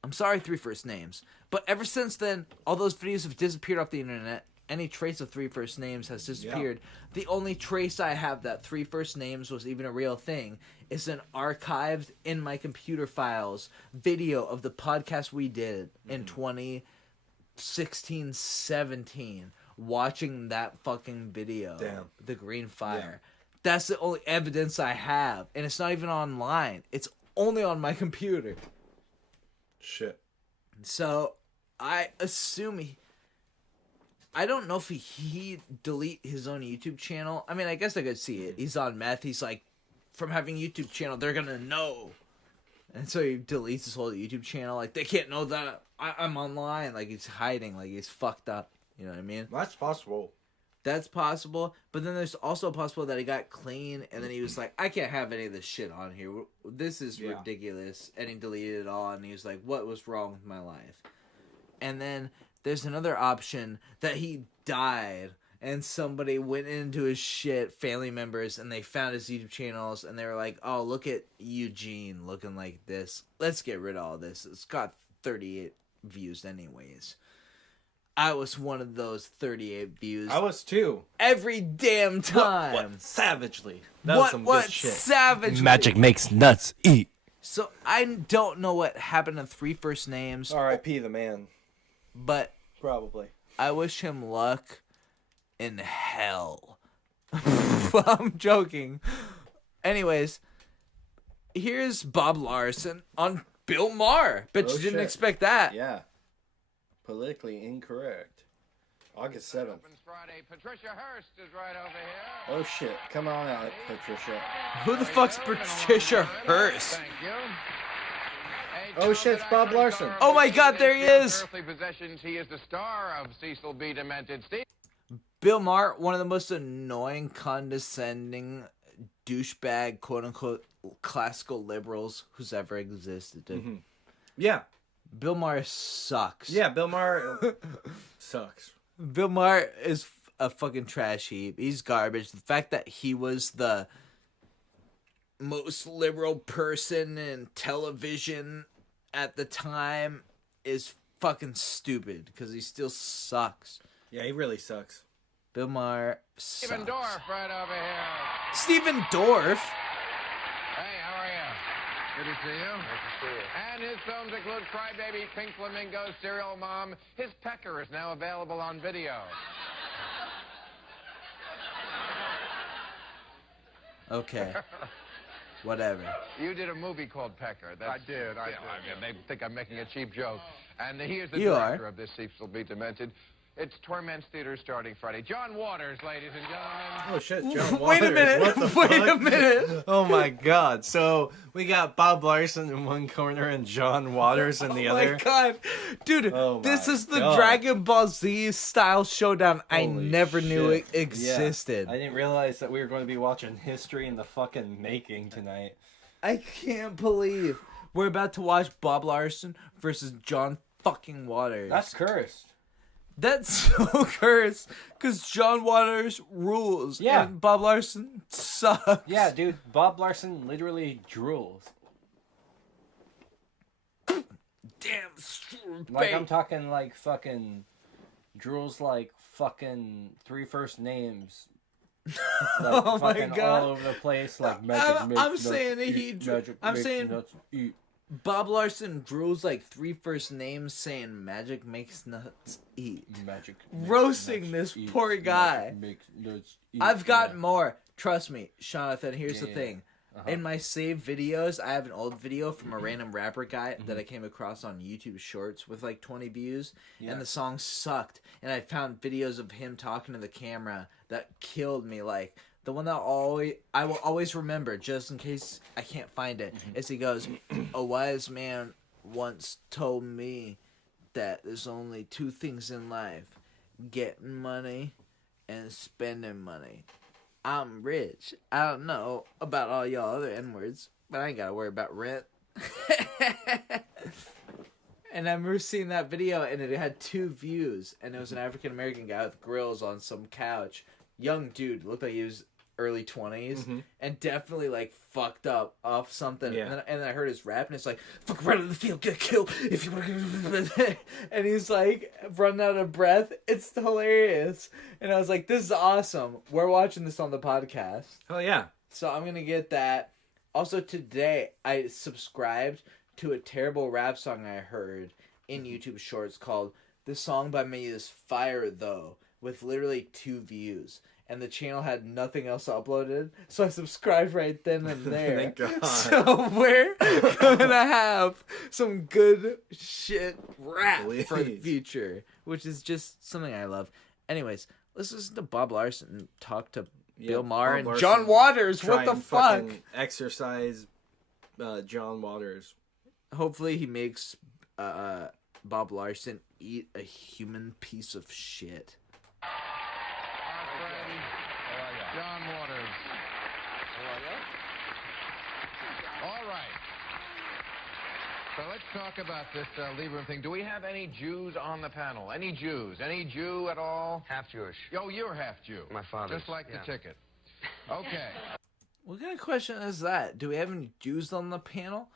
I'm sorry, Three First Names. But ever since then, all those videos have disappeared off the internet. Any trace of Three First Names has disappeared. Yeah. The only trace I have that Three First Names was even a real thing is an archived in my computer files video of the podcast we did in 2016, 17, watching that fucking video. Damn. The Green Fire. Yeah. That's the only evidence I have. And it's not even online. It's only on my computer. Shit. So, I assume I don't know if he delete his own YouTube channel. I mean, I guess I could see it. He's on meth. He's like, from having a YouTube channel, they're gonna know. And so he deletes his whole YouTube channel. Like, they can't know that I'm online. Like, he's hiding. Like, he's fucked up. You know what I mean? That's possible. That's possible. But then there's also possible that he got clean, and then he was like, I can't have any of this shit on here. This is ridiculous. And he deleted it all, and he was like, what was wrong with my life? And then there's another option that he died, and somebody went into his shit, family members, and they found his YouTube channels, and they were like, oh, look at Eugene looking like this. Let's get rid of all this. It's got 38 views anyways. I was one of those 38 views. I was too. Every damn time. What? Savagely. That was some good shit. Savagely. Magic makes nuts eat. So I don't know what happened to Three First Names. R.I.P. the man. But probably. I wish him luck in hell. I'm joking. Anyways, here's Bob Larson on Bill Maher. Bet you didn't expect that. Yeah. Politically incorrect. August 7th. Friday. Patricia Hearst is right over here. Oh shit. Come on out, Patricia. Who the fuck's Patricia Hearst? Thank you. Oh shit, it's Bob Larson. Oh my god, there he is. Earthly possessions. He is the star of Cecil B. Demented Steve. Bill Maher, one of the most annoying, condescending, douchebag, quote-unquote, classical liberals who's ever existed. Mm-hmm. Yeah. Bill Maher sucks. Yeah, Bill Maher sucks. Bill Maher is a fucking trash heap. He's garbage. The fact that he was the most liberal person in television at the time is fucking stupid because he still sucks. Yeah, he really sucks. Bill Maher sucks. Stephen Dorff right over here. Stephen Dorff? Hey, how are you? Good to see you. Nice to see you. And his films include Crybaby, Pink Flamingo, Serial Mom. His Pecker is now available on video. Okay. Whatever. You did a movie called Pecker. I did. They think I'm making a cheap joke. And he is the You director are. of this Cecil B. Demented. It's Torments Theater starting Friday. John Waters, ladies and gentlemen. Oh shit, John Waters. Wait a minute. What the Wait fuck? a minute. Oh my god. So we got Bob Larson in one corner and John Waters in the other. Oh my god. Dude, this my is the God. Dragon Ball Z style showdown I Holy never knew shit. it existed. Yeah. I didn't realize that we were going to be watching history in the fucking making tonight. I can't believe we're about to watch Bob Larson versus John fucking Waters. That's cursed. That's so cursed because John Waters rules. Yeah. And Bob Larson sucks. Yeah, dude, Bob Larson literally drools. Damn. Like, I'm talking like fucking drools like fucking Three First Names. Like, Oh my fucking God. all over the place, like magic I'm makes nuts saying that eat, he. magic I'm makes saying nuts eat. Bob Larson drools like Three First Names, saying magic makes nuts eat. Magic. Roasting this eat, poor guy. magic makes nuts eat. I've got more. Trust me, Jonathan. Here's Yeah, the yeah. thing. In my saved videos, I have an old video from a random rapper guy that I came across on YouTube Shorts with like 20 views, Yeah. and the song sucked. And I found videos of him talking to the camera that killed me. Like the one that I will always remember, just in case I can't find it, is he goes, "A wise man once told me that there's only two things in life: getting money and spending money. I'm rich. I don't know about all y'all other N-words, but I ain't gotta worry about rent." And I remember seeing that video, and it had 2 views, and it was an African-American guy with grills on some couch. Young dude, looked like he was early 20s, and definitely, like, fucked up off something. Yeah. And then I heard his rap, and it's like, "Fuck around in the field, get killed if you want to." And he's, like, running out of breath. It's hilarious. And I was like, this is awesome. We're watching this on the podcast. Oh yeah. So I'm going to get that. Also, today, I subscribed to a terrible rap song I heard in YouTube Shorts called "The Song by Me is Fire Though," with literally 2 views. And the channel had nothing else uploaded, so I subscribed right then and there. Thank God. So we're gonna have some good shit rap for the Please. future, which is just something I love. Anyways, let's listen to Bob Larson talk to Yeah, Bill Maher Bob and Larson John Waters. try What the and fuck? fucking exercise John Waters. Hopefully he makes Bob Larson eat a human piece of shit. John Waters. All right. So let's talk about this Lieberman thing. Do we have any Jews on the panel? Any Jews? Any Jew at all? Half Jewish. Oh, you're half Jew. My father. Just like the ticket. Okay. What kind of question is that? Do we have any Jews on the panel?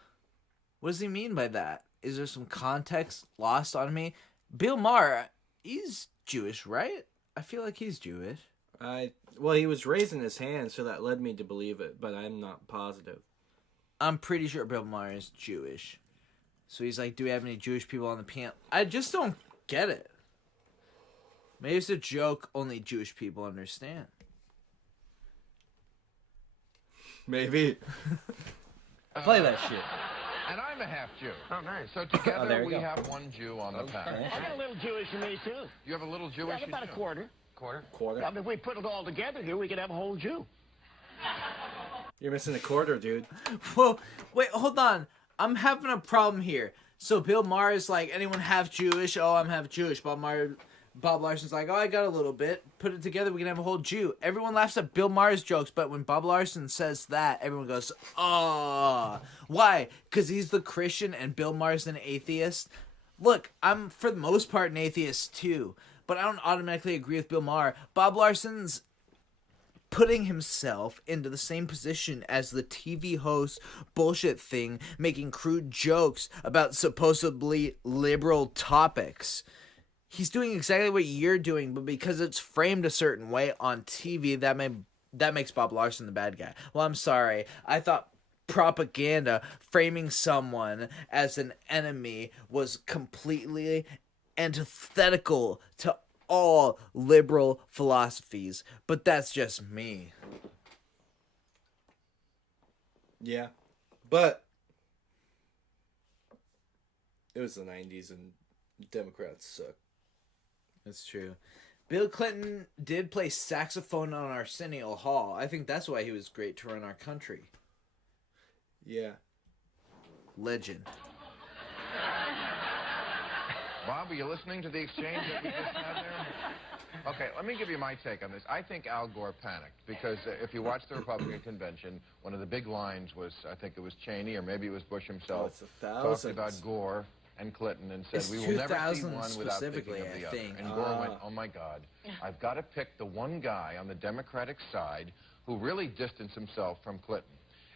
What does he mean by that? Is there some context lost on me? Bill Maher, he's Jewish, right? I feel like he's Jewish. Well, he was raising his hand, so that led me to believe it, but I'm not positive. I'm pretty sure Bill Maher is Jewish. So he's like, do we have any Jewish people on the panel? I just don't get it. Maybe it's a joke only Jewish people understand. Maybe. Play that shit. And I'm a half Jew. Oh, nice. So there together you we go. have one Jew on the panel. I got a little Jewish in me, too. You have a little Jewish? Yeah, about a quarter. Quarter? I mean, if we put it all together here, we could have a whole Jew. You're missing a quarter, dude. Well, wait, hold on. I'm having a problem here. So Bill Maher is like, anyone half Jewish? Oh, I'm half Jewish. Bob Larson's like, oh, I got a little bit. Put it together, we can have a whole Jew. Everyone laughs at Bill Maher's jokes, but when Bob Larson says that, everyone goes, oh. Why? Because he's the Christian and Bill Maher's an atheist? Look, I'm, for the most part, an atheist too, but I don't automatically agree with Bill Maher. Bob Larson's putting himself into the same position as the TV host bullshit thing, making crude jokes about supposedly liberal topics. He's doing exactly what you're doing, but because it's framed a certain way on TV, that makes Bob Larson the bad guy. Well, I'm sorry. I thought propaganda, framing someone as an enemy, was completely antithetical to all liberal philosophies, but that's just me. Yeah. But it was the 90s and Democrats suck. That's true. Bill Clinton did play saxophone on Arsenio Hall. I think that's why he was great to run our country. Yeah. Legend. Bob, are you listening to the exchange that we just had there? Okay, let me give you my take on this. I think Al Gore panicked because if you watch the Republican convention, one of the big lines was, I think it was Cheney or maybe it was Bush himself, talked about Gore and Clinton and said, we will never see one without thinking of the other. And Gore went, oh my God, I've got to pick the one guy on the Democratic side who really distanced himself from Clinton.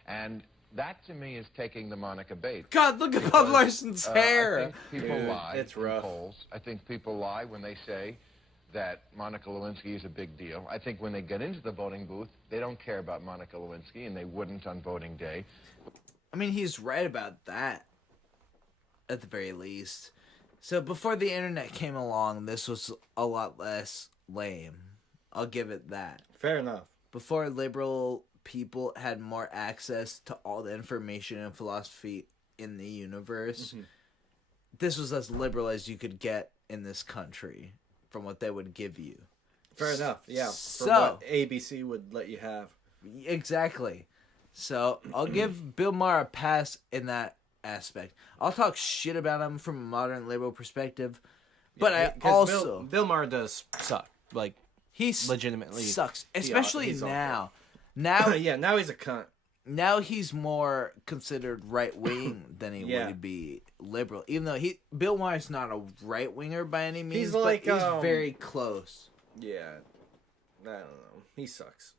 And that, to me, is taking the Monica Bates. God, look at Bob Larson's hair. I think people lie it's in rough. polls. I think people lie when they say that Monica Lewinsky is a big deal. I think when they get into the voting booth, they don't care about Monica Lewinsky, and they wouldn't on voting day. I mean, he's right about that, at the very least. So before the internet came along, this was a lot less lame. I'll give it that. Fair enough. Before liberal people had more access to all the information and philosophy in the universe, this was as liberal as you could get in this country from what they would give you. Fair enough, yeah. For So, what ABC would let you have. Exactly. So I'll give Bill Maher a pass in that aspect. I'll talk shit about him from a modern liberal perspective, but Yeah, I 'cause also... Bill Maher does suck. Like, he's legitimately sucks, especially he's now. awful. Now, yeah, now he's a cunt. Now he's more considered right wing than he would be liberal. Even though Bill Maher's not a right winger by any means, He's like, but he's very close. Yeah, I don't know. He sucks.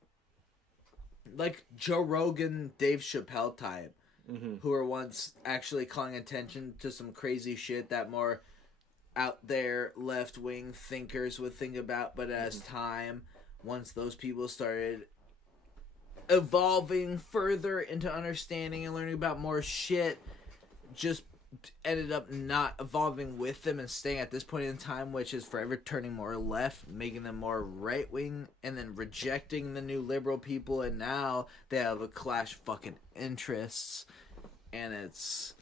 Like Joe Rogan, Dave Chappelle type, who were once actually calling attention to some crazy shit that more out there left wing thinkers would think about. But as time, once those people started evolving further into understanding and learning about more shit, just ended up not evolving with them and staying at this point in time, which is forever turning more left, making them more right wing, and then rejecting the new liberal people, and now they have a clash of fucking interests, and it's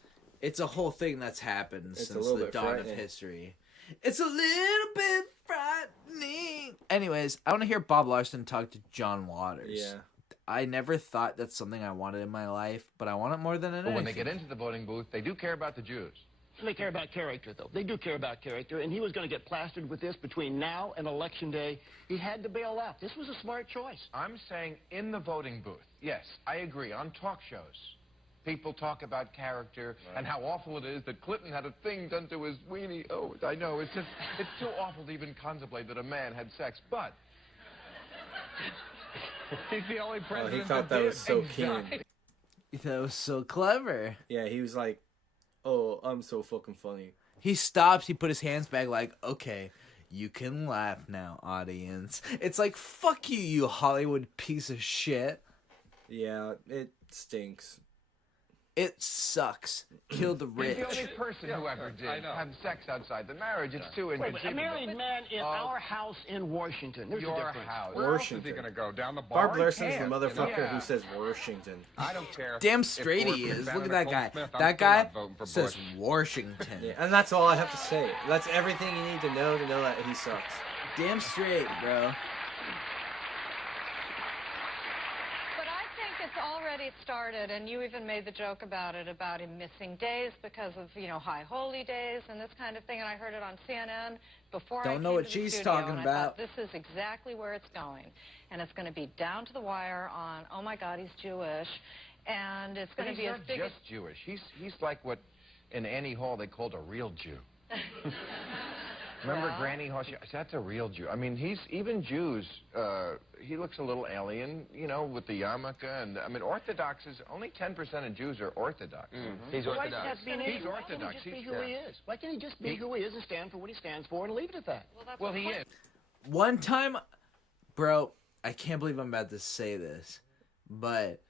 a whole thing that's happened since the dawn of history. It's a little bit frightening. Anyways, I want to hear Bob Larson talk to John Waters. Yeah. I never thought that's something I wanted in my life, but I want it more than anything. But when they get into the voting booth, they do care about the Jews. They care about character, though. They do care about character, and he was going to get plastered with this between now and Election Day. He had to bail out. This was a smart choice. I'm saying in the voting booth. Yes, I agree. On talk shows, people talk about character and how awful it is that Clinton had a thing done to his weenie. Oh, I know. It's too awful to even contemplate that a man had sex. But he's the only president. He thought that was so keen. He thought it was so clever. Yeah, he was like, "Oh, I'm so fucking funny." He stops. He put his hands back, like, "Okay, you can laugh now, audience." It's like, fuck you, you Hollywood piece of shit. Yeah, it stinks. It sucks. Kill the rich. He's the only person who ever did have sex outside the marriage. It's too Wait, inconceivable. a married man in our house in Washington. There's a Your difference. house. Where else is he Washington. going to go? Down the bar? Bob Larson's the He can't, motherfucker you know? who says Washington. I don't care. Damn if straight Ford he puts is. down Look at a that Nicole guy. Smith, I'm That still guy not voting for says Bush. Washington. Yeah, and that's all I have to say. That's everything you need to know that he sucks. Damn straight, bro. But I think it's already started, and you even made the joke about it, about him missing days because of, high holy days and this kind of thing. And I heard it on CNN before Don't I know came what to the she's studio, talking and I about. thought, this is exactly where it's going. And it's going to be down to the wire on, oh, my God, he's Jewish. And it's But going to he's be not as big as... just Jewish. He's like what in Annie Hall they called a real Jew. Remember Well. Granny Hall? That's a real Jew. I mean, even Jews. He looks a little alien, with the yarmulke, and I mean, Orthodoxes. Only 10% of Jews are Orthodox. He's So why Orthodox. does that mean He's anything? Orthodox. Why can't he just be who Yeah. he is? Why can't he just be who he is and stand for what he stands for and leave it at that? Well, he is. One time, bro, I can't believe I'm about to say this, but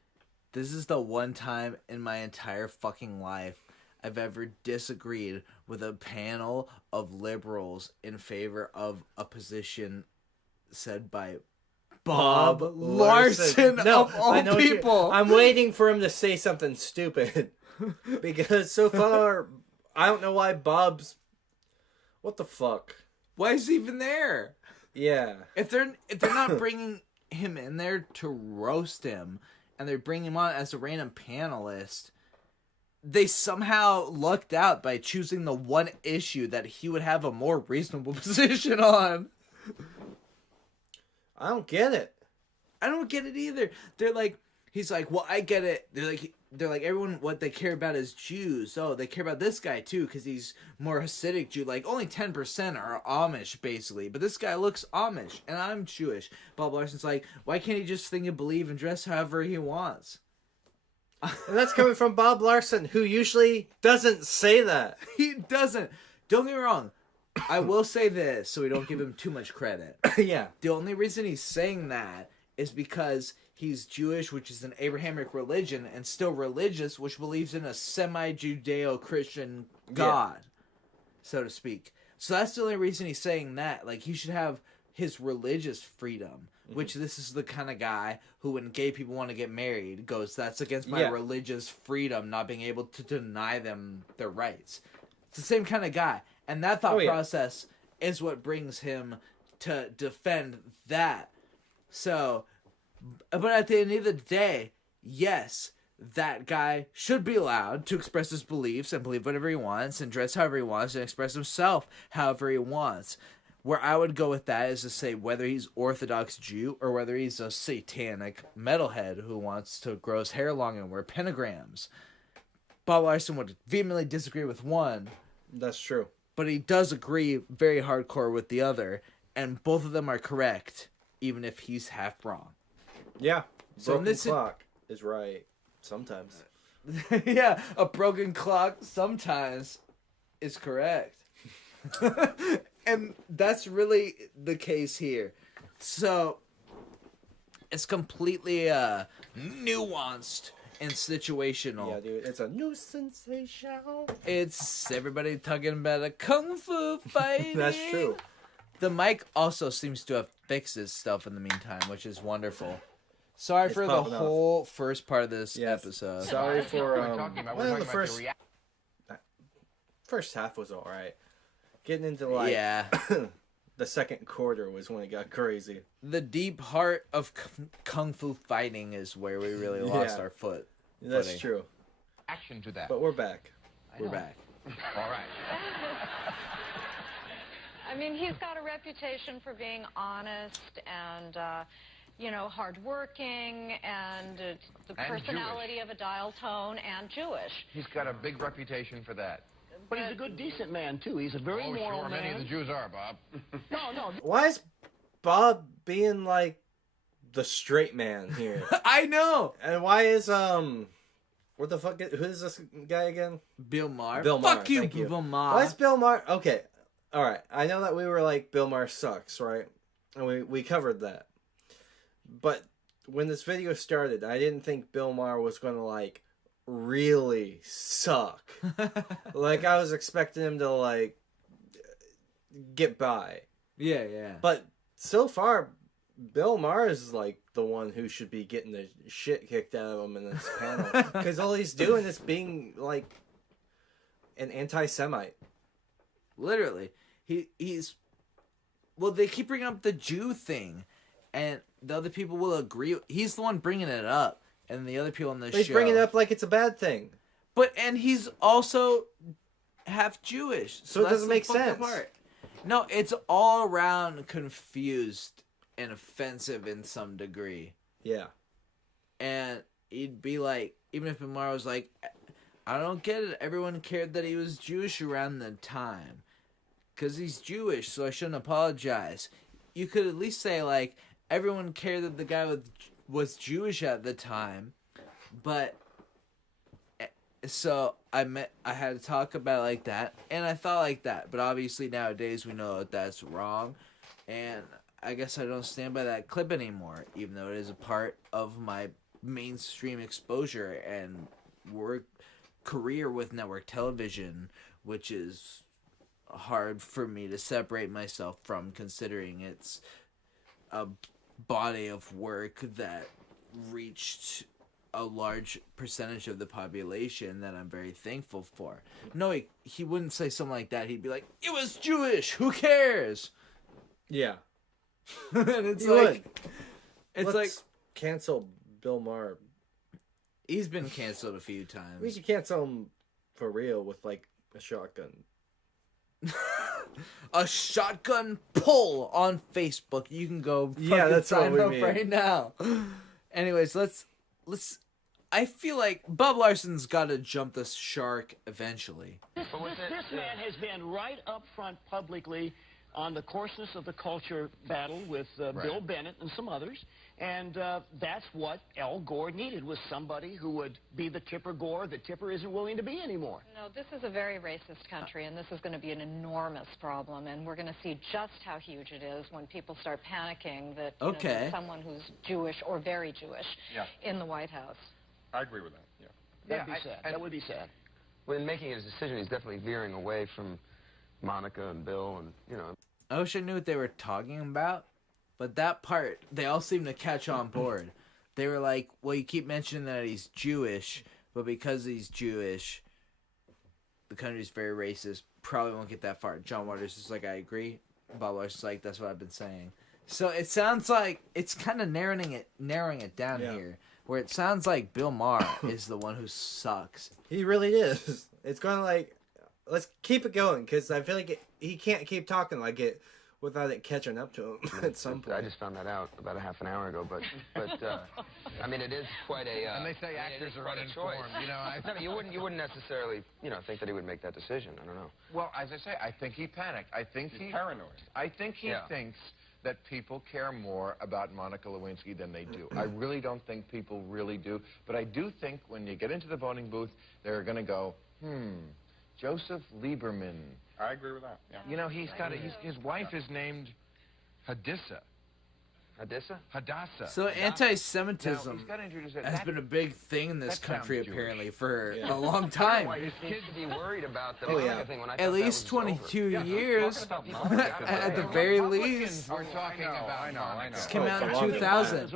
this is the one time in my entire fucking life I've ever disagreed with a panel of liberals in favor of a position said by Bob Larson No, of all I know what you- people. I'm waiting for him to say something stupid. Because so far, I don't know why Bob's... What the fuck? Why is he even there? Yeah. If they're not bringing him in there to roast him, and they're bringing him on as a random panelist, they somehow lucked out by choosing the one issue that he would have a more reasonable position on. I don't get it. I don't get it either. He's like, well, I get it. They're like, everyone, what they care about is Jews. Oh, they care about this guy too, because he's more Hasidic Jew. Like, only 10% are Amish, basically. But this guy looks Amish, and I'm Jewish. Bob Larson's like, why can't he just think and believe and dress however he wants? And that's coming from Bob Larson, who usually doesn't say that. He doesn't. Don't get me wrong. I will say this, so we don't give him too much credit. Yeah. The only reason he's saying that is because he's Jewish, which is an Abrahamic religion, and still religious, which believes in a semi-Judeo-Christian God, so to speak. So that's the only reason he's saying that. Like, he should have his religious freedom, which this is the kind of guy who, when gay people want to get married, goes, that's against my religious freedom, not being able to deny them their rights. It's the same kind of guy. And that thought process is what brings him to defend that. So, but at the end of the day, yes, that guy should be allowed to express his beliefs and believe whatever he wants and dress however he wants and express himself however he wants. Where I would go with that is to say whether he's Orthodox Jew or whether he's a satanic metalhead who wants to grow his hair long and wear pentagrams. Bob Larson would vehemently disagree with one. That's true. But he does agree very hardcore with the other, and both of them are correct, even if he's half wrong. Yeah. So Broken this clock is right sometimes. Yeah, a broken clock sometimes is correct. And that's really the case here. So it's completely nuanced and situational. Yeah, dude, it's a new sensation. It's everybody talking about a kung fu fight. That's true. The mic also seems to have fixed his stuff in the meantime, which is wonderful. Sorry It's for the popping off. whole first part of this episode. Sorry for We're talking about well, the first half was all right. Getting into like Yeah. the second quarter was when it got crazy. The deep heart of kung fu fighting is where we really lost our footing. That's true. Action to that. But we're back. We're back. All right. I mean, he's got a reputation for being honest and, hardworking and the personality Jewish. of a dial tone and Jewish. He's got a big reputation for that. But he's a good, decent man, too. He's a very moral sure, man. many of the Jews are, Bob. No. Why is Bob being like the straight man here? I know. And why is what the fuck? Who is this guy again? Bill Maher. Bill Maher. Fuck you, thank Bill Maher. Why is Bill Maher? Okay, all right. I know that we were like Bill Maher sucks, right? And we covered that. But when this video started, I didn't think Bill Maher was gonna like really suck. Like I was expecting him to like get by. Yeah. But so far, Bill Maher is like the one who should be getting the shit kicked out of him in this panel because all he's doing is being like an anti-Semite. Literally, he's. Well, they keep bringing up the Jew thing, and the other people will agree. He's the one bringing it up, and the other people on the show. He's bringing it up like it's a bad thing. And he's also half Jewish, so it doesn't make the fucked up sense. part. No, it's all around confused and offensive in some degree. Yeah. And he'd be like, even if Amar was like, I don't get it. Everyone cared that he was Jewish around the time. Because he's Jewish, so I shouldn't apologize. You could at least say, like, everyone cared that the guy was Jewish at the time. But, so I had to talk about it like that. And I thought like that. But obviously nowadays we know that that's wrong. And I guess I don't stand by that clip anymore, even though it is a part of my mainstream exposure and career with network television, which is hard for me to separate myself from, considering it's a body of work that reached a large percentage of the population that I'm very thankful for. No, he wouldn't say something like that. He'd be like, it was Jewish, who cares? Yeah. And it's You like would. it's Let's like cancel Bill Maher. He's been canceled a few times. We could cancel him for real with like a shotgun. A shotgun pull on Facebook. You can go Yeah, that's what sign we up mean. right now. Anyways, let's I feel like Bob Larson's got to jump the shark eventually. This man has been right up front publicly on the coarseness of the culture battle with Bill Bennett and some others, and that's what Al Gore needed, was somebody who would be the Tipper Gore that Tipper isn't willing to be anymore. No, this is a very racist country, and this is going to be an enormous problem, and we're going to see just how huge it is when people start panicking that there's someone who's Jewish or very Jewish in the White House. I agree with that, yeah. That'd be sad. That would be sad. When making his decision, he's definitely veering away from Monica and Bill and, I wish I knew what they were talking about, but that part, they all seem to catch on board. They were like, well, you keep mentioning that he's Jewish, but because he's Jewish, the country's very racist, probably won't get that far. John Waters is like, I agree. Bob Larson's like, that's what I've been saying. So it sounds like it's kind of narrowing it down here, where it sounds like Bill Maher is the one who sucks. He really is. It's going to like, let's keep it going, because I feel like he can't keep talking like it without it catching up to him at some point. I just found that out about a half an hour ago, but I mean, it is quite a. And they say actors are uninformed. No, you wouldn't necessarily, think that he would make that decision. I don't know. Well, as I say, I think he panicked. I think he's paranoid. I think he thinks that people care more about Monica Lewinsky than they do. I really don't think people really do, but I do think when you get into the voting booth, they're going to go, Joseph Lieberman. I agree with that, yeah. He's got his wife is named Hadissa. Hadassah. So anti-Semitism Now, he's gotta introduce that. has been a big thing in this that sounds country Jewish. apparently for Yeah. a long time. Why these kids should be worried about the Oh, Monica yeah. thing when I At thought that least was 22 over. years. At the very least. We're talking about. I know. This came out in 2000.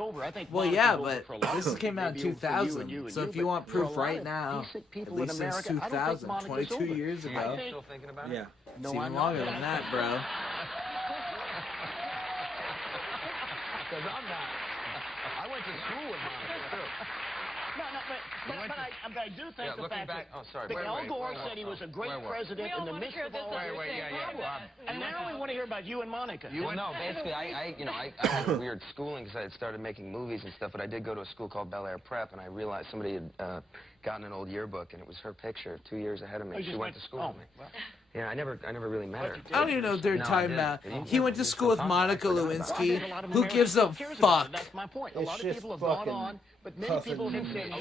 Well, yeah, but this came out in 2000. So if you want proof right now, at least since 2000, 22 years ago. Still thinking about Yeah. it? It's even longer than that, bro. Because I'm not. I went to school with Monica, too. No, but I do think the looking fact back, that, sorry. that Al Gore said he was a great president in the midst of all this. And now we want to hear about you and Monica. Well, no, basically, I had a weird schooling because I had started making movies and stuff, but I did go to a school called Bel Air Prep, and I realized somebody had gotten an old yearbook, and it was her picture 2 years ahead of me. She went to school with me. Yeah, I never really met her. I don't even know what they're talking about. He went to school with Monica Lewinsky. A lot of Who gives a Americans cares about fuck? it. That's my point. A lot of people have gone on, but many people have said,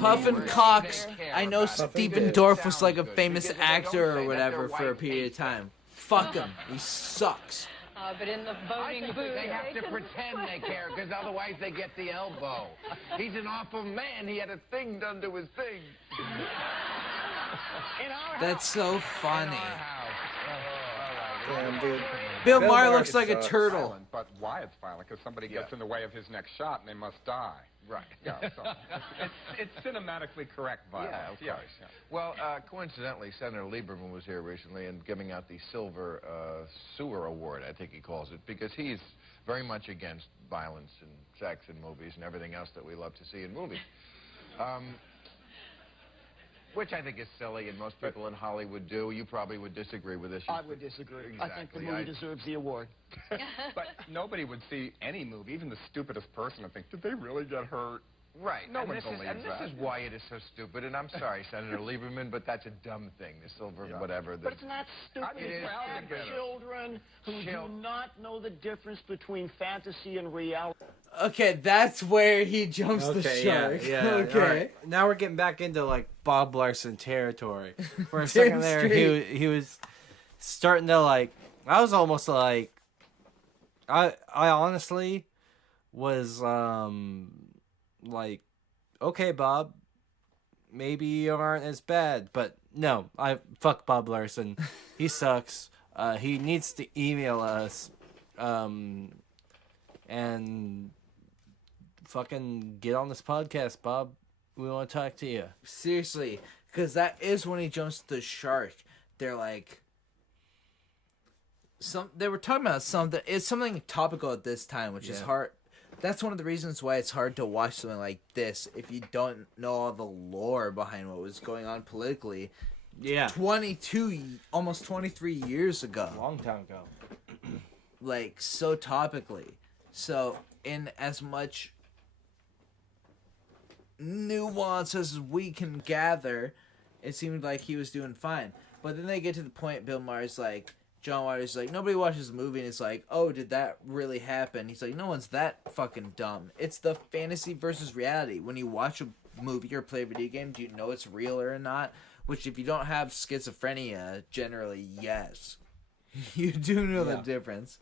Puffin Cox. I know Stephen Dorff was like a famous actor or whatever for a period of time. Fuck him. He sucks. But in the voting booth, They have to pretend they care, because otherwise they get the elbow. He's an awful man. He had a thing done to his thing. That's so funny. Damn, dude. Bill Maher looks like a turtle. Violent, but why it's violent? Because somebody gets in the way of his next shot and they must die. Right. Yeah, so it's cinematically correct violence. Yeah, of course. Yeah. Well, coincidentally, Senator Lieberman was here recently and giving out the Silver Sewer Award, I think he calls it, because he's very much against violence and sex in movies and everything else that we love to see in movies. Which I think is silly, and most people in Hollywood do. You probably would disagree with this. I would disagree. Exactly. I think the movie deserves the award. But nobody would see any movie, even the stupidest person, and think, did they really get hurt? Right. No and one this believes is, that. This is why it is so stupid. And I'm sorry, Senator Lieberman, but that's a dumb thing. The silver, whatever. But it's not stupid. It is It's children who do not know the difference between fantasy and reality. Okay, that's where he jumps the shark. Yeah, yeah. Okay. All right. Now we're getting back into like Bob Larson territory. For a second there, he was starting to like. I was almost like. I honestly was like, okay, Bob, maybe you aren't as bad, but no, I fuck Bob Larson. He sucks. He needs to email us, and fucking get on this podcast, Bob. We want to talk to you. Seriously, because that is when he jumps the shark. They're like, they were talking about something. It's something topical at this time, which is hard. That's one of the reasons why it's hard to watch something like this if you don't know all the lore behind what was going on politically. Yeah. 22, almost 23 years ago. Long time ago. Like, so topically. So, in as much nuance as we can gather, it seemed like he was doing fine. But then they get to the point, Bill Maher's like, John Waters' like, nobody watches the movie, and it's like, oh, did that really happen? He's like, no one's that fucking dumb. It's the fantasy versus reality. When you watch a movie or play a video game, do you know it's real or not? Which, if you don't have schizophrenia, generally, yes. You do know the difference.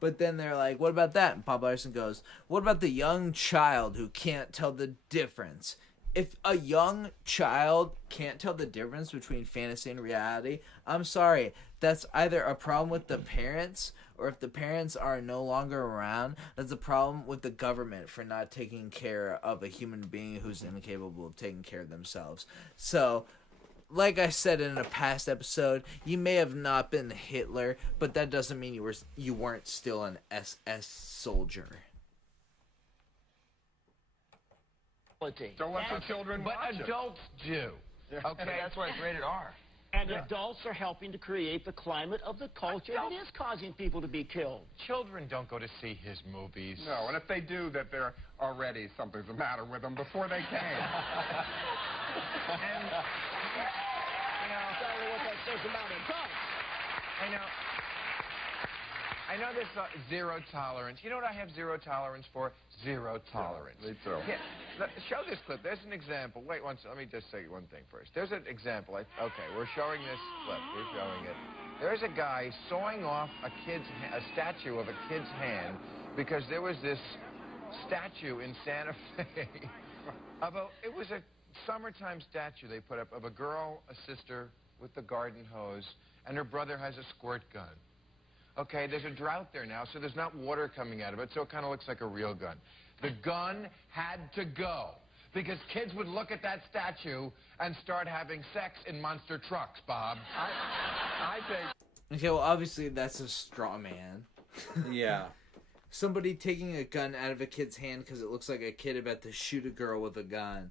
But then they're like, what about that? And Bob Larson goes, what about the young child who can't tell the difference? If a young child can't tell the difference between fantasy and reality, I'm sorry. That's either a problem with the parents, or if the parents are no longer around, that's a problem with the government for not taking care of a human being who's incapable of taking care of themselves. So, like I said in a past episode, you may have not been Hitler, but that doesn't mean you weren't still an SS soldier. Don't let the children But watch it. adults do. Okay? That's why it's rated R. And adults are helping to create the climate of the culture that is causing people to be killed. Children don't go to see his movies. No, and if they do, that they're already something's the matter with them before they came. And, Sorry what that says about adults. I know there's zero tolerance. You know what I have zero tolerance for? Zero tolerance. Me too. Yeah. Show this clip. There's an example. Wait, let me just say one thing first. There's an example. Okay, we're showing this clip. We're showing it. There's a guy sawing off a statue of a kid's hand because there was this statue in Santa Fe it was a summertime statue they put up of a girl, a sister with the garden hose, and her brother has a squirt gun. Okay, there's a drought there now, so there's not water coming out of it, so it kind of looks like a real gun. The gun had to go because kids would look at that statue and start having sex in monster trucks, Bob. I think... Okay, well, obviously that's a straw man. Yeah. Somebody taking a gun out of a kid's hand because it looks like a kid about to shoot a girl with a gun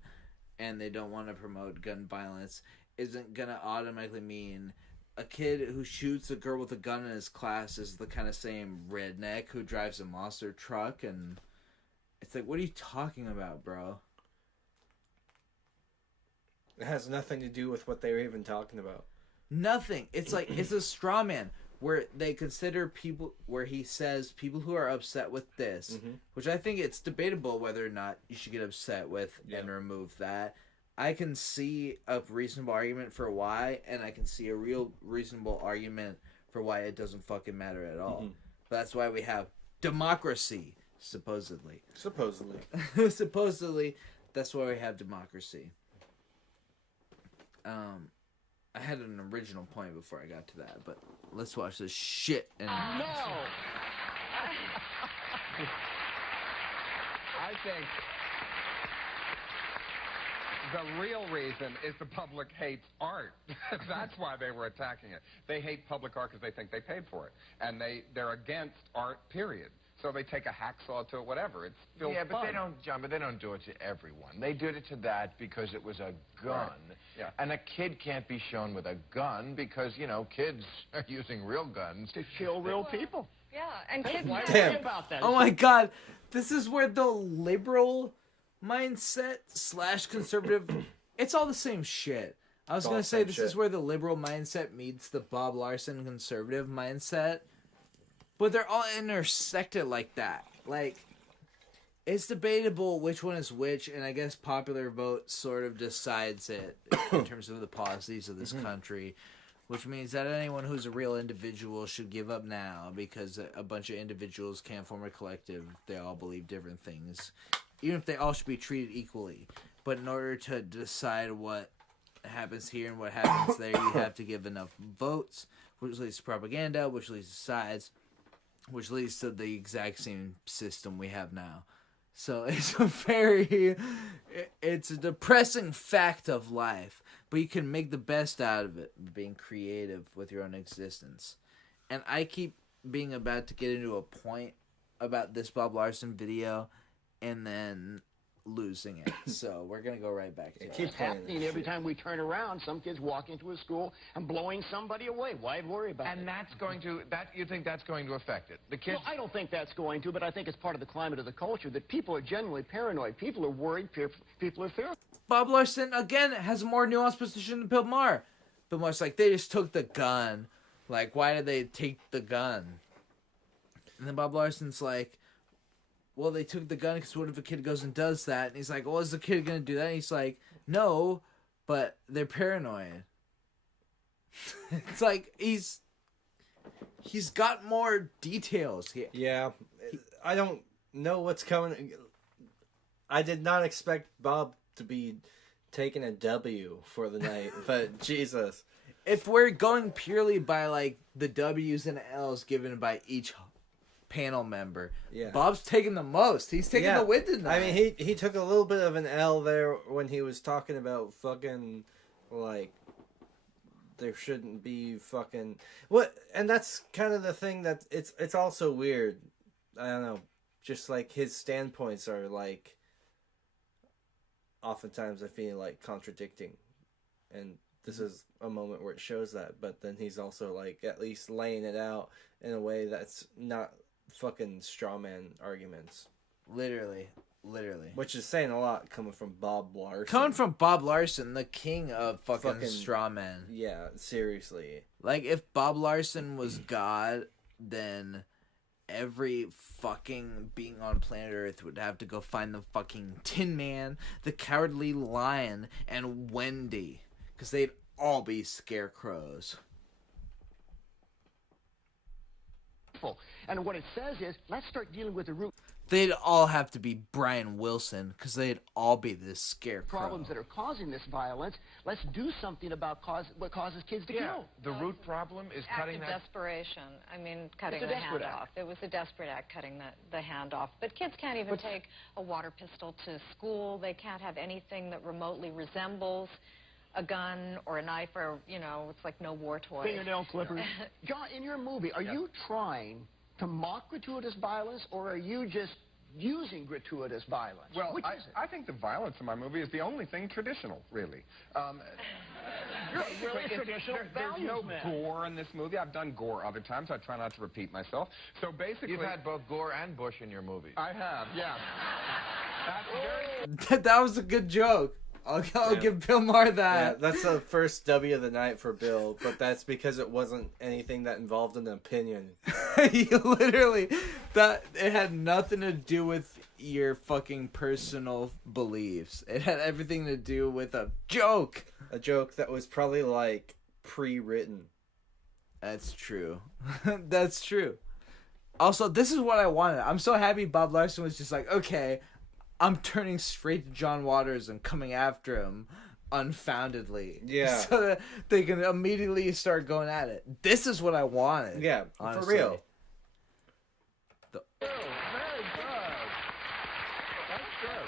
and they don't want to promote gun violence isn't going to automatically mean a kid who shoots a girl with a gun in his class is the kind of same redneck who drives a monster truck. And it's like, what are you talking about, bro? It has nothing to do with what they were even talking about. Nothing. It's like, it's a straw man where they consider people, where he says people who are upset with this, which I think it's debatable whether or not you should get upset with and remove that. I can see a reasonable argument for why, and I can see a real reasonable argument for why it doesn't fucking matter at all. That's why we have democracy, supposedly. Supposedly. Supposedly, that's why we have democracy. I had an original point before I got to that, but let's watch this shit. And I think the real reason is the public hates art. That's why they were attacking it. They hate public art because they think they paid for it. And they're against art, period. So they take a hacksaw to it, whatever. It's still but fun. they don't, John, but they don't do it to everyone. They did it to that because it was a gun. Right. Yeah. And a kid can't be shown with a gun because, you know, kids are using real guns. To kill real people. Yeah, and kids Why don't worry about that? Oh my god, this is where the liberal mindset / conservative, it's all the same shit. I was going to say this is where the liberal mindset meets the Bob Larson conservative mindset. But they're all intersected like that. Like, it's debatable which one is which, and I guess popular vote sort of decides it in terms of the policies of this country, which means that anyone who's a real individual should give up now because a bunch of individuals can't form a collective. They all believe different things, even if they all should be treated equally. But in order to decide what happens here and what happens there, you have to give enough votes, which leads to propaganda, which leads to sides, which leads to the exact same system we have now. So it's it's a depressing fact of life, but you can make the best out of it, being creative with your own existence. And I keep being about to get into a point about this Bob Larson video, and then losing it. So we're gonna go right back to it. It's happening every time we turn around. Some kids walk into a school and blowing somebody away. Why worry about it? And that's going to, you think that's going to affect it? The kids... No, I don't think that's going to, but I think it's part of the climate of the culture that people are genuinely paranoid. People are worried. People are fearful. Bob Larson, again, has a more nuanced position than Bill Maher. Bill Maher's like, they just took the gun. Like, why did they take the gun? And then Bob Larson's like, well, they took the gun because what if a kid goes and does that? And he's like, well, is the kid going to do that? And he's like, no, but they're paranoid. It's like, he's got more details here. Yeah, I don't know what's coming. I did not expect Bob to be taking a W for the night, but Jesus. If we're going purely by, like, the W's and L's given by each panel member, Bob's taking the most. He's taking the win tonight. I mean, he took a little bit of an L there when he was talking about fucking, like, there shouldn't be fucking what, and that's kind of the thing that it's also weird. I don't know, just like his standpoints are like, oftentimes I feel like contradicting, and this is a moment where it shows that. But then he's also like at least laying it out in a way that's not fucking straw man arguments. Literally. Which is saying a lot coming from Bob Larson. Coming from Bob Larson, the king of fucking straw men. Yeah, seriously. Like, if Bob Larson was God, then every fucking being on planet Earth would have to go find the fucking Tin Man, the Cowardly Lion, and Wendy. Because they'd all be scarecrows. And what it says is, let's start dealing with the root They'd all have to be Brian Wilson because they'd all be this scarecrow. problems that are causing this violence. Let's do something about what causes kids to kill. The root problem is cutting that. Desperation. I mean, cutting It's a the hand desperate act. off. It was a desperate act, cutting the hand off. But kids can't even take a water pistol to school. They can't have anything that remotely resembles a gun or a knife or, you know, it's like no war toy. Fingernail clippers. John, in your movie, are you trying to mock gratuitous violence, or are you just using gratuitous violence? Well, Which is it? I think the violence in my movie is the only thing traditional, really. You're really a traditional There's no values man. gore in this movie. I've done gore other times. I try not to repeat myself. So basically... You've had both Gore and Bush in your movies. I have, yeah. That's very... That was a good joke. I'll give Bill Maher that. Yeah, that's the first W of the night for Bill, but that's because it wasn't anything that involved an opinion. You literally, it had nothing to do with your fucking personal beliefs. It had everything to do with a joke. A joke that was probably like pre-written. That's true. That's true. Also, this is what I wanted. I'm so happy Bob Larson was just like, okay, I'm turning straight to John Waters and coming after him unfoundedly. Yeah. So that they can immediately start going at it. This is what I wanted. Yeah, honestly. for real. Very good. That's good.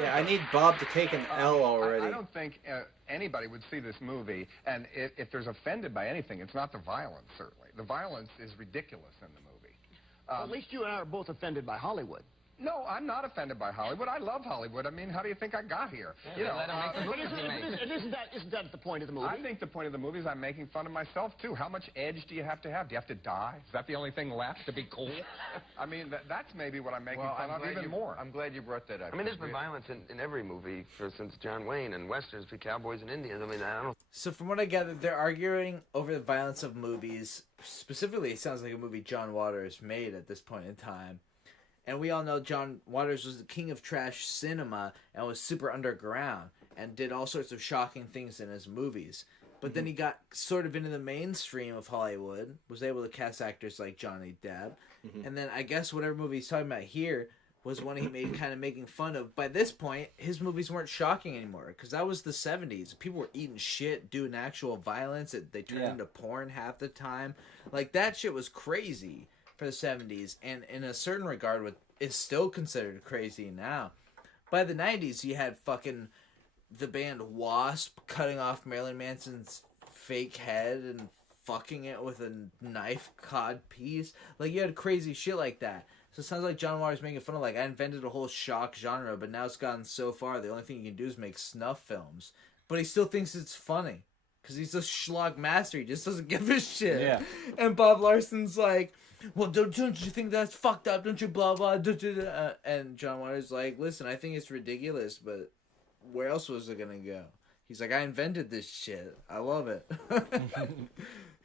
Yeah, I need Bob to take an L already. I don't think anybody would see this movie, and if there's offended by anything, it's not the violence, certainly. The violence is ridiculous in the movie. Well, at least you and I are both offended by Hollywood. No, I'm not offended by Hollywood. I love Hollywood. I mean, how do you think I got here? Yeah, let 'em make the movies they make. Isn't that the point of the movie? I think the point of the movie is I'm making fun of myself, too. How much edge do you have to have? Do you have to die? Is that the only thing left to be cool? I mean, that's maybe what I'm making fun of even more. I'm glad you brought that up. I mean, there's been violence in every movie since John Wayne and Westerns, cowboys and Indians. I mean, I don't... So from what I gather, they're arguing over the violence of movies. Specifically, it sounds like a movie John Waters made at this point in time. And we all know John Waters was the king of trash cinema and was super underground and did all sorts of shocking things in his movies. But then he got sort of into the mainstream of Hollywood, was able to cast actors like Johnny Depp. And then I guess whatever movie he's talking about here was one he made kind of making fun of. By this point, his movies weren't shocking anymore because that was the 70s. People were eating shit, doing actual violence. They turned into porn half the time. Like, that shit was crazy for the 70s, and in a certain regard is still considered crazy now. By the 90s, you had fucking the band Wasp cutting off Marilyn Manson's fake head and fucking it with a knife cod piece. Like, you had crazy shit like that. So it sounds like John Waters making fun of, like, I invented a whole shock genre, but now it's gotten so far, the only thing you can do is make snuff films. But he still thinks it's funny. Because he's a schlock master. He just doesn't give a shit. Yeah. And Bob Larson's like, well, don't you think that's fucked up? Don't you blah, blah, and John Waters like, listen, I think it's ridiculous, but where else was it going to go? He's like, I invented this shit. I love it.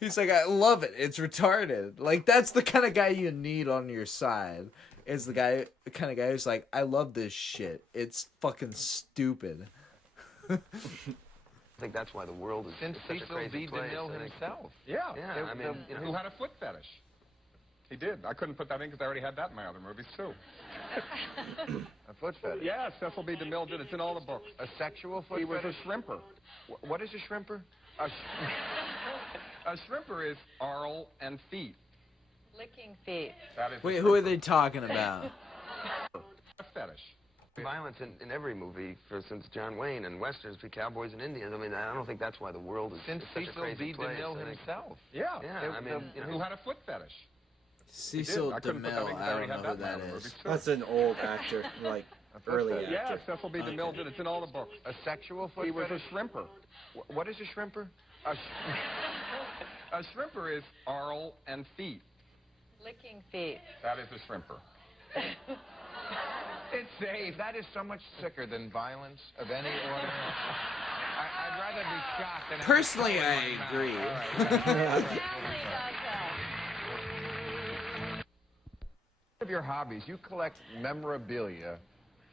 He's like, I love it. It's retarded. Like, that's the kind of guy you need on your side. Is the kind of guy who's like, I love this shit. It's fucking stupid. I think that's why the world is Since such a Cecil crazy B. place. DeMille himself. Yeah. Yeah, I mean, you know, who had a foot fetish. He did. I couldn't put that in because I already had that in my other movies, too. A foot fetish? Yeah, Cecil B. DeMille did. It's in all the books. A sexual foot He was fetish? a shrimper. What is a shrimper? A shrimper is oral and feet. Licking feet. That is Wait, who are they talking about? a fetish. Violence in every movie since John Wayne and Westerns, cowboys and Indians. I mean, I don't think that's why the world is Since such a Cecil crazy B. place. DeMille I think. himself. Yeah. Yeah, I mean, you know, who had a foot fetish. Cecil I couldn't put that in DeMille. 'cause I already don't had know who in my that other is. movies, too. That's an old actor, like early actor. Yeah, Cecil B. DeMille did. It's in all the books. A sexual foot He was fetish? a shrimper. What is a shrimper? A shrimper is oral and feet. Licking feet. That is a shrimper. It's safe. That is so much sicker than violence of any order. I'd rather be shot than... Personally, I agree. Of your hobbies, you collect memorabilia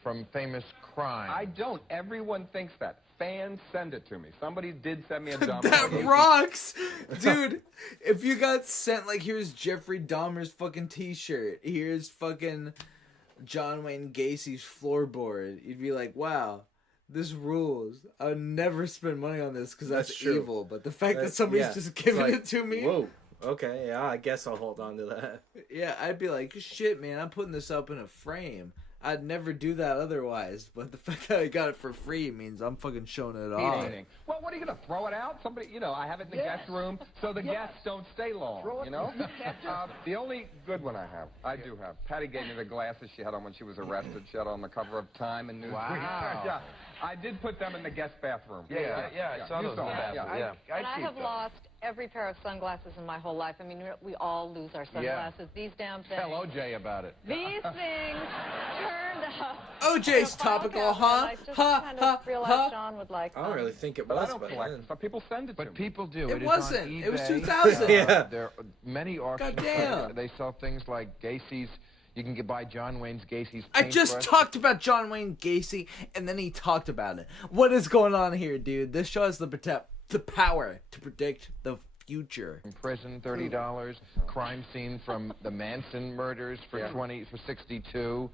from famous crime. I don't. Everyone thinks that. Fans send it to me. Somebody did send me a John That Wayne Gacy. rocks! Dude, if you got sent, like, here's Jeffrey Dahmer's fucking t-shirt, here's fucking John Wayne Gacy's floorboard, you'd be like, wow, this rules. I would never spend money on this because that's true. evil, but the fact that somebody's just giving like, it to me... Whoa. Okay, yeah, I guess I'll hold on to that. Yeah, I'd be like, shit, man, I'm putting this up in a frame. I'd never do that otherwise, but the fact that I got it for free means I'm fucking showing it off. Well, what are you going to throw it out? Somebody, I have it in the guest room so the guests don't stay long, the only good one I do have. Patty gave me the glasses she had on when she was arrested. She had on the cover of Time and Newsweek. Wow. Yeah. I did put them in the guest bathroom. Yeah, I saw those in the bathroom. And I have lost every pair of sunglasses in my whole life. I mean, we all lose our sunglasses. These damn things. Tell OJ about it. These things turned up. OJ's topical, huh? I just kind of realized John would like I don't really think it But I was, don't but collect it, but people send it to me. But people do. It is wasn't. on It was eBay. 2000. Yeah. There are many auctions. Goddamn. They sell things like Gacy's. You can buy John Wayne Gacy's I just paintbrush. talked about John Wayne Gacy, and then he talked about it. What is going on here, dude? This show has the power to predict the future. In prison, $30. Crime scene from the Manson murders for $62.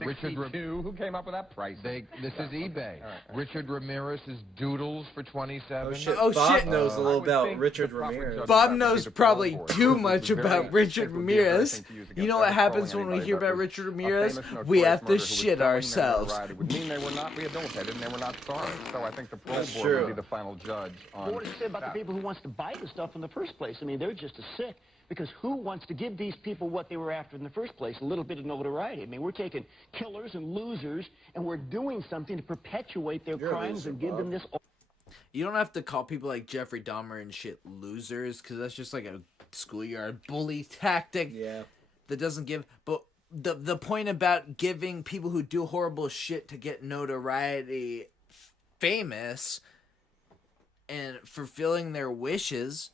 Richard 62? Who came up with that price? This is eBay. Right. Richard Ramirez's doodles for $27. Oh shit! Oh, Bob shit. knows a little I would about think Richard the proper Ramirez. judge Bob would knows be the probably parole board, too which is much very- about Richard it would be a very Ramirez. thing to use against You know what ever happens trolling when we anybody, hear but about was Richard a Ramirez? famous We notorious have to murderer who was shit telling them ourselves. Right. It would mean they were not rehabilitated and they were not sorry. So I think the parole That's board true. would be the final judge on What does it say about the people who wants to buy the stuff in the first place? I mean, they're just as sick. Because who wants to give these people what they were after in the first place? A little bit of notoriety. I mean, we're taking killers and losers, and we're doing something to perpetuate their crimes and give them this... You don't have to call people like Jeffrey Dahmer and shit losers, because that's just like a schoolyard bully tactic. Yeah. That doesn't give... But the point about giving people who do horrible shit to get notoriety famous and fulfilling their wishes,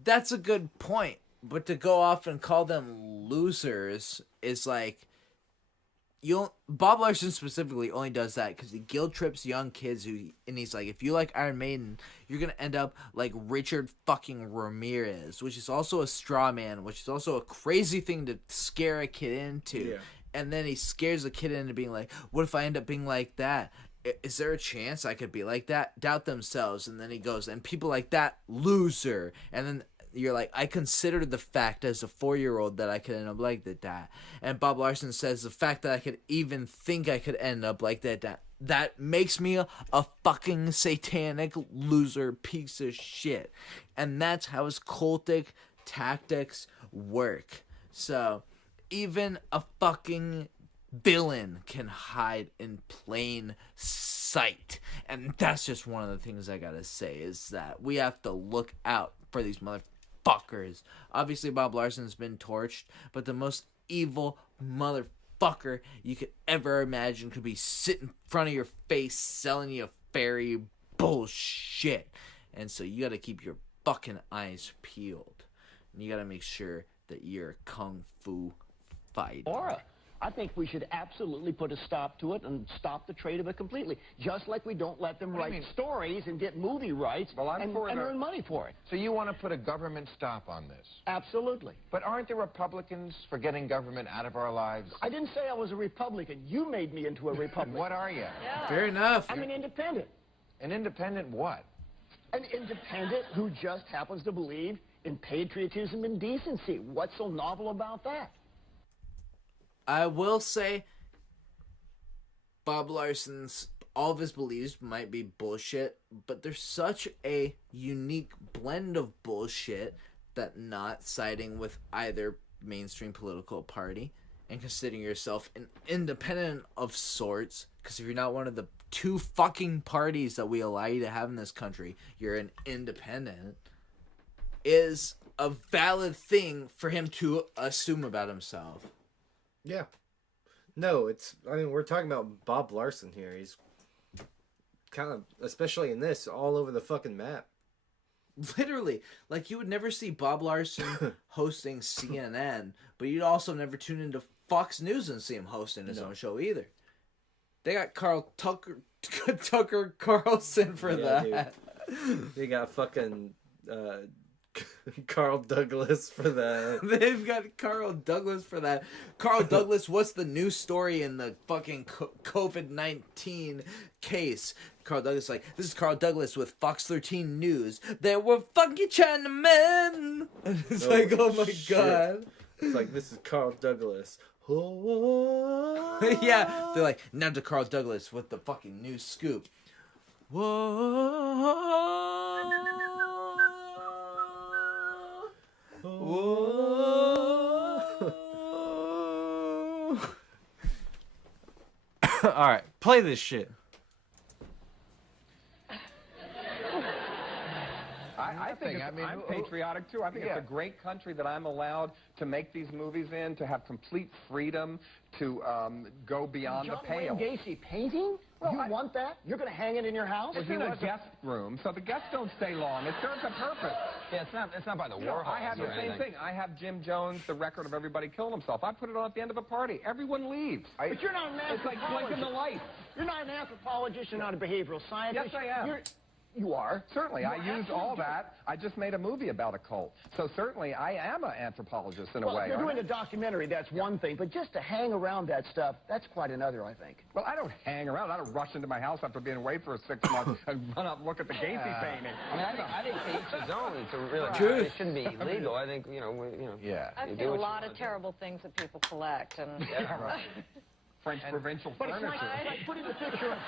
that's a good point. But to go off and call them losers is like... Bob Larson specifically only does that because he guilt trips young kids and he's like, if you like Iron Maiden, you're gonna end up like Richard fucking Ramirez, which is also a straw man, which is also a crazy thing to scare a kid into. Yeah. And then he scares the kid into being like, what if I end up being like that? Is there a chance I could be like that? Doubt themselves. And then he goes, and people like that, loser. And then you're like, I considered the fact as a 4-year-old that I could end up like that. And Bob Larson says the fact that I could even think I could end up like that makes me a fucking satanic loser piece of shit. And that's how his cultic tactics work. So even a fucking villain can hide in plain sight. And that's just one of the things I gotta say is that we have to look out for these motherfuckers. Obviously Bob Larson's been torched, but the most evil motherfucker you could ever imagine could be sitting in front of your face selling you fairy bullshit. And so you gotta keep your fucking eyes peeled. And you gotta make sure that you're a kung fu fighter. Aura. I think we should absolutely put a stop to it and stop the trade of it completely. Just like we don't let them write stories and get movie rights and earn money for it. So you want to put a government stop on this? Absolutely. But aren't there Republicans for getting government out of our lives? I didn't say I was a Republican. You made me into a Republican. What are you? Yeah. Fair enough. I'm an independent. An independent what? An independent who just happens to believe in patriotism and decency. What's so novel about that? I will say Bob Larson's, all of his beliefs might be bullshit, but there's such a unique blend of bullshit that not siding with either mainstream political party and considering yourself an independent of sorts, because if you're not one of the 2 fucking parties that we allow you to have in this country, you're an independent, is a valid thing for him to assume about himself. Yeah. No, we're talking about Bob Larson here. He's kind of, especially in this, all over the fucking map. Literally. Like, you would never see Bob Larson hosting CNN, but you'd also never tune into Fox News and see him hosting his own show either. They got Tucker Carlson for that. Dude. They got fucking Carl Douglas for that. They've got Carl Douglas for that. Carl Douglas, what's the new story in the fucking COVID-19 case? Carl Douglas like, this is Carl Douglas with Fox 13 News. There were fucking Chinamen. It's like, oh my god. It's like, this is Carl Douglas. Yeah, they're like, now to Carl Douglas with the fucking news scoop. Whoa. All right, play this shit. I think I'm patriotic too. I think it's a great country that I'm allowed to make these movies in, to have complete freedom to go beyond the pale. John Wayne Gacy painting? Well, you want that? You're going to hang it in your house? It's in a guest room, so the guests don't stay long. It serves a purpose. Yeah, it's not by the Warhols. I have the same thing. I have Jim Jones, the record of everybody killing himself. I put it on at the end of a party. Everyone leaves. But you're not an anthropologist. It's like blinking the light. You're not an anthropologist. You're not a behavioral scientist. Yes, I am. You are. Certainly. I used all that. I just made a movie about a cult. So certainly I am an anthropologist in a way. You're doing a documentary, that's one thing. But just to hang around that stuff, that's quite another, I think. Well, I don't hang around. I don't rush into my house after being away for 6 months and run up and look at the Gacy painting. I mean, I think to each his own. It's a really Truth. It shouldn't be legal. I think, Yeah. I've seen a lot of terrible things that people collect. And French provincial furniture. Like putting the picture of...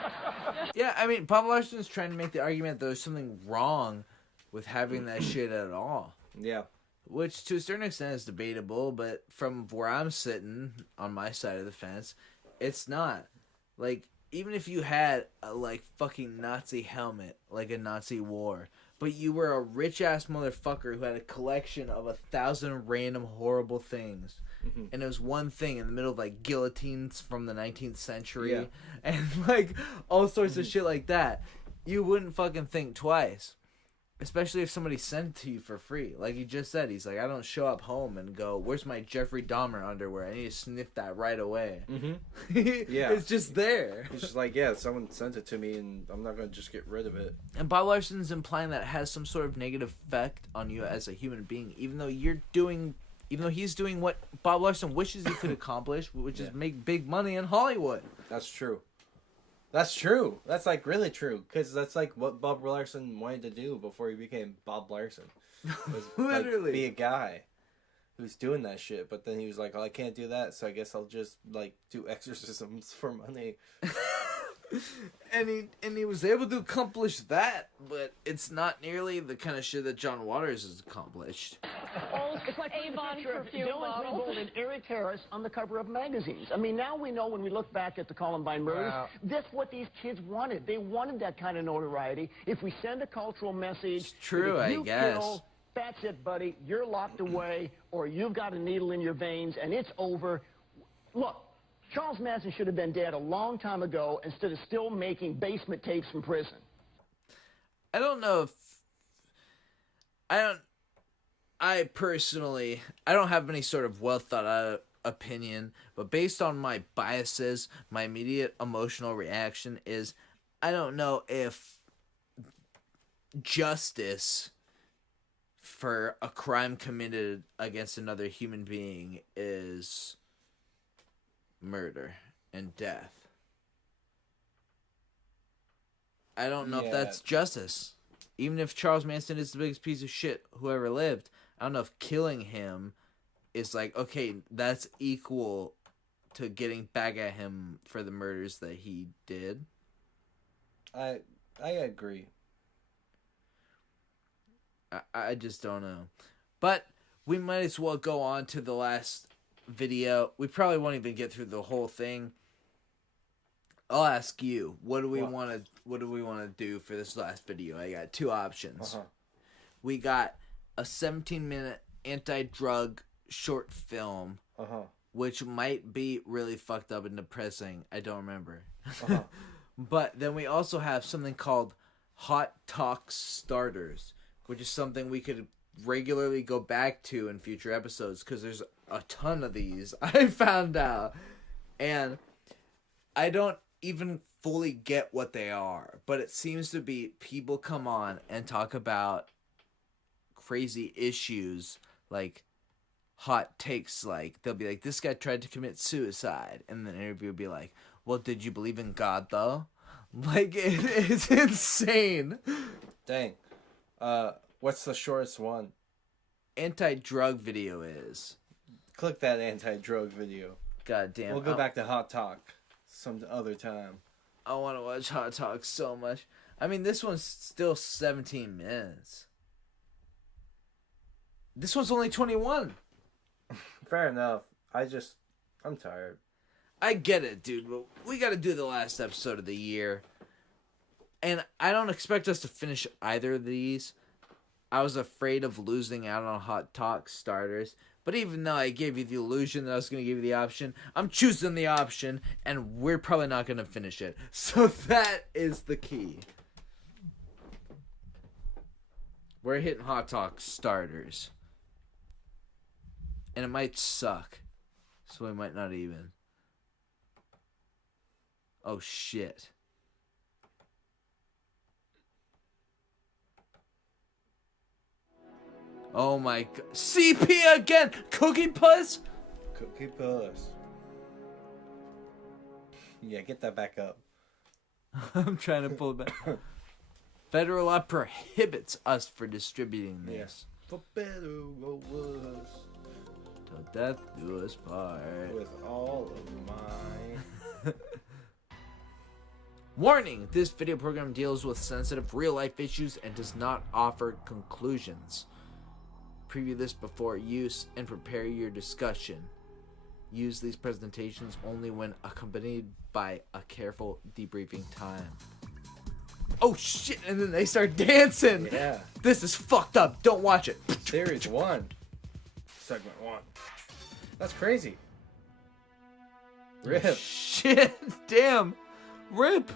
Yeah, I mean, Bob Larson's trying to make the argument that there's something wrong with having that shit at all. Yeah. Which, to a certain extent, is debatable, but from where I'm sitting, on my side of the fence, it's not. Like, even if you had a, like, fucking Nazi helmet, like a Nazi war, but you were a rich-ass motherfucker who had a collection of 1,000 random horrible things, and it was one thing in the middle of, like, guillotines from the 19th century, and, like, all sorts of shit like that, you wouldn't fucking think twice. Especially if somebody sent it to you for free. Like he just said, he's like, I don't show up home and go, where's my Jeffrey Dahmer underwear? I need to sniff that right away. Yeah. It's just there. It's just like, yeah, someone sent it to me and I'm not going to just get rid of it. And Bob Larson's implying that it has some sort of negative effect on you as a human being, even though he's doing what Bob Larson wishes he could accomplish, which is make big money in Hollywood. That's true. That's true. That's, like, really true. Because that's, like, what Bob Larson wanted to do before he became Bob Larson. Was, Literally. Like, be a guy who's doing that shit. But then he was like, oh, I can't do that, so I guess I'll just, like, do exorcisms for money. And he was able to accomplish that, but it's not nearly the kind of shit that John Waters has accomplished. It's like Avon perfume Dylan bottles. Klebold and Eric Harris on the cover of magazines. I mean, now we know when we look back at the Columbine murders, that's what these kids wanted. They wanted that kind of notoriety. If we send a cultural message, it's true, that if you I guess. Kill, that's it, buddy. You're locked away, or you've got a needle in your veins, and it's over. Look, Charles Manson should have been dead a long time ago instead of still making basement tapes from prison. I don't know if... I personally, I don't have any sort of well thought out opinion, but based on my biases, my immediate emotional reaction is, I don't know if justice for a crime committed against another human being is murder and death. I don't know if that's justice. Even if Charles Manson is the biggest piece of shit who ever lived, I don't know if killing him is like, okay, that's equal to getting back at him for the murders that he did. I agree. I just don't know. But we might as well go on to the last video. We probably won't even get through the whole thing. I'll ask you, what do we want to do for this last video? I got two options. We got a 17-minute anti-drug short film, which might be really fucked up and depressing. I don't remember. But then we also have something called Hot Talk Starters, which is something we could regularly go back to in future episodes because there's a ton of these, I found out. And I don't even fully get what they are, but it seems to be people come on and talk about crazy issues, like hot takes, like they'll be like, this guy tried to commit suicide, and then the interview will be like, well, did you believe in God though? Like, it's insane. Dang. What's the shortest one? Anti-drug video is. Click that anti-drug video. God damn. We'll go back to Hot Talk some other time. I want to watch Hot Talk so much. I mean, this one's still 17 minutes. This one's only 21. Fair enough. I'm tired. I get it, dude, but we got to do the last episode of the year. And I don't expect us to finish either of these. I was afraid of losing out on Hot Talk starters. But even though I gave you the illusion that I was going to give you the option, I'm choosing the option, and we're probably not going to finish it. So that is the key. We're hitting Hot Talk starters. And it might suck. So we might not even. Oh, shit. Oh my god. CP again! Cookie Puss? Cookie Puss. Yeah, get that back up. I'm trying to pull it back. Federal law prohibits us for distributing this. Yes. For better or worse. Till death do us part. With all of mine. Warning! This video program deals with sensitive real-life issues and does not offer conclusions. Preview this before use and prepare your discussion. Use these presentations only when accompanied by a careful debriefing time. Oh shit! And then they start dancing! Yeah. This is fucked up! Don't watch it! Series 1. Segment 1. That's crazy. Rip. Shit! Damn! Rip!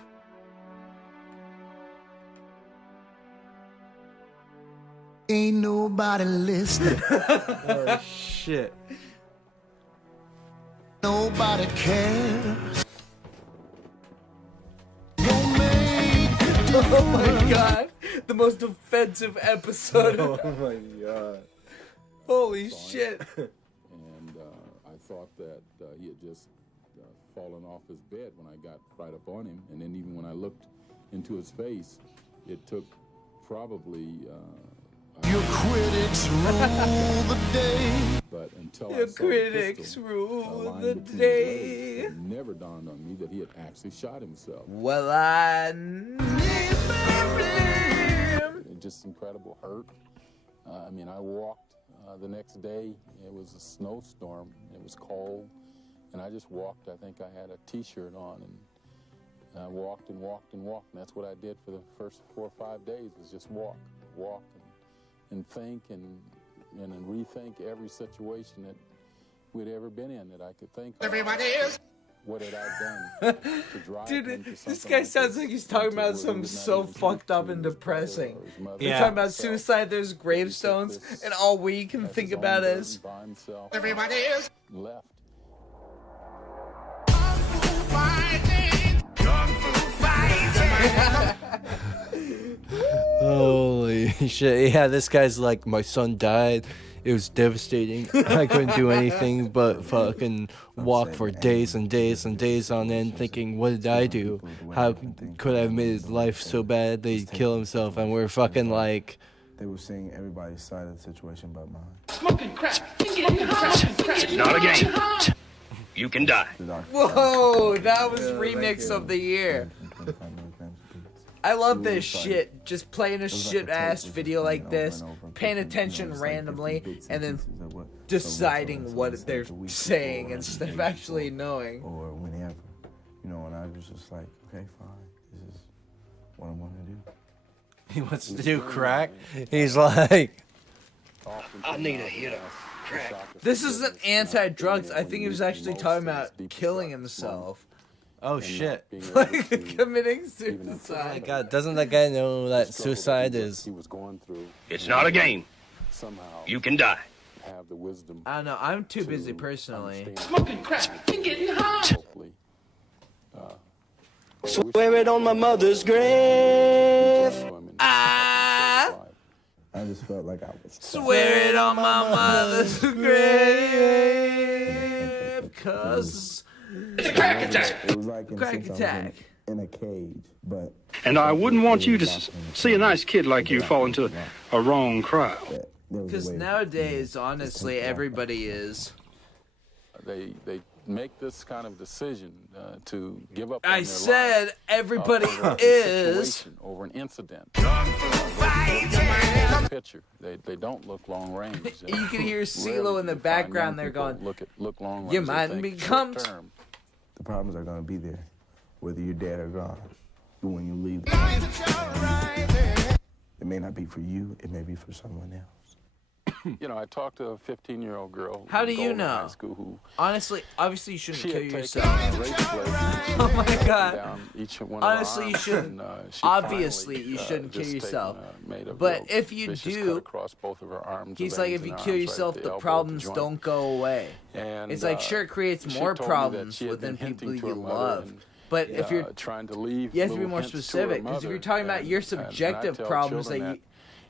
Ain't nobody listening. Oh shit. Nobody cares. Oh my god! The most offensive episode. Oh my god. Holy shit. And I thought that he had just fallen off his bed when I got right up on him. And then even when I looked into his face, it took probably... Your critics rule the day. But until Your I saw critics the pistol, rule lying the between his day. legs, it never dawned on me that he had actually shot himself. Well, I Just incredible hurt. I mean, I walked the next day. It was a snowstorm. It was cold. And I just walked. I think I had a T-shirt on. And I walked and walked and walked. And that's what I did for the first 4 or 5 days, was just walk and think and rethink every situation that we'd ever been in that I could think of. Everybody is. What had I done to drive him Dude, to this something guy like sounds this, like he's talking to about where he something would not so even fucked speak up to and his brother depressing. or his mother. We're talking about suicide, there's gravestones, and all we can think about is... Everybody is. Left. Holy shit. Yeah, this guy's like, my son died. It was devastating. I couldn't do anything but fucking walk for days and days and days on end thinking, what did I do? How could I have made his life so bad that he'd kill himself? And we're fucking like... They were seeing everybody's side of the situation but mine. Smoking crack. It's not a game. You can die. Whoa, that was remix of the year. I love this shit. Just playing a shit-ass video like this, paying attention randomly, and then deciding what they're saying instead of actually knowing. Or whenever. You know, and I was just like, okay, fine. This is what I'm going to do. He wants to do crack? He's like... I need a hit of crack. This isn't anti-drugs. I think he was actually talking about killing himself. Oh shit. Like committing Oh my suicide. god, doesn't that guy know that suicide is... It's not a game. You can die. Have the wisdom. I don't know. I'm too busy personally. Smoking crack and getting high. Swear it on my mother's grave. I just felt like I was. Swear it on my mother's grave, cause it's a crack attack. It was like crack attack. In a cage, but. And I wouldn't want you to see a nice kid like you fall into a wrong crowd. Because nowadays, honestly, everybody is. They make this kind of decision to give up. I on their said life, everybody over a is. situation, over an incident. Picture. They don't look long range. You can hear CeeLo in the background there going, look long range. "You might become." The problems are gonna be there, whether you're dead or gone. When you leave, it may not be for you. It may be for someone else. You know, I talked to a 15-year-old girl. How do in you Golden know? High School who Honestly, obviously you shouldn't kill had taken yourself. razor blades and Oh my she cut God. down each one of her Honestly, you arms, shouldn't. and, she Obviously, finally, you shouldn't kill just yourself. made a But real if you vicious do, cut across both of her arms, he's her like, veins if in you her kill arms, right yourself, at the elbow at problems joint. don't go away. And, It's like, sure, it creates she more told me that problems she had within been people hinting to you her mother love. and, But if you're trying to leave, you have to be little more hints to her specific, because if mother, you're talking about your and I subjective tell problems that children you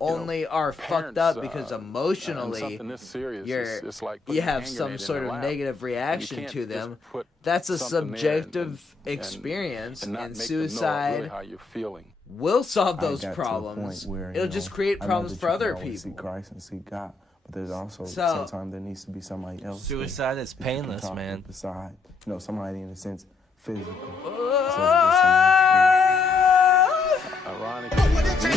only are fucked up parents, because and emotionally something this serious, you're it's like you putting a have hand some grenade in sort their of lap. negative You reaction can't to just them. put That's a something there subjective experience, and not and make them know suicide really how you're feeling. will solve I those got to a problems. point where, It'll just create I know problems that for you can other always people. See Christ and see God, but there's also So- sometimes there needs to be somebody else. Suicide is that you can painless, talk to man. Beside, somebody in a sense physical. Ironically,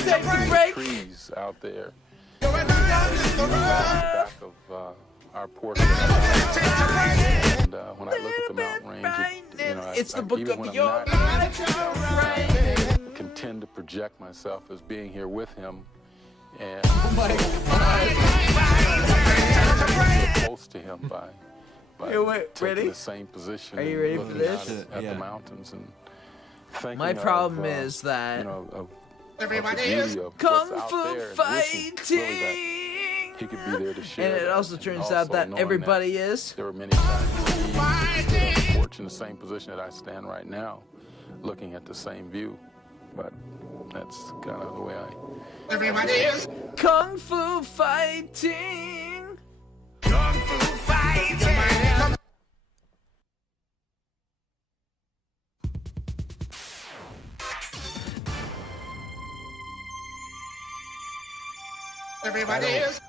Take a break. trees out there. The back of our porch. And when I look at the mountain range, It's the book even of when I'm your not, life. contend to project myself as being here with him, and close to him by taking ready? the same position. Are you and ready for looking this? out at the mountains and thinking My problem of, is that everybody is kung fu fighting. He could be there to share And it that, also and turns out that knowing everybody is. There were many times he stood on the porch in the same position that I stand right now, looking at the same view. But that's kind of the way Everybody is kung fu fighting. Kung fu fighting. Everybody is.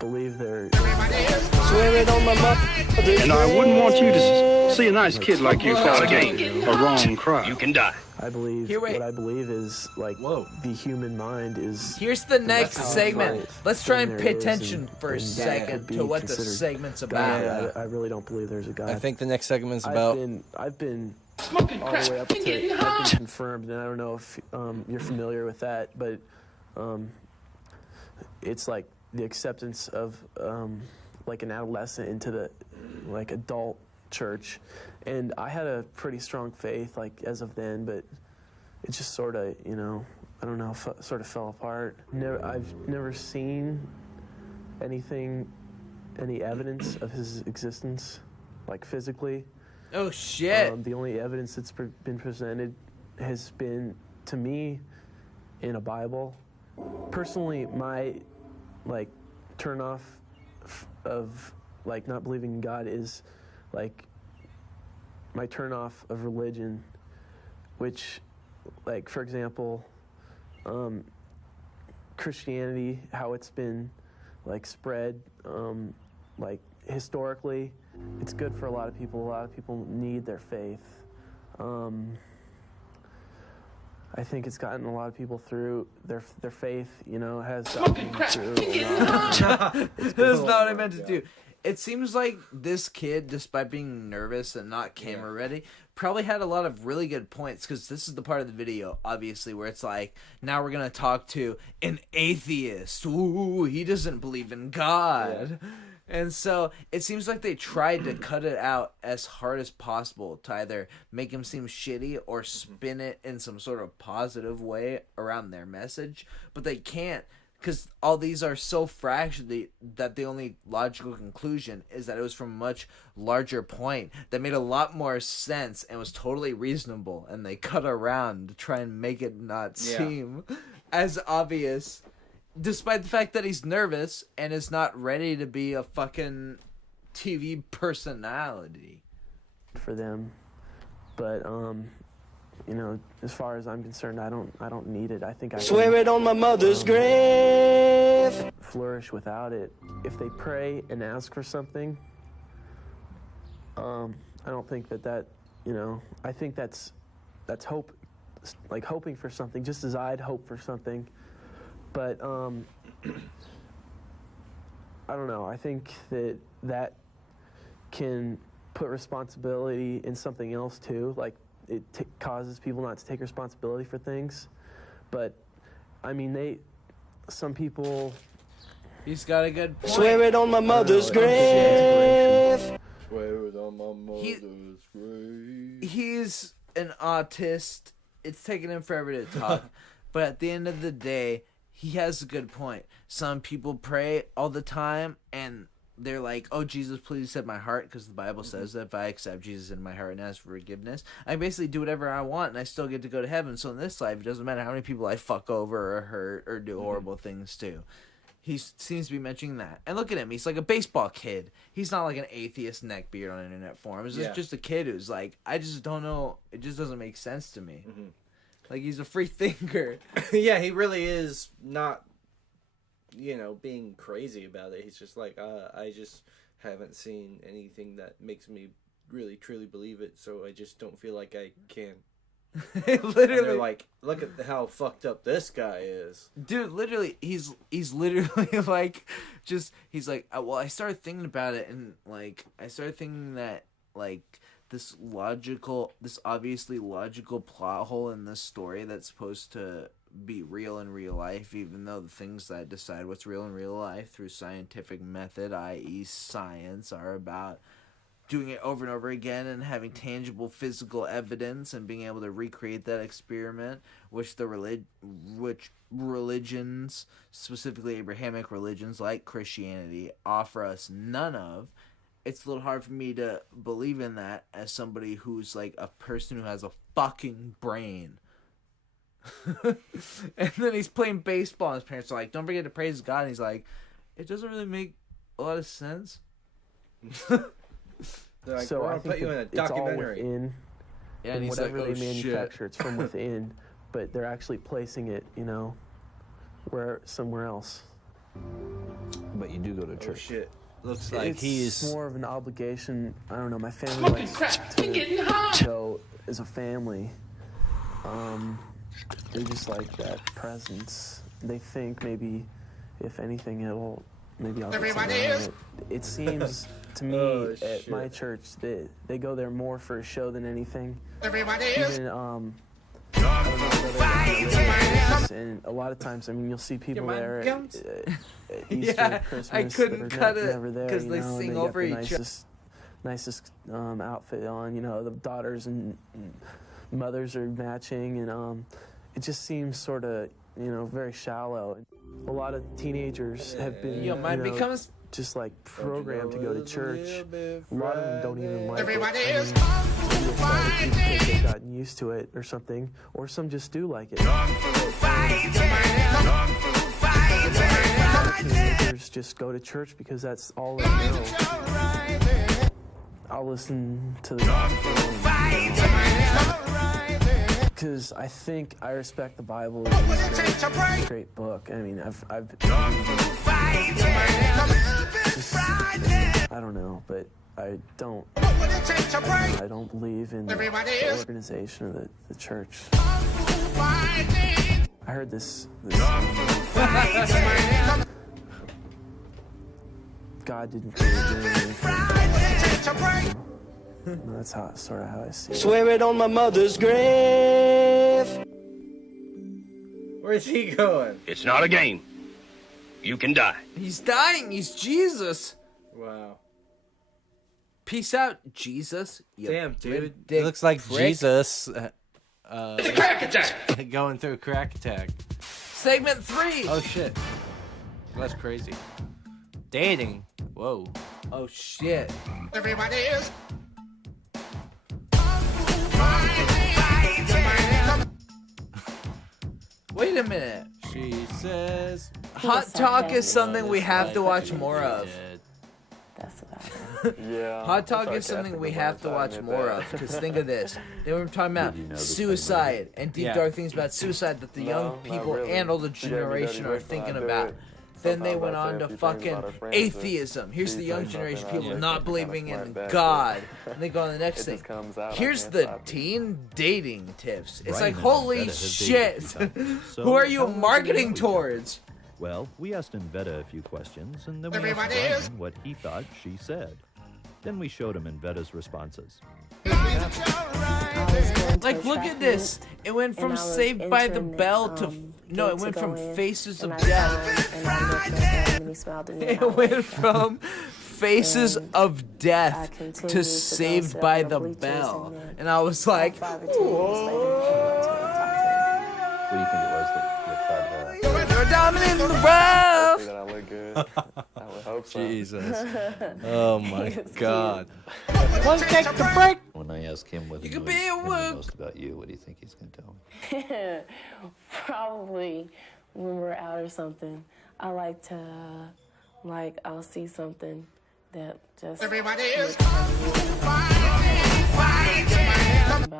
Believe they're. Swear it on my mother's And I wouldn't want you to see a nice kid like you fall into a wrong crowd. You can die. I believe what I believe is like the human mind is. Here's the next most segment. powerful Let's try thing and there pay is, attention for a and that second could be to what the considered segment's God. about. I really don't believe there's a God. I think the next segment's about. I've been Smoking all crack the way up and to getting I've high. been confirmed, and I don't know if you're familiar with that, but it's like the acceptance of like an adolescent into the like adult church, and I had a pretty strong faith like as of then, but it just sort of I don't know, sort of fell apart. I've never seen any evidence of his existence, like physically. Oh shit! The only evidence that's been presented has been to me in a Bible. Personally, my like turn off of like not believing in God is like my turn off of religion, which like for example Christianity, how it's been like spread like historically, it's good for a lot of people. A lot of people need their faith. I think it's gotten a lot of people through their faith, has gotten them through a lot. That's not what I meant to do. It seems like this kid, despite being nervous and not camera ready, probably had a lot of really good points, because this is the part of the video, obviously, where it's like, now we're going to talk to an atheist. Ooh, he doesn't believe in God. Yeah. And so it seems like they tried to cut it out as hard as possible to either make him seem shitty or spin it in some sort of positive way around their message. But they can't, because all these are so fractured that the only logical conclusion is that it was from a much larger point that made a lot more sense and was totally reasonable, and they cut around to try and make it not seem as obvious, despite the fact that he's nervous and is not ready to be a fucking TV personality. For them, but you know, as far as I'm concerned, I don't need it. I think I swear it on my mother's grave. Flourish without it. If they pray and ask for something, I don't think that you know, I think that's hope, like hoping for something, just as I'd hope for something. But I don't know. I think that can put responsibility in something else too. Like it causes people not to take responsibility for things. But I mean, some people. He's got a good point. Swear it on my mother's grave. Swear it on my mother's grave. He's an autist. It's taken him forever to talk. But at the end of the day, he has a good point. Some people pray all the time, and they're like, oh, Jesus, please accept my heart, because the Bible says that if I accept Jesus in my heart and ask for forgiveness, I basically do whatever I want, and I still get to go to heaven. So in this life, it doesn't matter how many people I fuck over or hurt or do horrible things to. He seems to be mentioning that. And look at him. He's like a baseball kid. He's not like an atheist neckbeard on internet forums. It's just a kid who's like, I just don't know. It just doesn't make sense to me. Mm-hmm. Like, he's a free thinker. Yeah, he really is not, you know, being crazy about it. He's just like, I just haven't seen anything that makes me really, truly believe it, so I just don't feel like I can. Literally, like, look at how fucked up this guy is, dude. Literally, he's literally like, he's like, well, I started thinking about it, and like, I started thinking that like this obviously logical plot hole in this story that's supposed to be real in real life, even though the things that decide what's real in real life through scientific method, i.e. science, are about doing it over and over again and having tangible physical evidence and being able to recreate that experiment, which which religions, specifically Abrahamic religions like Christianity, offer us none of. It's a little hard for me to believe in that as somebody who's like a person who has a fucking brain. And then he's playing baseball and his parents are like, don't forget to praise God, and he's like, it doesn't really make a lot of sense. Like, so I think it's all within, and and he's whatever like, oh, they manufacture, it's from within, but they're actually placing it, you know, somewhere else. But you do go to church. Oh, shit. Looks like it's more of an obligation. I don't know. My family likes to go as a family. They just like that presence. They think maybe, if anything, maybe I'll get something out of it. It seems to me at my church that they go there more for a show than anything. Everybody is. Even, and a lot of times, I mean, you'll see people there at Easter, Christmas. I couldn't cut it because they sing over each other. Nicest outfit on, you know, the daughters and mothers are matching, and it just seems sort of, you know, very shallow. A lot of teenagers have been, becomes just like programmed to go to church. A lot of them don't even like Everybody it. is kung fu fighting. They've gotten used to it or something, or some just do like it. Kung fu fighting. Kung fu fighting. Teenagers just go to church because that's all they know. I'll listen to the gospel. Because I think I respect the Bible. It's a great book. I mean, I don't know, but I don't believe in the organization of the church. I heard this God didn't create anything. That's sort of how I see it. Swear it on my mother's grave. Where's he going? It's not a game. You can die. He's dying. He's Jesus. Wow. Peace out, Jesus. Damn, dude. It looks like prick. Jesus. Crack attack. Going through a crack attack. Segment 3. Oh shit. That's crazy. Dating. Whoa. Oh shit. Everybody is. Wait a minute. She says. Hot Talk is something we have to watch more of. That's about it. Yeah. Hot Talk is something we have to watch more of. Because think of this. They were talking about suicide and deep dark things about suicide that the young people and older generation are thinking about. Then they went on to fucking atheism. Here's the young generation, people not believing in God. And they go on the next thing. Here's the teen dating tips. It's like, holy shit. Who are you marketing towards? Well, we asked Invetta a few questions, and then we Everybody asked Brian what he thought she said. Then we showed him Invetta's responses. Like, look at this. It went from Saved by the Bell to... No, it went from Faces of Death. It went from Faces of Death to Saved by the Bell. And I was like, What do you think it was that caught her? You're dominant in the world! That I look good. I would hope so. Jesus. Oh my God. Let's take the break. When I ask him what he could knows be a most about you, what do you think he's going to tell me? Probably when we're out or something. I like to, I'll see something that just... Everybody is.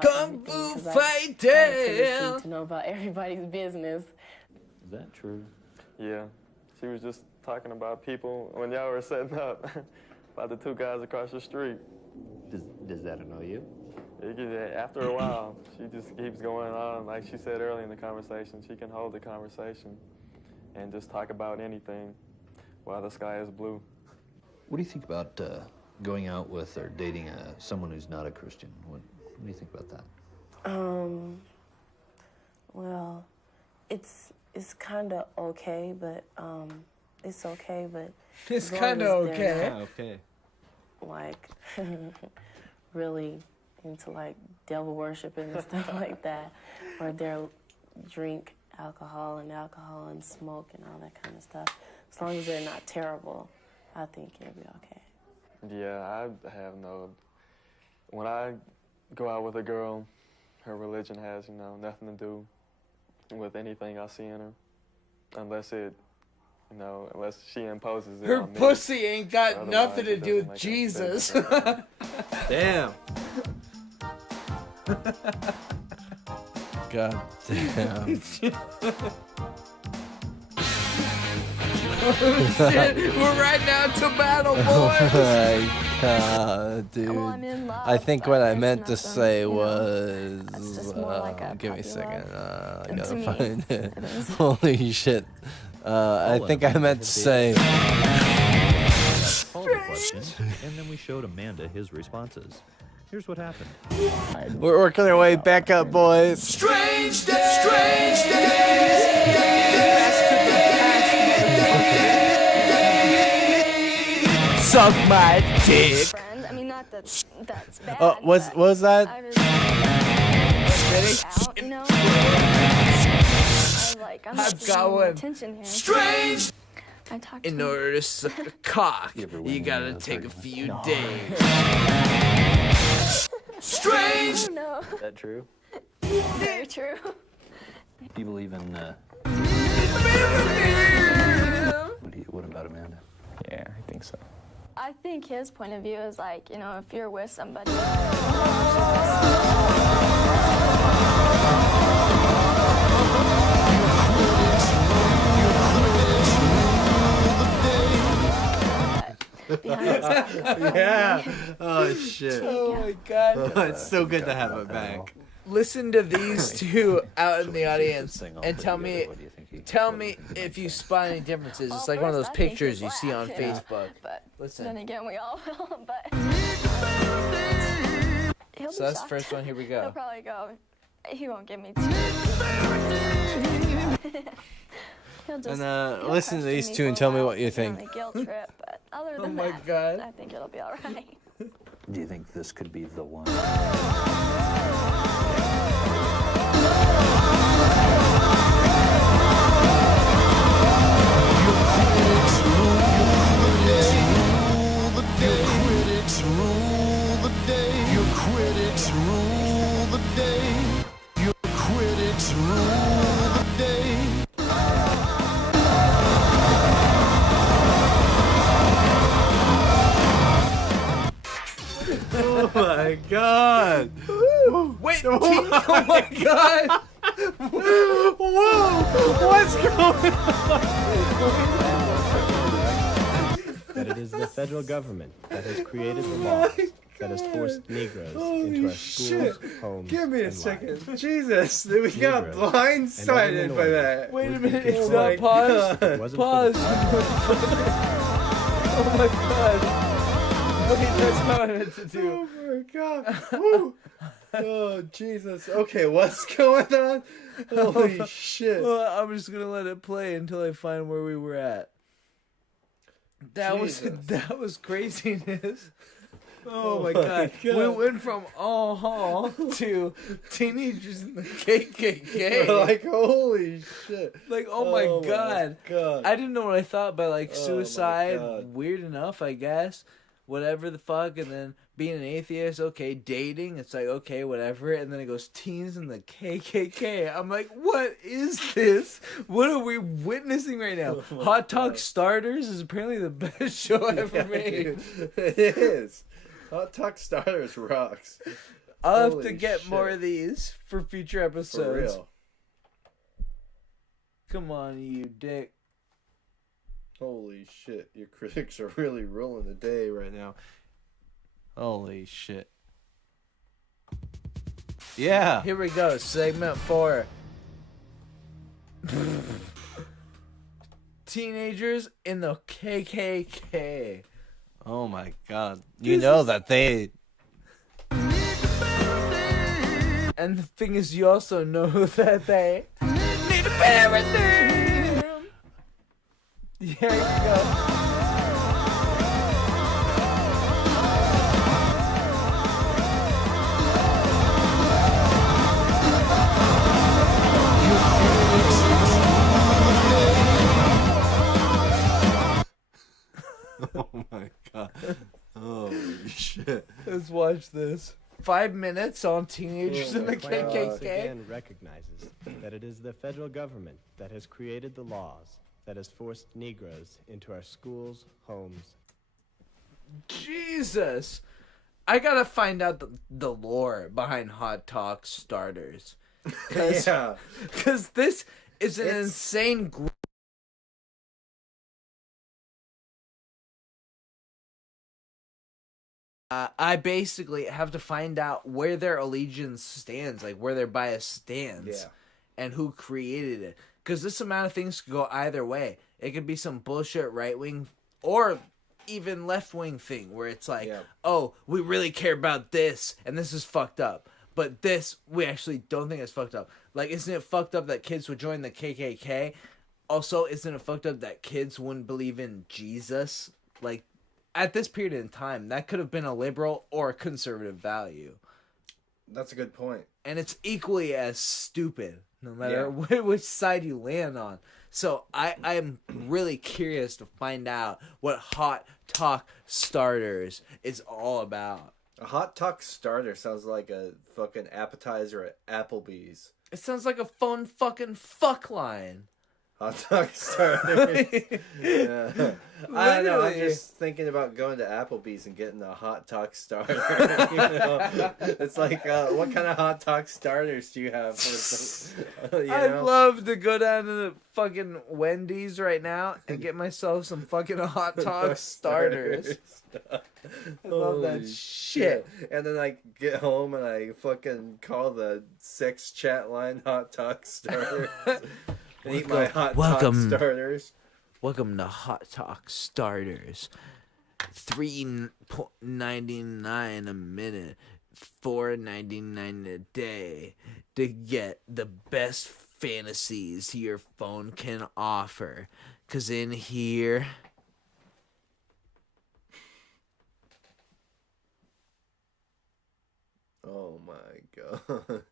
Kung Fu fighting! To know about everybody's business. Is that true? Yeah. She was just talking about people when y'all were setting up about the two guys across the street. Does that annoy you? After a while, she just keeps going on. Like she said earlier in the conversation, she can hold the conversation and just talk about anything while the sky is blue. What do you think about going out with or dating someone who's not a Christian? What do you think about that? Well, it's kind of okay, but it's okay, but It's as long kind as of they're okay. not, Okay. Like really into like devil worshiping and stuff like that, or they'll drink alcohol and smoke and all that kind of stuff. As long as they're not terrible, I think it'll be okay. Yeah, I have no... When I go out with a girl, her religion has, nothing to do with anything I see in her. Unless she imposes it Her on me. pussy ain't got Otherwise, nothing to it do doesn't with make any Jesus. difference. Damn. God damn. Shit, we're right now to battle, boys. Oh my God, dude. I'm in love, I think but what I there's meant to nothing, say you know, was. that's just more like a give me a puppy second. love. I To gotta me, find it. it is. Holy shit. I think I meant to say. Called the questions, and then we showed Amanda his responses. Here's what happened. We're working our way back up, boys. Strange days. Strange days. Suck my dick. I mean, not that that's bad. Oh, what was that? I'm I've not got getting one. attention here. Strange. I talked to In him. order to suck a cock, you gotta take a few days. Strange. No. Is that true? Very true. Do you believe in... What about Amanda? Yeah, I think so. I think his point of view is like, if you're with somebody. Yeah. Oh shit. Oh my God. Oh, it's so good to have it back. Listen to these two out in the audience and tell me if you spot any differences. It's like one of those pictures you see on Facebook. But Listen. then again, we all will. But he'll So be that's the shocked. first one. Here we He'll go. probably go. He won't give me two. He'll just, And listen to these two and tell me what you think. on a guilt trip, but other than my that, God. I think it'll be all right. Do you think this could be the one? rule the day. Oh my god! Wait, oh my god! Whoa! What's going on? That it is the federal government that has created the laws that has forced Negroes into our schools, homes, Give me a and second. lives. Jesus, we got Negroes blindsided and by other that. Wait a would minute, be it's controlled. not paused. It wasn't Pause. Oh my god. Wait, that's how I meant to do. Oh my god. Woo. Oh Jesus. Okay, what's going on? Holy shit. Well, I'm just gonna let it play until I find where we were at. That was craziness. Oh my god. We went from to teenagers in the KKK. Like holy shit. Like oh my god. God. I didn't know what I thought by like Oh my suicide. God. Weird enough, I guess. Whatever the fuck, and then being an atheist, okay, dating, it's like okay, whatever, and then it goes teens in the KKK. I'm like, what is this? What are we witnessing right now? Oh my Hot Talk God. Starters is apparently the best show ever made. It is. Hot Talk Starters rocks. I'll have Holy to get shit. more of these for future episodes. For real. Come on, you dick. Holy shit. Your critics are really rolling the day right now. Holy shit. Yeah. Here we go, segment 4. Teenagers in the KKK. Oh my god. You know that they... And the thing is, you also know that they need to pay everything. There you go. Oh my god. Holy shit. Let's watch this. 5 minutes on teenagers in the Once KKK. again recognizes that it is the federal government that has created the laws that has forced Negroes into our schools, homes. Jesus. I gotta find out the lore behind Hot Talk Starters. Yeah. Because this is an insane group. I basically have to find out where their allegiance stands, like where their bias stands, Yeah. and who created it. Because this amount of things could go either way. It could be some bullshit right wing or even left wing thing where it's like, oh, we really care about this, and this is fucked up. But this, we actually don't think it's fucked up. Like, isn't it fucked up that kids would join the KKK? Also, isn't it fucked up that kids wouldn't believe in Jesus? Like, at this period in time, that could have been a liberal or a conservative value. That's a good point. And it's equally as stupid, no matter which side you land on. So I'm really curious to find out what Hot Talk Starters is all about. A Hot Talk Starter sounds like a fucking appetizer at Applebee's. It sounds like a phone fucking fuck line. Hot Talk Starter. Yeah. I don't know. I'm just thinking about going to Applebee's and getting a Hot Talk Starter. You know? It's like, what kind of Hot Talk Starters do you have? For you I'd know? love to go down to the fucking Wendy's right now and get myself some fucking Hot Talk Starters. I love that Holy shit. And then I get home and I fucking call the sex chat line Hot Talk Starters. And eat my Hot Talk Starters. Welcome to Hot Talk Starters. $3.99 a minute, $4.99 a day to get the best fantasies your phone can offer. 'Cause in here, oh my god.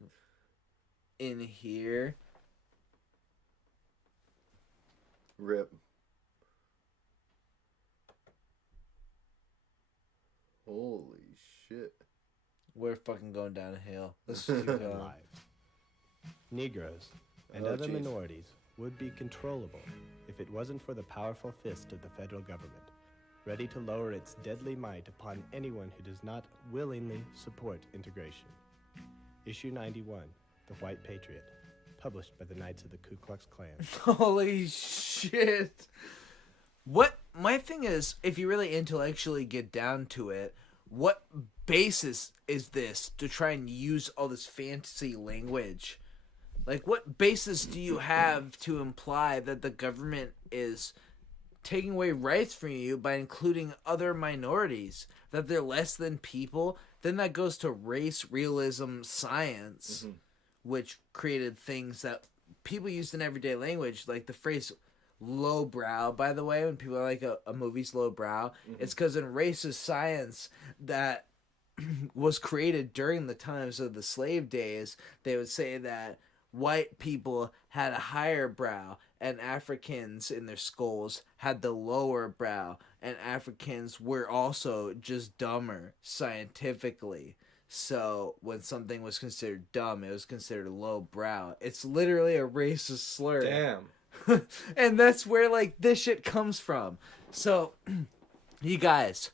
in here, Rip. Holy shit. we're fucking going down a hill. Let's just keep going. Negroes, and other minorities would be controllable if it wasn't for the powerful fist of the federal government, ready to lower its deadly might upon anyone who does not willingly support integration. Issue 91, The White Patriot, published by the Knights of the Ku Klux Klan. Holy shit. What my thing is, if you really intellectually get down to it, what basis is this to try and use all this fantasy language? Like, what basis do you have to imply that the government is taking away rights from you by including other minorities, that they're less than people? Then that goes to race realism science, which created things that people used in everyday language, like the phrase lowbrow. By the way, when people are like a movie's lowbrow, it's because in racist science that was created during the times of the slave days, they would say that white people had a higher brow and Africans in their skulls had the lower brow, and Africans were also just dumber scientifically. So when something was considered dumb, it was considered low brow. It's literally a racist slur. Damn. And that's where like this shit comes from. So you guys,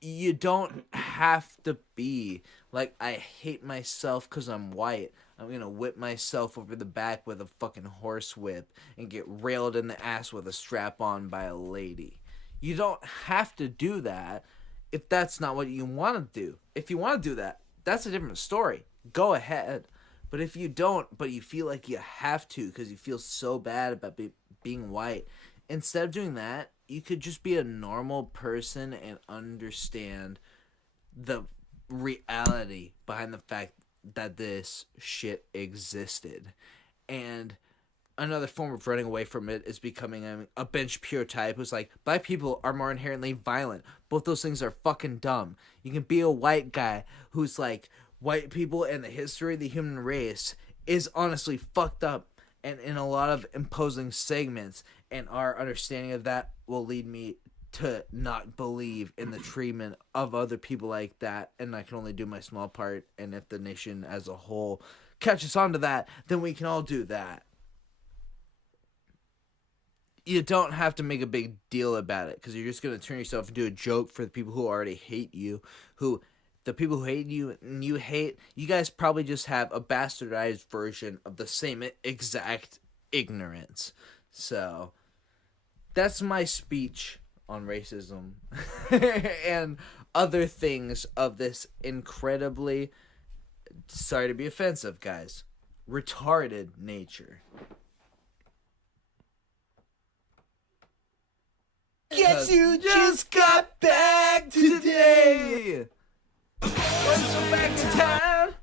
you don't have to be like, I hate myself because I'm white. I'm gonna whip myself over the back with a fucking horse whip and get railed in the ass with a strap on by a lady. You don't have to do that if that's not what you want to do. If you want to do that, that's a different story. Go ahead. But if you don't, but you feel like you have to because you feel so bad about being white, instead of doing that, you could just be a normal person and understand the reality behind the fact that this shit existed. And another form of running away from it is becoming a bench pure type who's like, black people are more inherently violent. Both those things are fucking dumb. You can be a white guy who's like, white people and the history of the human race is honestly fucked up and in a lot of imposing segments, and our understanding of that will lead me to not believe in the treatment of other people like that, and I can only do my small part, and if the nation as a whole catches on to that, then we can all do that. You don't have to make a big deal about it, because you're just going to turn yourself into a joke for the people who already hate you, the people who hate you and you hate, you guys probably just have a bastardized version of the same exact ignorance. So, that's my speech on racism and other things of this incredibly, sorry to be offensive, guys, retarded nature. Guess you just got back today. What's back to town?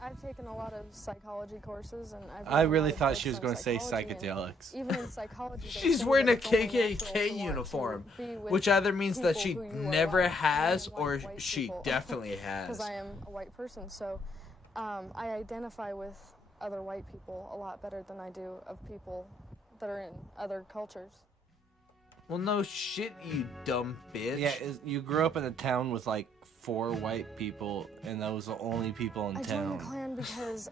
I've taken a lot of psychology courses, and I really thought she was going to say psychedelics. Even in psychology, she's wearing a KKK uniform, which either means that she never has or she definitely has. Because I am a white person, so I identify with other white people a lot better than I do of people that are in other cultures. Well, no shit, you dumb bitch. Yeah, you grew up in a town with like 4 white people, and those are the only people in I town. joined the Klan because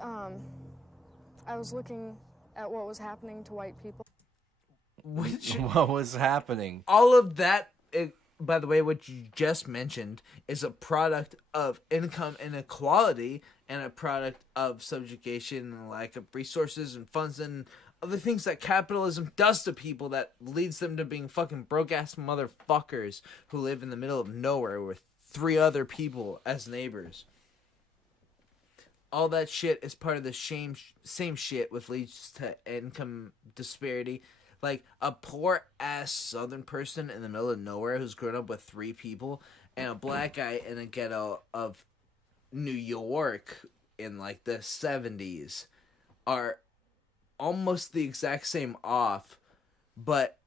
I was looking at what was happening to white people. What was happening? All of that, by the way, what you just mentioned, is a product of income inequality and a product of subjugation and lack of resources and funds and other things that capitalism does to people that leads them to being fucking broke-ass motherfuckers who live in the middle of nowhere with 3 other people as neighbors. All that shit is part of the same shit which leads to income disparity. Like, a poor-ass southern person in the middle of nowhere who's grown up with 3 people and a black guy in a ghetto of New York in, like, the 70s are almost the exact same off, but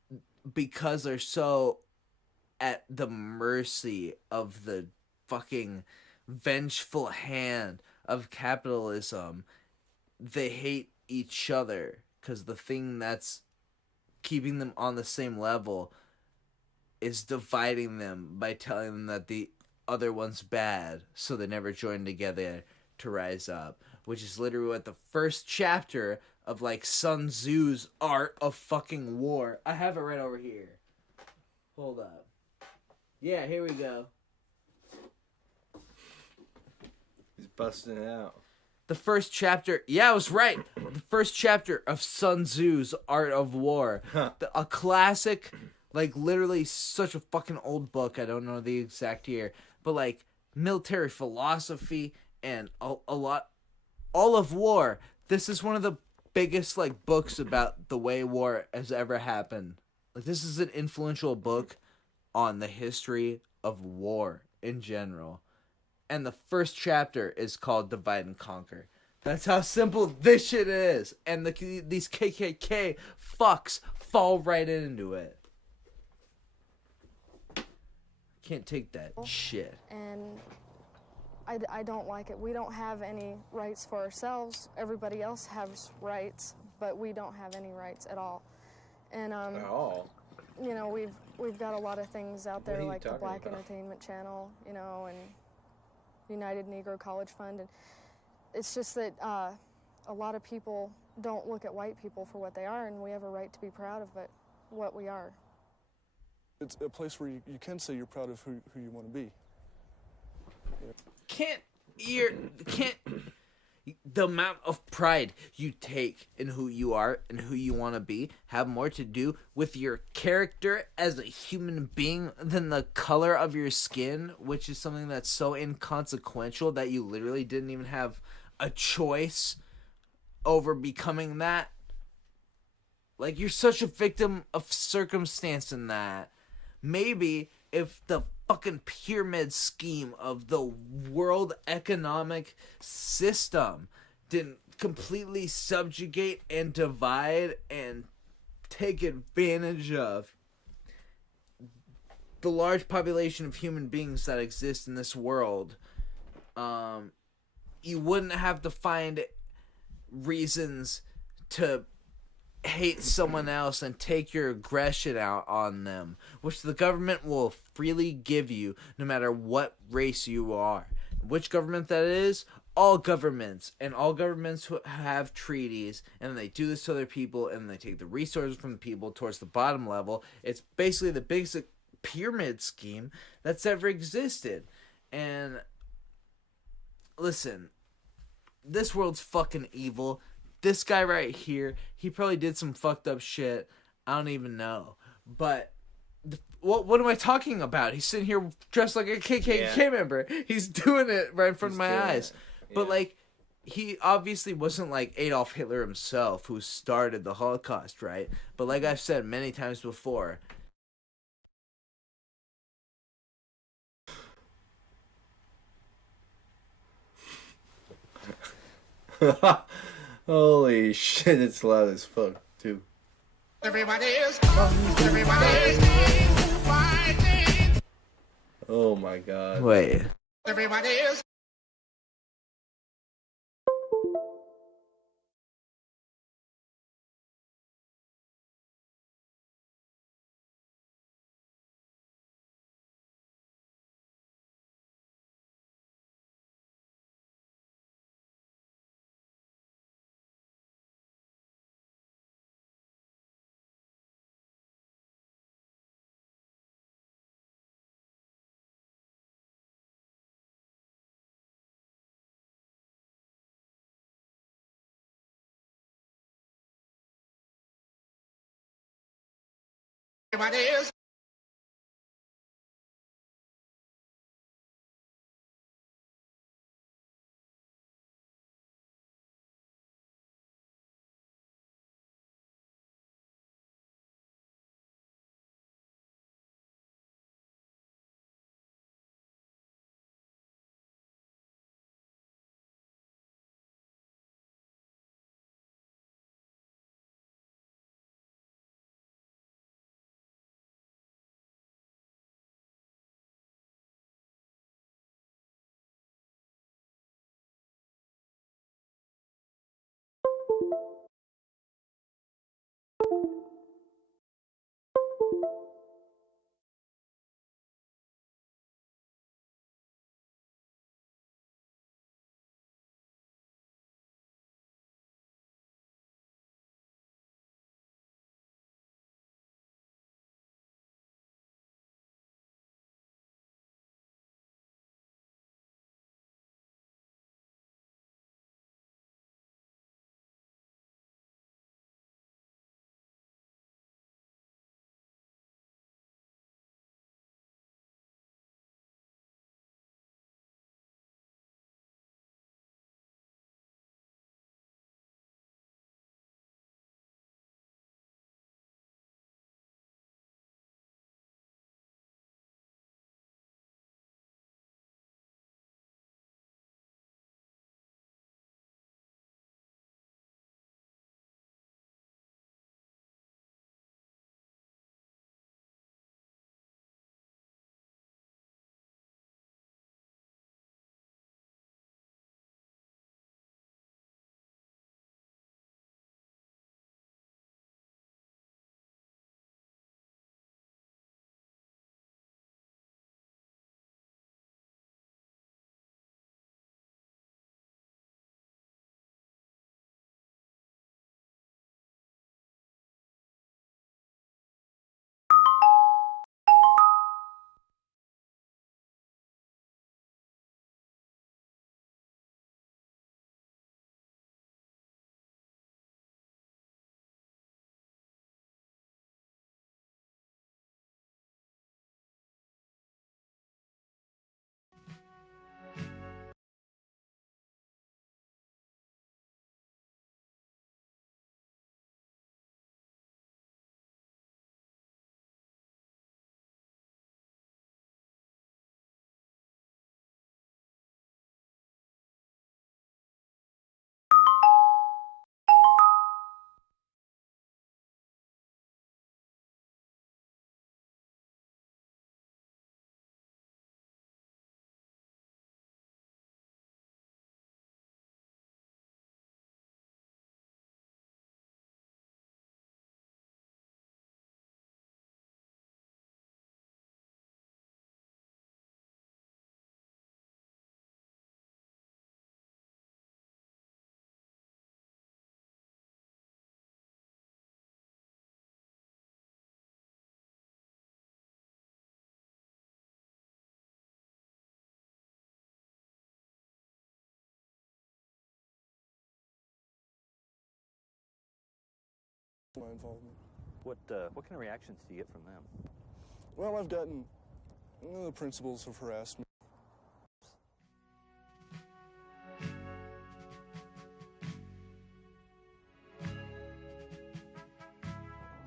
because they're so at the mercy of the fucking vengeful hand of capitalism, they hate each other because the thing that's keeping them on the same level is dividing them by telling them that the other one's bad, so they never join together to rise up, which is literally what the first chapter of like Sun Tzu's Art of Fucking War. I have it right over here. Hold up. Yeah, here we go. He's busting it out. The first chapter, yeah, I was right. The first chapter of Sun Tzu's Art of War. A classic, like literally such a fucking old book. I don't know the exact year, but like military philosophy and a lot, all of war. This is one of the biggest like books about the way war has ever happened. Like this is an influential book on the history of war in general. And the first chapter is called Divide and Conquer. That's how simple this shit is. And these KKK fucks fall right into it. Can't take that shit. And I don't like it. We don't have any rights for ourselves. Everybody else has rights, but we don't have any rights at all. And At all? You know, we've got a lot of things out there like the Black about? Entertainment Channel, you know, and United Negro College Fund, and it's just that a lot of people don't look at white people for what they are, and we have a right to be proud of it, what we are. It's a place where you can say you're proud of who you want to be. The amount of pride you take in who you are and who you want to be have more to do with your character as a human being than the color of your skin, which is something that's so inconsequential that you literally didn't even have a choice over becoming that. Like, you're such a victim of circumstance in that. Maybe if the fucking pyramid scheme of the world economic system didn't completely subjugate and divide and take advantage of the large population of human beings that exist in this world, you wouldn't have to find reasons to hate someone else and take your aggression out on them, which the government will freely give you no matter what race you are. Which government that is? All governments. And all governments have treaties, and they do this to other people, and they take the resources from the people towards the bottom level. It's basically the biggest pyramid scheme that's ever existed. And listen, this world's fucking evil. This guy right here, he probably did some fucked up shit. I don't even know. But what am I talking about? He's sitting here dressed like a KKK member. He's doing it right in front of my eyes. But like, he obviously wasn't like Adolf Hitler himself, who started the Holocaust, right? But like I've said many times before, Holy shit, it's loud as fuck, too. Everybody is fighting. Oh my god. wait. Everybody is everybody is My involvement. What kind of reactions do you get from them? Well, I've gotten the principals have harassed me.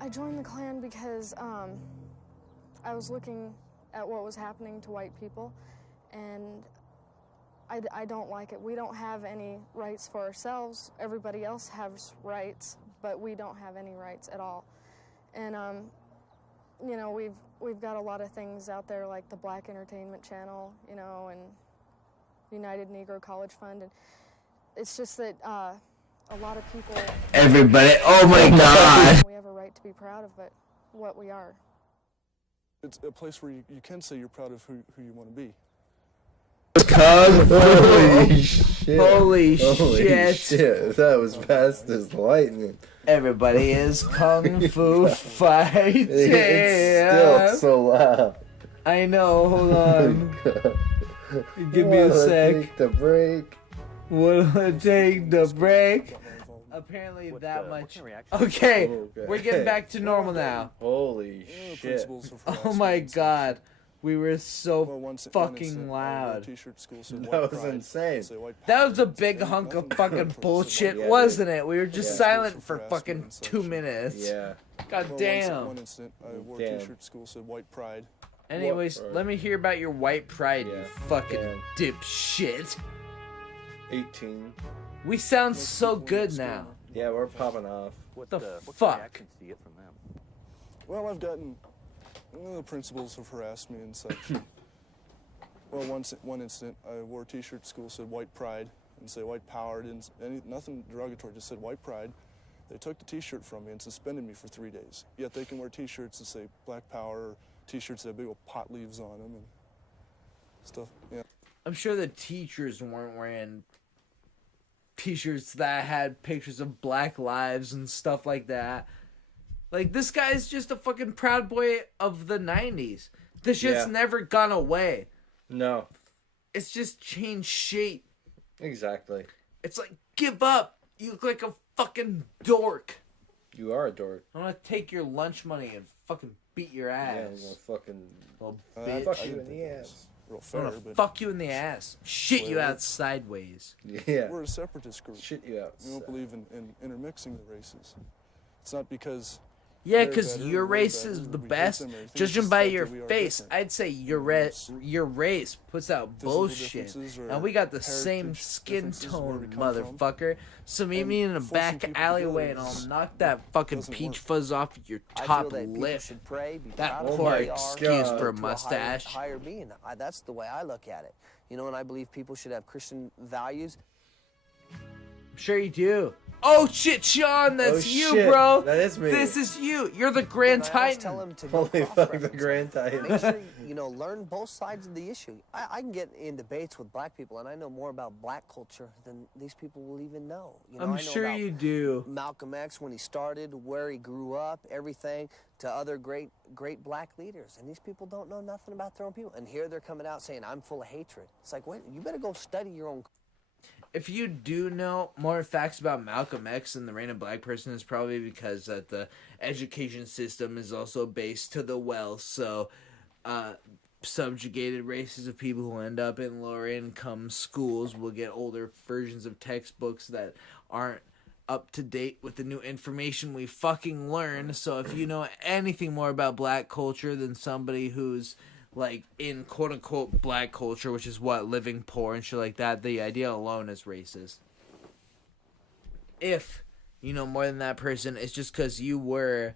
I joined the Klan because I was looking at what was happening to white people, and I don't like it. We don't have any rights for ourselves. Everybody else has rights, but we don't have any rights at all. And you know, we've got a lot of things out there like the Black Entertainment Channel, you know, and United Negro College Fund, and it's just that a lot of people. Everybody, oh my God! We have a right to be proud of it, what we are. It's a place where you can say you're proud of who you want to be. Holy shit. Holy shit. That was fast as lightning. Everybody is kung fu fighting. It's still so loud. I know, hold on. Give me a sec. Take the break. What'll it take to break? Apparently that much. Okay, we're getting back to normal now. Holy shit. Oh my God. We were so fucking loud. That was insane. That was a big hunk of fucking bullshit, wasn't it? We were just silent for fucking 2 minutes. Yeah. God damn. One incident, I wore a t-shirt at school said white pride. Anyways, let me hear about your white pride, you fucking dipshit. 18. We sound so good now. Yeah, we're popping off. What the What fuck? reactions do you get from them? Well, I've gotten the principals have harassed me and such. Well, one incident, I wore a t-shirt at school said white pride and say white power. Nothing derogatory, just said white pride. They took the t-shirt from me and suspended me for 3 days. Yet they can wear t-shirts that say black power, or t-shirts that have big old pot leaves on them and stuff. Yeah. I'm sure the teachers weren't wearing t-shirts that had pictures of black lives and stuff like that. Like, this guy's just a fucking proud boy of the 90s. This shit's never gone away. No. It's just changed shape. Exactly. It's like, give up. You look like a fucking dork. You are a dork. I'm gonna take your lunch money and fucking beat your ass. Yeah, I'm gonna fucking little bitch. fuck you in the ass. Real fair, I'm gonna fuck you in the ass. Shit you out sideways. Yeah. We're a separatist group. Shit you out. We don't believe in intermixing the races. It's not because. Yeah, because your race is the best. Judging by your face, I'd say your race puts out bullshit. And we got the same skin tone, motherfucker. So meet me in a back alleyway and I'll knock that fucking peach fuzz off your top lip. That poor excuse for a mustache. Hire me, and that's the way I look at it. You know, and I believe people should have Christian values. I'm sure you do. Oh shit, Sean, that's you, shit. bro. That is me. This is you. You're the Grand Titan. Tell him to Holy fuck, the Grand Titan. Make sure you know, learn both sides of the issue. I can get in debates with black people, and I know more about black culture than these people will even know. You know, I'm I know sure about you do. Malcolm X, when he started, where he grew up, everything, to other great black leaders. And these people don't know nothing about their own people. And here they're coming out saying, I'm full of hatred. It's like, wait, you better go study your own. If you do know more facts about Malcolm X than the random black person, it's probably because that the education system is also based to the wealth. So, subjugated races of people who end up in lower income schools will get older versions of textbooks that aren't up to date with the new information we fucking learn. So if you know anything more about black culture than somebody who's like in quote unquote black culture, which is what, living poor and shit like that, the idea alone is racist. If you know more than that person, it's just because you were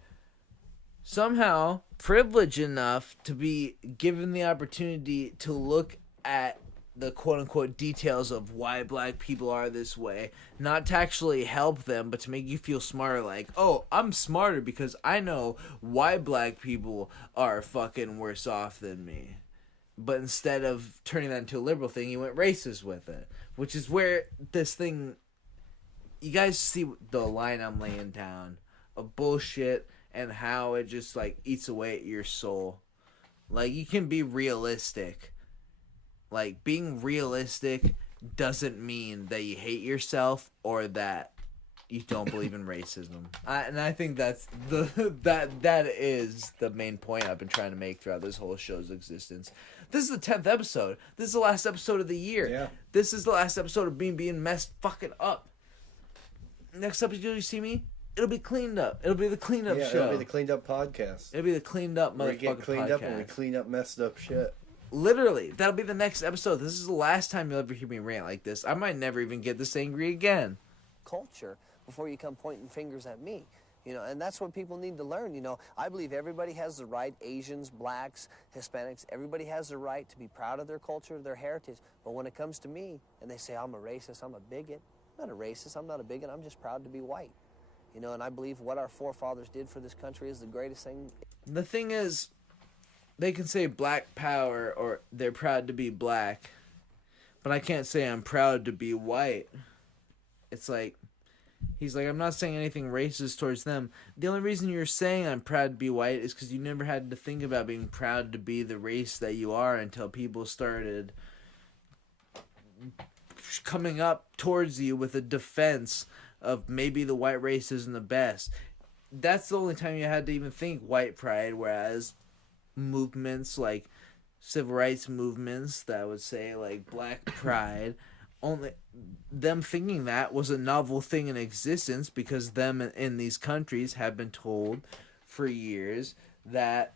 somehow privileged enough to be given the opportunity to look at the quote unquote details of why black people are this way, not to actually help them, but to make you feel smarter. Like, oh, I'm smarter because I know why black people are fucking worse off than me. But instead of turning that into a liberal thing, you went racist with it, which is where this thing, you guys see the line I'm laying down of bullshit and how it just like eats away at your soul. Like, you can be realistic. Like, being realistic doesn't mean that you hate yourself or that you don't believe in racism. And I think that's that is the main point I've been trying to make throughout this whole show's existence. This is the 10th episode. This is the last episode of the year. Yeah. This is the last episode of being messed fucking up. Next episode you see me, it'll be cleaned up. It'll be the cleanup show. It'll be the cleaned up podcast. It'll be the cleaned up motherfucking We get cleaned podcast. up and we clean up messed up shit. Literally, that'll be the next episode. This is the last time you'll ever hear me rant like this. I might never even get this angry again. Culture before you come pointing fingers at me. You know, and that's what people need to learn. You know, I believe everybody has the right, Asians, blacks, Hispanics, everybody has the right to be proud of their culture, their heritage. But when it comes to me, and they say I'm a racist, I'm a bigot. I'm not a racist, I'm not a bigot, I'm just proud to be white. You know, and I believe what our forefathers did for this country is the greatest thing. The thing is, they can say black power or they're proud to be black, but I can't say I'm proud to be white. It's like, he's like, I'm not saying anything racist towards them. The only reason you're saying I'm proud to be white is because you never had to think about being proud to be the race that you are until people started coming up towards you with a defense of maybe the white race isn't the best. That's the only time you had to even think white pride, whereas movements like civil rights movements that would say like black pride, only them thinking that was a novel thing in existence because them in these countries have been told for years that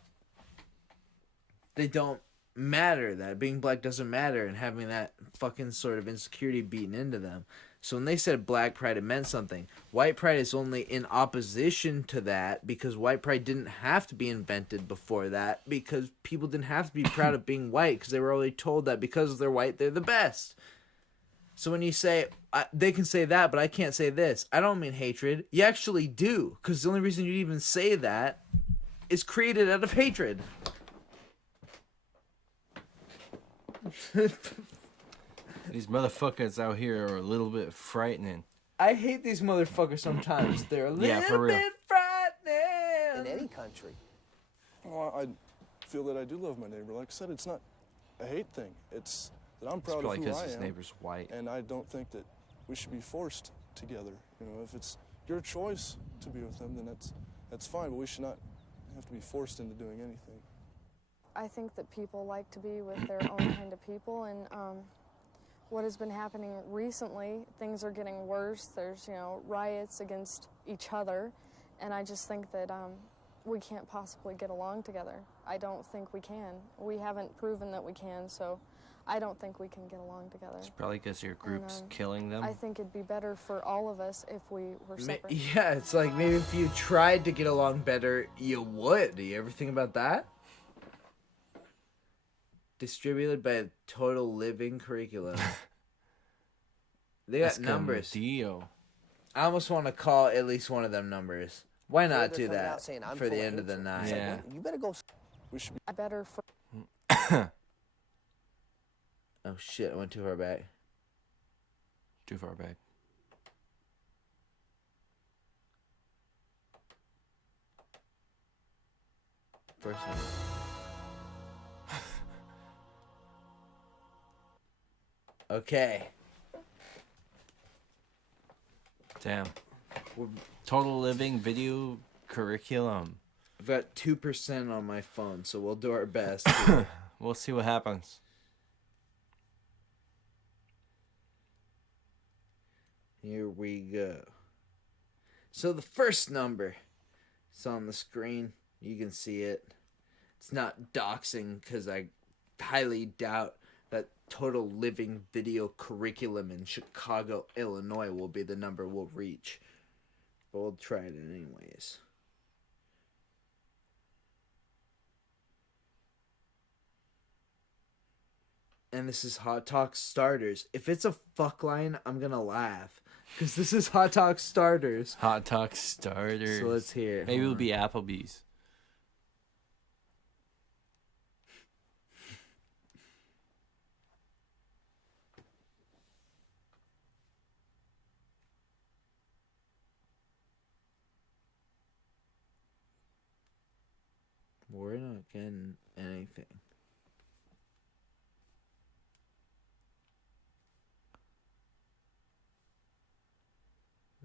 they don't matter, that being black doesn't matter, and having that fucking sort of insecurity beaten into them. So when they said black pride, it meant something. White pride is only in opposition to that because white pride didn't have to be invented before that because people didn't have to be proud of being white because they were already told that because they're white, they're the best. So when you say, they can say that, but I can't say this, I don't mean hatred. You actually do, because the only reason you even say that is created out of hatred. These motherfuckers out here are a little bit frightening. I hate these motherfuckers sometimes. They're a little bit frightening. In any country. Well, I feel that I do love my neighbor. Like I said, it's not a hate thing. It's that I'm proud of who I his am. neighbor's white. And I don't think that we should be forced together. You know, if it's your choice to be with them, then that's fine. But we should not have to be forced into doing anything. I think that people like to be with their own kind of people, and what has been happening recently, things are getting worse. There's, you know, riots against each other, and I just think that we can't possibly get along together. I don't think we can. We haven't proven that we can, so I don't think we can get along together. It's probably because your group's killing them. I think it'd be better for all of us if we were separate. Yeah, it's like maybe if you tried to get along better, you would. Do you ever think about that? Distributed by Total Living Curriculum. They got numbers. Deal. I almost want to call at least one of them numbers. Why not do coming that out saying, "I'm for the full of end of the hatred." night? It's like, Yeah. wait, you better go. We should be Better for Oh shit, I went too far back. Too far back. First one. Okay. Damn. Total Living Video Curriculum. I've got 2% on my phone, so we'll do our best. We'll see what happens. Here we go. So the first number is on the screen. You can see it. It's not doxing because I highly doubt that Total Living Video Curriculum in Chicago, Illinois will be the number we'll reach. But we'll try it anyways. And this is Hot Talk Starters. If it's a fuck line, I'm gonna laugh. Because this is Hot Talk Starters. Hot Talk Starters. So let's hear it. Maybe it'll be Applebee's. We're not getting anything.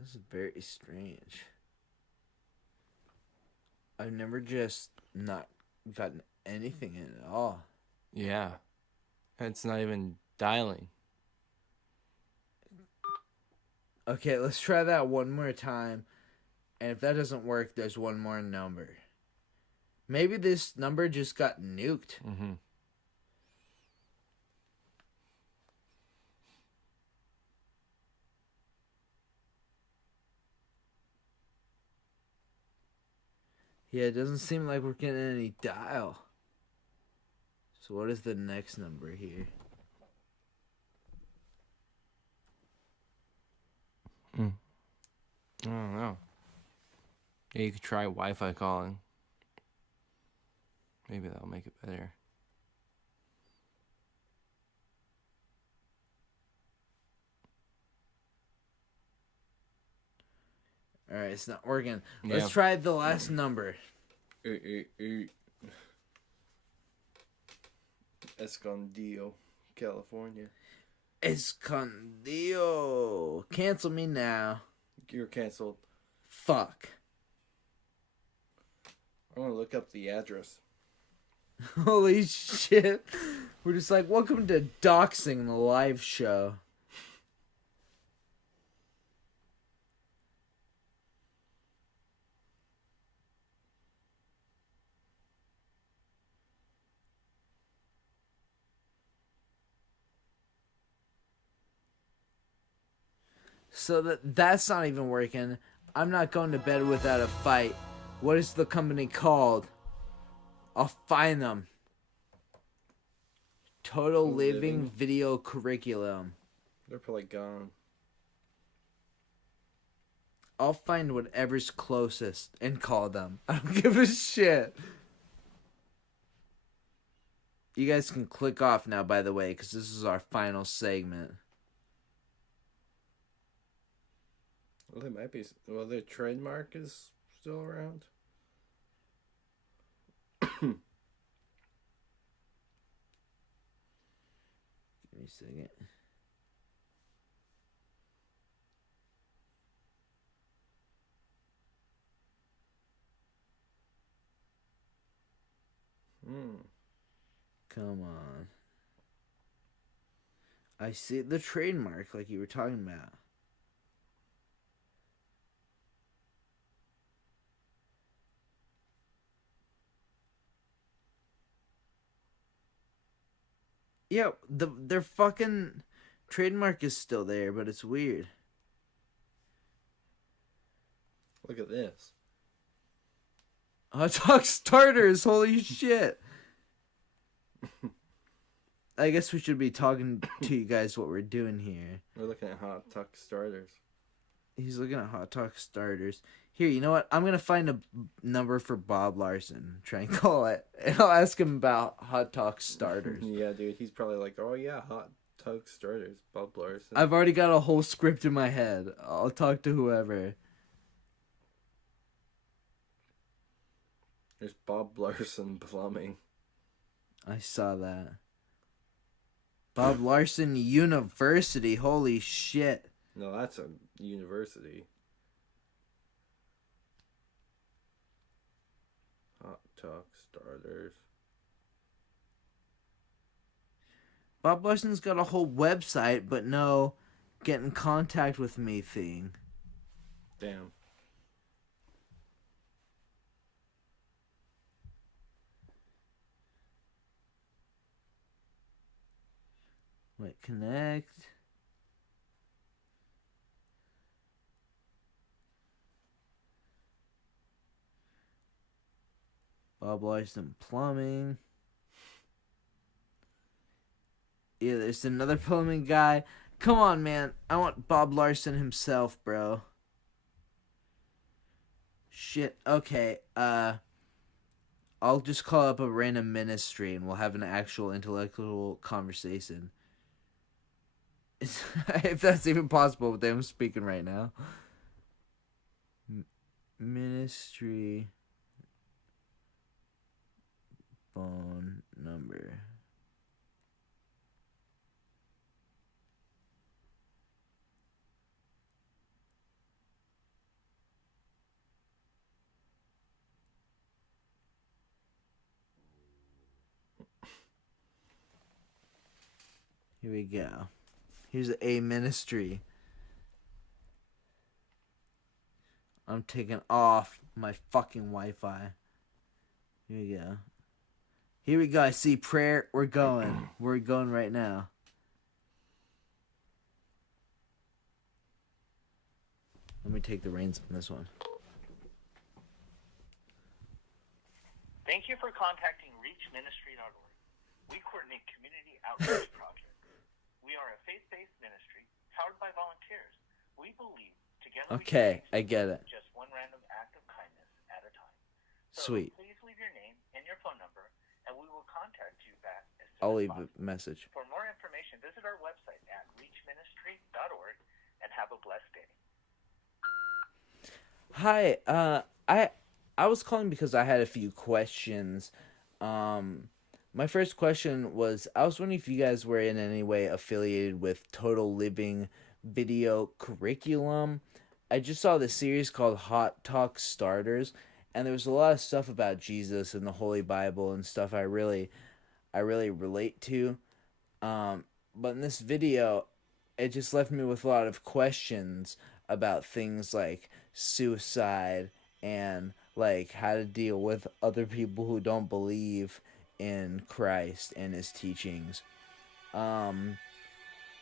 This is very strange. I've never just not gotten anything in at all. Yeah. It's not even dialing. Okay, let's try that one more time. And if that doesn't work, there's one more number. Maybe this number just got nuked. Mm-hmm. Yeah, it doesn't seem like we're getting any dial. So what is the next number here? I don't know. Yeah, you could try Wi-Fi calling. Maybe that'll make it better. Alright, it's not working. Yeah. Let's try the last number. Escondido, California. Escondido. Cancel me now. You're canceled. Fuck. I want to look up the address. Holy shit. We're just like, welcome to Doxing, the live show. So that's not even working. I'm not going to bed without a fight. What is the company called? I'll find them. Total Living Video Curriculum. They're probably gone. I'll find whatever's closest and call them. I don't give a shit. You guys can click off now, by the way, because this is our final segment. Well, they might be. Well, their trademark is still around. Give me a second. Come on. I see the trademark like you were talking about. Yeah, their fucking trademark is still there, but it's weird. Look at this. Hot Dog Starters, holy shit. I guess we should be talking to you guys what we're doing here. We're looking at Hot Dog Starters. He's looking at Hot Dog Starters. Here, you know what? I'm going to find a number for Bob Larson. Try and call it. And I'll ask him about Hot Dog Starters. Yeah, dude. He's probably like, oh, yeah, Hot Dog Starters. Bob Larson. I've already got a whole script in my head. I'll talk to whoever. There's Bob Larson Plumbing. I saw that. Bob Larson University. Holy shit. No, that's a university. Hot Dog Starters. Bob Larson's got a whole website, but no get in contact with me thing. Damn. Wait, connect. Bob Larson Plumbing. Yeah, there's another plumbing guy. Come on, man. I want Bob Larson himself, bro. Shit. Okay. I'll just call up a random ministry and we'll have an actual intellectual conversation. If that's even possible with them speaking right now. Ministry phone number. Here we go. Here's a ministry. I'm taking off my fucking Wi-Fi. Here we go. Here we go. I see prayer. We're going. We're going right now. Let me take the reins on this one. Thank you for contacting reachministry.org. We coordinate community outreach projects. We are a faith-based ministry powered by volunteers. We believe together Okay, I get it. just one random act of kindness at a time. So Sweet. please leave your name and your phone number, and we will contact you back as soon I'll as leave a possible. message. For more information, visit our website at reachministry.org and have a blessed day. Hi, I was calling because I had a few questions. My first question was, I was wondering if you guys were in any way affiliated with Total Living Video Curriculum. I just saw this series called Hot Talk Starters, and there was a lot of stuff about Jesus and the Holy Bible and stuff I really relate to. But in this video, it just left me with a lot of questions about things like suicide and like how to deal with other people who don't believe in Christ and his teachings. And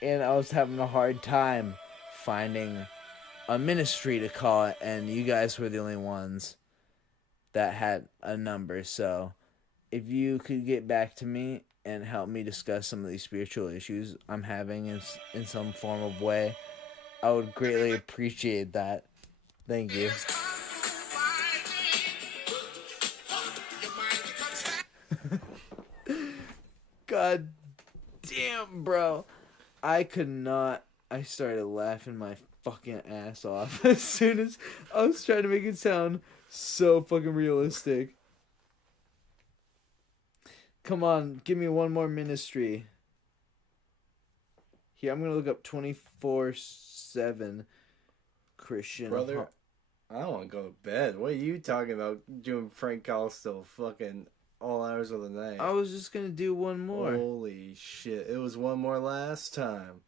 I was having a hard time finding a ministry to call it, and you guys were the only ones that had a number. So if you could get back to me and help me discuss some of these spiritual issues I'm having in some form of way, I would greatly appreciate that. Thank you. God damn, bro. I started laughing my fucking ass off as soon as I was trying to make it sound so fucking realistic. Come on, give me one more ministry. Here, I'm gonna look up 24/7 Christian. Brother, I don't want to go to bed. What are you talking about doing prank calls till fucking all hours of the night? I was just gonna do one more. Holy shit. It was one more last time.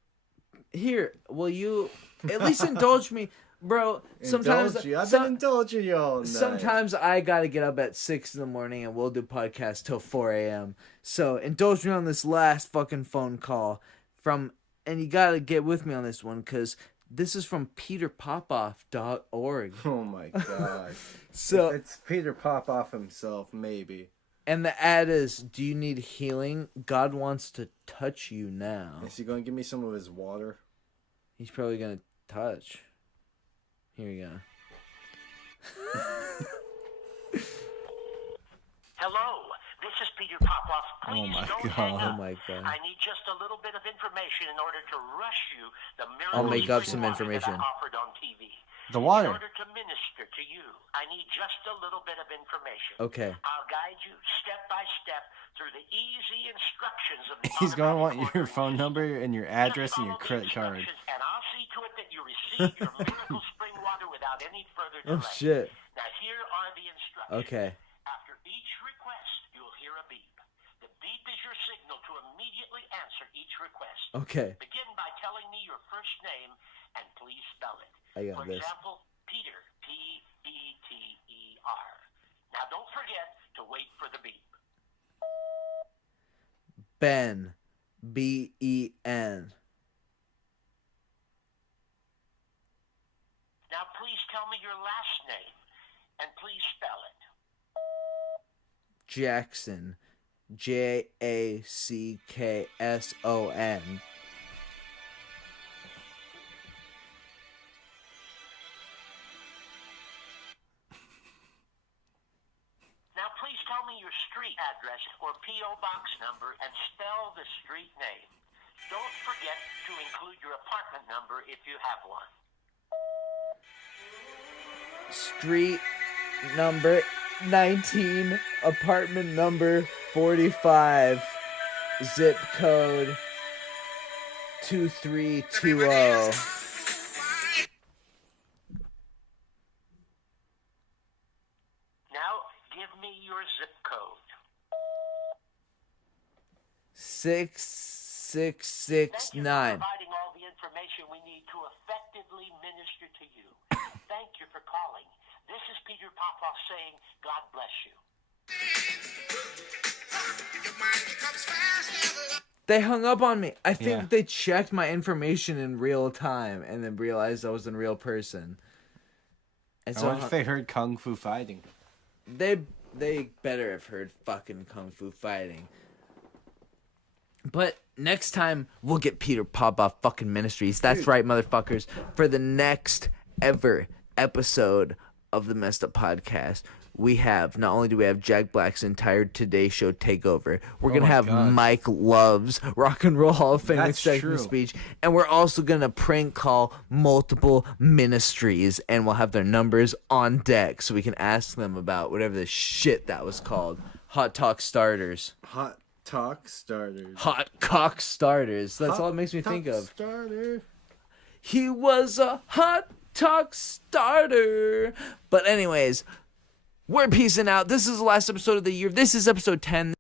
Here, will you at least indulge me? Bro, sometimes Indulge you? I've been indulging you all night. Sometimes I gotta get up at 6 in the morning and we'll do podcasts till 4 a.m. So indulge me on this last fucking phone call and you gotta get with me on this one because this is from peterpopoff.org. Oh my god. So if it's Peter Popoff himself, maybe. And the ad is, do you need healing? God wants to touch you now. Is he going to give me some of his water? He's probably going to touch. Here we go. Hello, this is Peter Popoff. Please don't hang up. Oh my god. I need just a little bit of information in order to rush you the miracle I'll make up spring some water information. that I offered on TV. The water. In order to minister to you, I need just a little bit of information. Okay. I'll guide you step by step through the easy instructions of the He's going to want your phone number and your address and your credit card. and I'll see to it that you receive your miracle spring water without any further delay. Oh shit. Now here are the instructions. Okay. After each request, you'll hear a beep. The beep is your signal to immediately answer each request. Okay. Begin by telling me your first name and please spell it. I got For this. example, Peter, P-E-T-E-R. Now don't forget to wait for the beep. Ben. B-E-N. Now please tell me your last name and please spell it. Jackson. J-A-C-K-S-O-N. Now please tell me your street address or P.O. box number and spell the street name. Don't forget to include your apartment number if you have one. Street number 19, apartment number 45, zip code 2320. Now give me your zip code. 6 669. Providing all the information we need to effectively minister to you. Thank you for calling. This is Peter Popoff saying, God bless you. They hung up on me. I think Yeah. they checked my information in real time and then realized I was a real person. And I wonder if they heard Kung Fu fighting. They better have heard fucking Kung Fu fighting. But next time, we'll get Peter Popoff fucking Ministries. That's right, motherfuckers. For the next ever episode of the Messed Up Podcast, we have, not only do we have Jack Black's entire Today Show takeover, we're going to have Mike Love's Rock and Roll Hall of Fame acceptance speech, and we're also going to prank call multiple ministries, and we'll have their numbers on deck so we can ask them about whatever the shit that was called. Hot Talk Starters. Hot Talk Starters. Hot Cock Starters. That's all it makes me think of. Starter. He was a hot talk starter. But anyways, we're peacing out. This is the last episode of the year. This is episode 10.